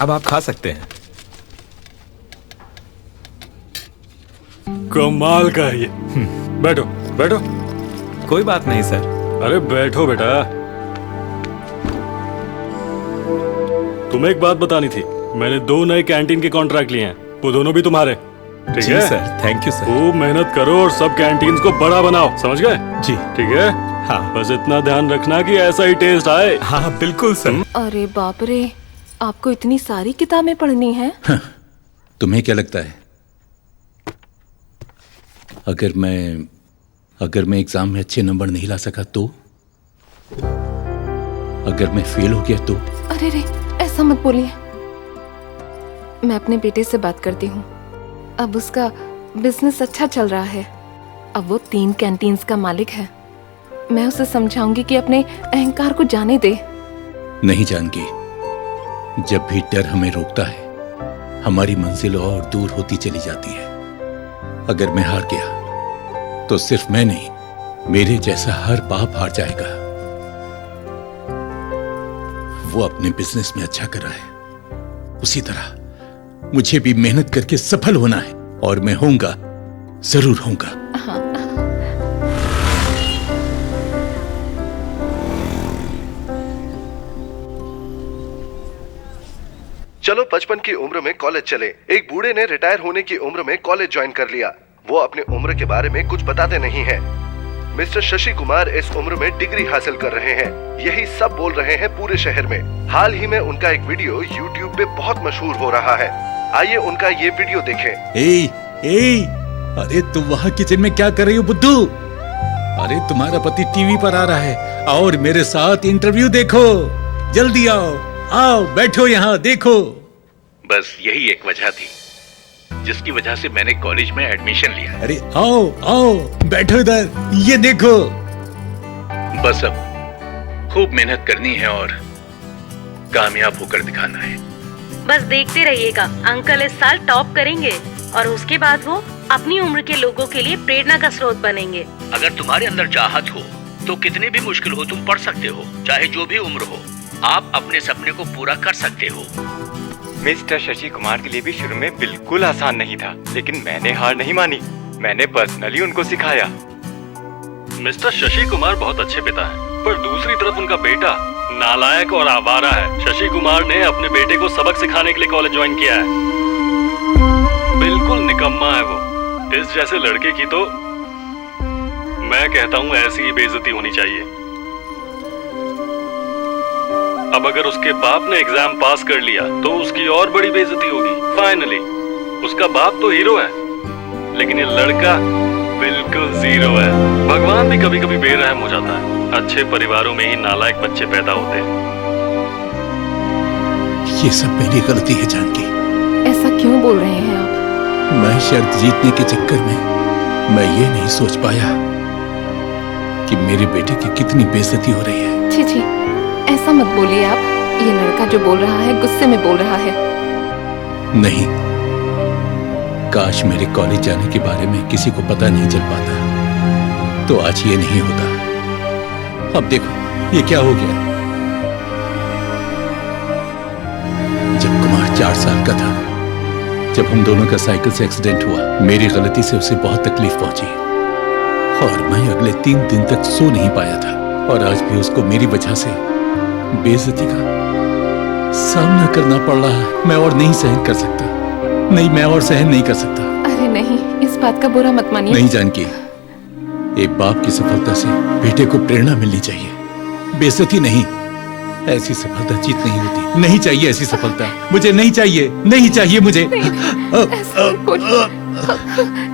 अब आप खा सकते हैं। कमाल का है ये। बैठो बैठो। कोई बात नहीं सर। अरे बैठो बेटा। तुम्हें एक बात बतानी थी। मैंने 2 नए कैंटीन के कॉन्ट्रैक्ट लिए हैं, वो दोनों भी तुम्हारे। ठीक जी है सर, थैंक यू सर। खूब मेहनत करो और सब कैंटीन को बड़ा बनाओ, समझ गए? जी ठीक है। हाँ, बस इतना ध्यान रखना कि ऐसा ही टेस्ट आए। हाँ बिल्कुल सर। अरे बाप रे, आपको इतनी सारी किताबें पढ़नी है? तुम्हें क्या लगता है अगर मैं एग्जाम में अच्छे नंबर नहीं ला सका तो? अगर मैं फेल हो गया तो? अरे रे, ऐसा मत बोलिए। मैं अपने बेटे से बात करती हूँ। अब उसका बिजनेस अच्छा चल रहा है। अब वो 3 कैंटीन्स का मालिक है। मैं उसे समझाऊंगी कि अपने अहंकार को जाने दे। नहीं जानकी, जब भी डर हमें रोकता है हमारी मंजिल और दूर होती चली जाती है। अगर मैं हार गया तो सिर्फ मैं नहीं, मेरे जैसा हर बाप हार जाएगा। वो अपने बिजनेस में अच्छा कर रहा है, उसी तरह मुझे भी मेहनत करके सफल होना है, और मैं होऊंगा, जरूर होऊंगा। चलो 55 की उम्र में कॉलेज चले। एक बूढ़े ने रिटायर होने की उम्र में कॉलेज ज्वाइन कर लिया। वो अपनी उम्र के बारे में कुछ बताते नहीं हैं। मिस्टर शशि कुमार इस उम्र में डिग्री हासिल कर रहे हैं, यही सब बोल रहे हैं पूरे शहर में। हाल ही में उनका एक वीडियो YouTube पे बहुत मशहूर हो रहा है। आइए उनका ये वीडियो देखें। अरे तुम वहाँ किचन में क्या कर रही हो बुद्धू? अरे तुम्हारा पति टीवी पर आ रहा है और मेरे साथ इंटरव्यू देखो। जल्दी आओ, आओ बैठो यहाँ, देखो। बस यही एक वजह थी जिसकी वजह से मैंने कॉलेज में एडमिशन लिया। अरे आओ आओ बैठो इधर, ये देखो। बस अब खूब मेहनत करनी है और कामयाब होकर दिखाना है। बस देखते रहिएगा, अंकल इस साल टॉप करेंगे और उसके बाद वो अपनी उम्र के लोगों के लिए प्रेरणा का स्रोत बनेंगे। अगर तुम्हारे अंदर चाहत हो तो कितनी भी मुश्किल हो तुम पढ़ सकते हो, चाहे जो भी उम्र हो। आप अपने सपने को पूरा कर सकते हो। मिस्टर शशि कुमार के लिए भी शुरू में बिल्कुल आसान नहीं था, लेकिन मैंने हार नहीं मानी। मैंने पर्सनली उनको सिखाया। मिस्टर शशि कुमार बहुत अच्छे पिता हैं, पर दूसरी तरफ उनका बेटा नालायक और आवारा है। शशि कुमार ने अपने बेटे को सबक सिखाने के लिए कॉलेज ज्वाइन किया है। बिल्कुल निकम्मा है वो। इस जैसे लड़के की तो मैं कहता हूँ ऐसी ही बेइज्जती होनी चाहिए। अब अगर उसके बाप ने एग्जाम पास कर लिया तो उसकी और बड़ी बेइज्जती होगी। फाइनली उसका बाप तो हीरो है, लेकिन ये लड़का बिल्कुल जीरो है। भगवान भी कभी कभी बेरहम हो जाता है। अच्छे परिवारों में ही नालायक बच्चे पैदा होते हैं। ये सब मेरी गलती है जानकी। ऐसा क्यों बोल रहे हैं आप? मैं शर्त जीतने के चक्कर में मैं ये नहीं सोच पाया कि मेरे बेटे की कितनी बेइज्जती हो रही है। छी छी, ऐसा मत बोलिए आप। ये लड़का जो बोल रहा है गुस्से में बोल रहा है। नहीं, काश मेरे कॉलेज जाने के बारे में किसी को पता नहीं चल पाता तो आज ये नहीं होता। अब देखो ये क्या हो गया। जब कुमार 4 साल का था, जब हम दोनों का साइकिल से एक्सीडेंट हुआ, मेरी गलती से उसे बहुत तकलीफ पहुंची और मैं अगले 3 दिन तक सो नहीं पाया था। और आज भी उसको मेरी वजह से बेइज्जती का सामना करना पड़ रहा है। मैं और नहीं सहन कर सकता। नहीं, मैं और सहन नहीं कर सकता। अरे नहीं, इस बात का बुरा मत मानिए। नहीं जानकी, एक बाप की सफलता से बेटे को प्रेरणा मिलनी चाहिए, बेइज्जती नहीं। ऐसी सफलता जीत नहीं होती। नहीं चाहिए ऐसी सफलता, मुझे नहीं चाहिए, नहीं चाहिए मुझे।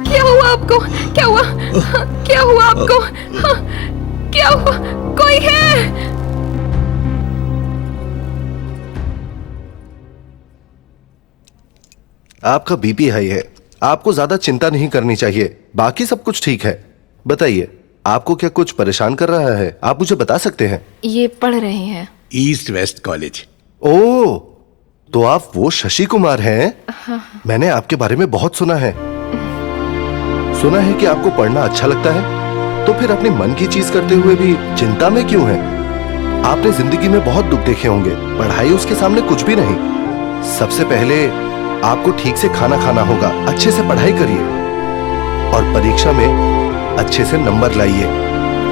क्या हुआ आपको? क्या हुआ? क्या हुआ आपको? आपका बीपी हाई है, आपको ज्यादा चिंता नहीं करनी चाहिए, बाकी सब कुछ ठीक है। बताइए, आपको क्या कुछ परेशान कर रहा है? आप मुझे बता सकते हैं? ये पढ़ रहे हैं। East west college. ओह, तो आप वो शशि कुमार हैं? हाँ। मैंने आपके बारे में बहुत सुना है। सुना है कि आपको पढ़ना अच्छा लगता है, तो फिर अपने मन की चीज करते हुए भी चिंता में क्यों हैं? आपने जिंदगी में बहुत दुख देखे होंगे, पढ़ाई उसके सामने कुछ भी नहीं। सबसे पहले आपको ठीक से खाना खाना होगा, अच्छे से पढ़ाई करिए और परीक्षा में अच्छे से नंबर लाइए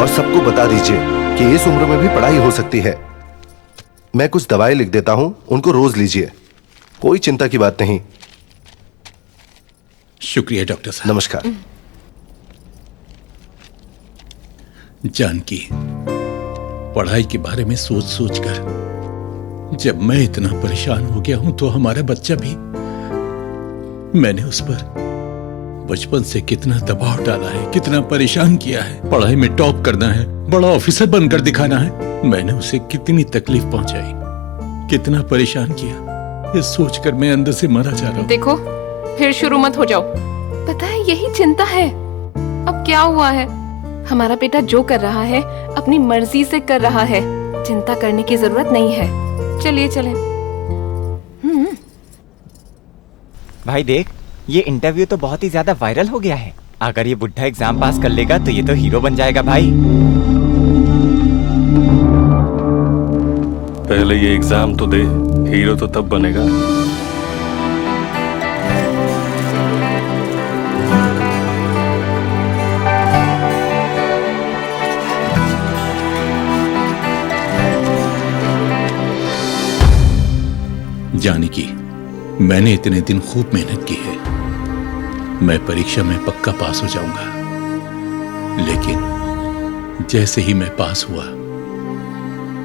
और सबको बता दीजिए कि इस उम्र में भी पढ़ाई हो सकती है। मैं कुछ दवाएं लिख देता हूं, उनको रोज लीजिए, कोई चिंता की बात नहीं। शुक्रिया डॉक्टर साहब। नमस्कार। जानकी, पढ़ाई के बारे में सोच सोच कर जब मैं इतना परेशान हो गया हूं तो हमारा बच्चा भी। मैंने उस पर बचपन से कितना दबाव डाला है, कितना परेशान किया है। पढ़ाई में टॉप करना है, बड़ा ऑफिसर बनकर दिखाना है। मैंने उसे कितनी तकलीफ पहुंचाई, कितना परेशान किया, ये सोचकर मैं अंदर से मरा जा रहा हूं। देखो, फिर शुरू मत हो जाओ। पता है, यही चिंता है। अब क्या हुआ है? हमारा बेटा जो कर रहा है अपनी मर्जी से कर रहा है, चिंता करने की जरूरत नहीं है। चलिए चलें। भाई देख, ये इंटरव्यू तो बहुत ही ज्यादा वायरल हो गया है। अगर ये बुढ़ा एग्जाम पास कर लेगा तो ये तो हीरो बन जाएगा भाई। पहले ये एग्जाम तो दे, हीरो तो तब बनेगा। जानकी, मैंने इतने दिन खूब मेहनत की है, मैं परीक्षा में पक्का पास हो जाऊंगा। लेकिन जैसे ही मैं पास हुआ,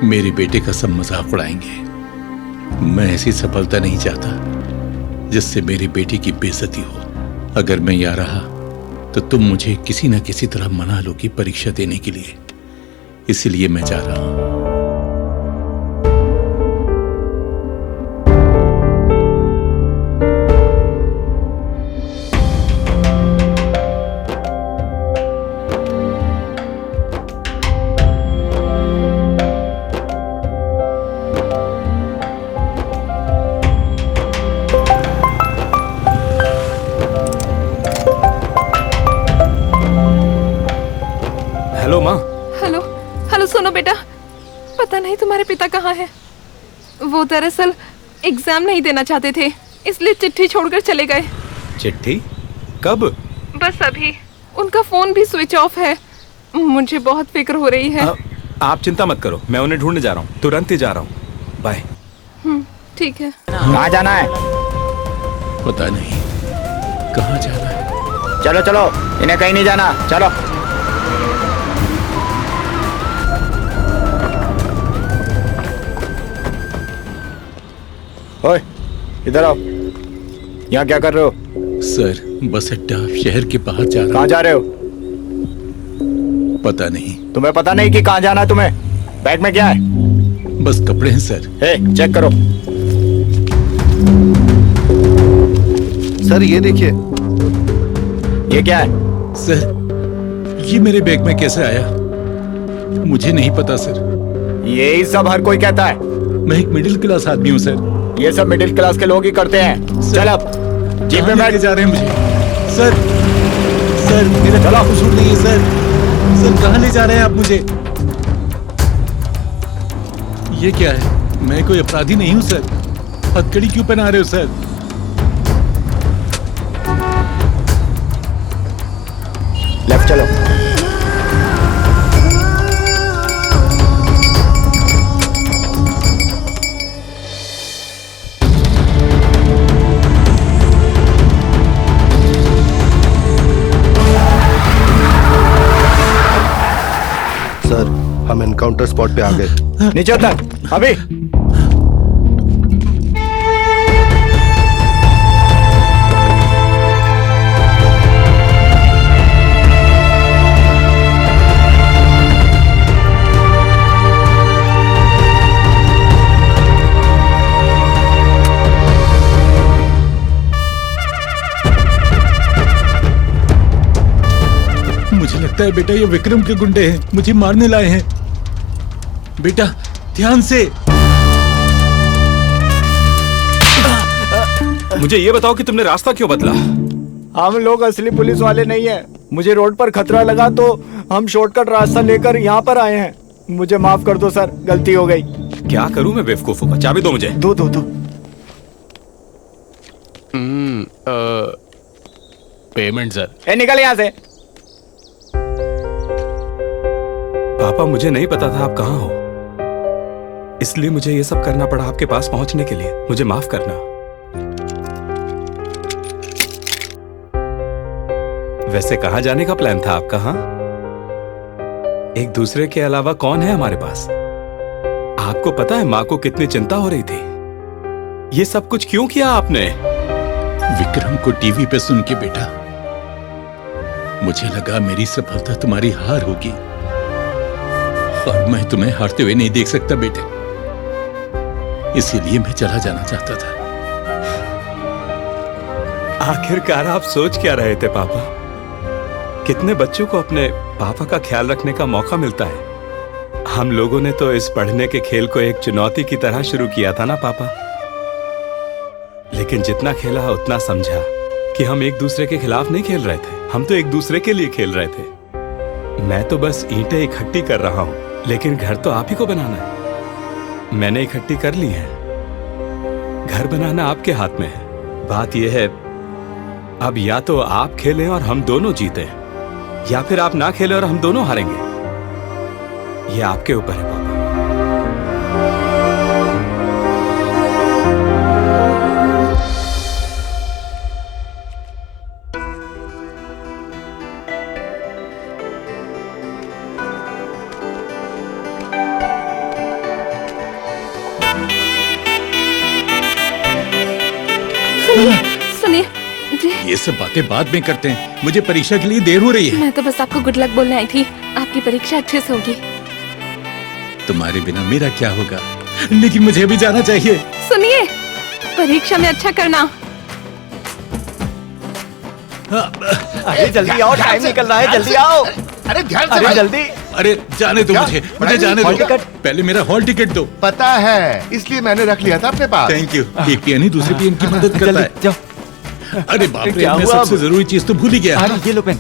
मेरे बेटे का सब मजाक उड़ाएंगे। मैं ऐसी सफलता नहीं चाहता जिससे मेरे बेटे की बेइज्जती हो। अगर मैं यहाँ रहा तो तुम मुझे किसी न किसी तरह मना लो कि परीक्षा देने के लिए, इसलिए मैं जा रहा हूं। हेलो माँ। हेलो हेलो, सुनो बेटा, पता नहीं तुम्हारे पिता कहाँ हैं। वो दरअसल एग्जाम नहीं देना चाहते थे, इसलिए चिट्ठी छोड़कर चले गए। चिट्ठी? कब? बस अभी। उनका फोन भी स्विच ऑफ है। मुझे बहुत फिक्र हो रही है। आप चिंता मत करो, मैं उन्हें ढूंढने जा रहा हूँ, तुरंत ही जा रहा हूँ। बाय। ठीक है। कहाँ जाना है? पता नहीं कहाँ जाना है। चलो चलो, इन्हें कहीं नहीं जाना, चलो। ओए, इधर आओ। यहाँ क्या कर रहे हो? सर, बस अड्डा शहर के बाहर जा रहा हूँ। कहाँ जा रहे हो? पता नहीं। तुम्हें पता नहीं कि कहाँ जाना है तुम्हें? बैग में क्या है? बस कपड़े हैं सर। चेक करो। सर ये देखिए। ये क्या है? सर, ये मेरे बैग में कैसे आया? मुझे नहीं पता सर। यही सब हर कोई कहता है। मैं एक मिडिल क्लास आदमी हूँ सर। ये सब मिडिल क्लास के लोग ही करते हैं। चल अब जीप में बैठ। जा रहे हैं मुझे सर। सर मेरा गला सुन लीजिए सर। सर कहाँ ले जा रहे हैं आप मुझे? ये क्या है? मैं कोई अपराधी नहीं हूँ सर। हथकड़ी क्यों पहना रहे हो सर? लेफ्ट चलो। सर, हम एनकाउंटर स्पॉट पे आ गए। नीचे उतर अभी। लगता है बेटा ये विक्रम के गुंडे हैं, मुझे मारने लाए हैं। बेटा ध्यान से। मुझे ये बताओ कि तुमने रास्ता क्यों बदला? हम लोग असली पुलिस वाले नहीं हैं। मुझे रोड पर खतरा लगा तो हम शॉर्टकट रास्ता लेकर यहाँ पर आए हैं। मुझे माफ कर दो सर, गलती हो गई। क्या करूं मैं बेवकूफों का? चाबी दो मुझे। दो। Payment sir. ए निकल यहाँ से। पापा मुझे नहीं पता था आप कहाँ हो, इसलिए मुझे ये सब करना पड़ा आपके पास पहुंचने के लिए। मुझे माफ करना। वैसे कहाँ जाने का प्लान था आपका? हाँ, एक दूसरे के अलावा कौन है हमारे पास? आपको पता है माँ को कितनी चिंता हो रही थी। ये सब कुछ क्यों किया आपने? विक्रम को टीवी पे सुन के बेटा मुझे लगा मेरी सफलता तुम्हारी हार होगी, और मैं तुम्हें हारते हुए नहीं देख सकता बेटे, इसीलिए मैं चला जाना चाहता था। आखिरकार आप सोच क्या रहे थे पापा? कितने बच्चों को अपने पापा का ख्याल रखने का मौका मिलता है। हम लोगों ने तो इस पढ़ने के खेल को एक चुनौती की तरह शुरू किया था ना पापा, लेकिन जितना खेला उतना समझा कि हम एक दूसरे के खिलाफ नहीं खेल रहे थे, हम तो एक दूसरे के लिए खेल रहे थे। मैं तो बस ईंटें इकट्ठी कर रहा हूं, लेकिन घर तो आप ही को बनाना है। मैंने इकट्ठी कर ली है, घर बनाना आपके हाथ में है। बात यह है अब या तो आप खेलें और हम दोनों जीते, या फिर आप ना खेलें और हम दोनों हारेंगे। ये आपके ऊपर है पापा। सुनिए, ये सब बातें बाद में करते हैं, मुझे परीक्षा के लिए देर हो रही है। मैं तो बस आपको गुड लक बोलने आई थी। आपकी परीक्षा अच्छे से होगी। तुम्हारे बिना मेरा क्या होगा, लेकिन मुझे भी जाना चाहिए। सुनिए, परीक्षा में अच्छा करना। अरे जल्दी आओ, टाइम निकल रहा है, जल्दी आओ। अरे ध्यान से अरे भाई। जल्दी। अरे जाने दो मुझे जाने दो। पहले मेरा हॉल टिकट दो। पता है, इसलिए मैंने रख लिया था अपने पास। Thank you. एक पियन ही दूसरे पियन की मदद करता है। जाओ। अरे बाप रे, क्या मैं हुआ सबसे अब? जरूरी चीज तो भूल ही गया। अरे ये लो पेन।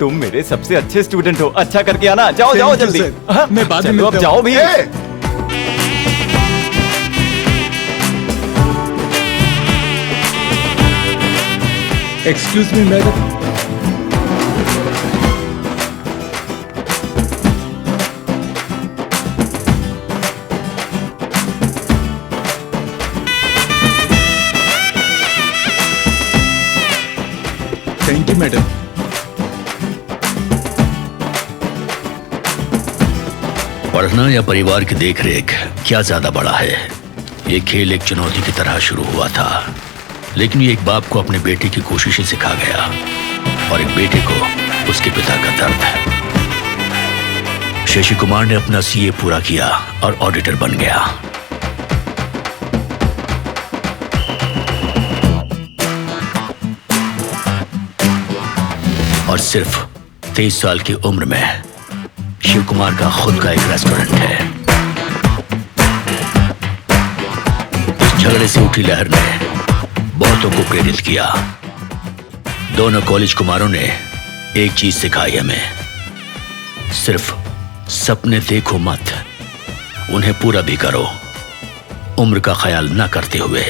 तुम मेरे सबसे अच्छे स्टूडेंट हो, अच्छा करके आना। जाओ जाओ Thank you, जल्दी। sir. हाँ, मैं बाद में चलो, अब मिलता जाओ हूँ। भी। Excuse me madam. Thank you madam. पढ़ना या परिवार की देखरेख, क्या ज्यादा बड़ा है? ये खेल एक चुनौती की तरह शुरू हुआ था, लेकिन ये एक बाप को अपने बेटे की कोशिशें सिखा गया, और एक बेटे को उसके पिता का दर्द। शशि कुमार ने अपना सीए पूरा किया और ऑडिटर बन गया। और सिर्फ 23 साल की उम्र में शिव कुमार का खुद का एक रेस्टोरेंट है। इस झगड़े से उठी लहर ने बहुतों को प्रेरित किया। दोनों कॉलेज कुमारों ने एक चीज सिखाई हमें, सिर्फ सपने देखो मत, उन्हें पूरा भी करो, उम्र का ख्याल न करते हुए।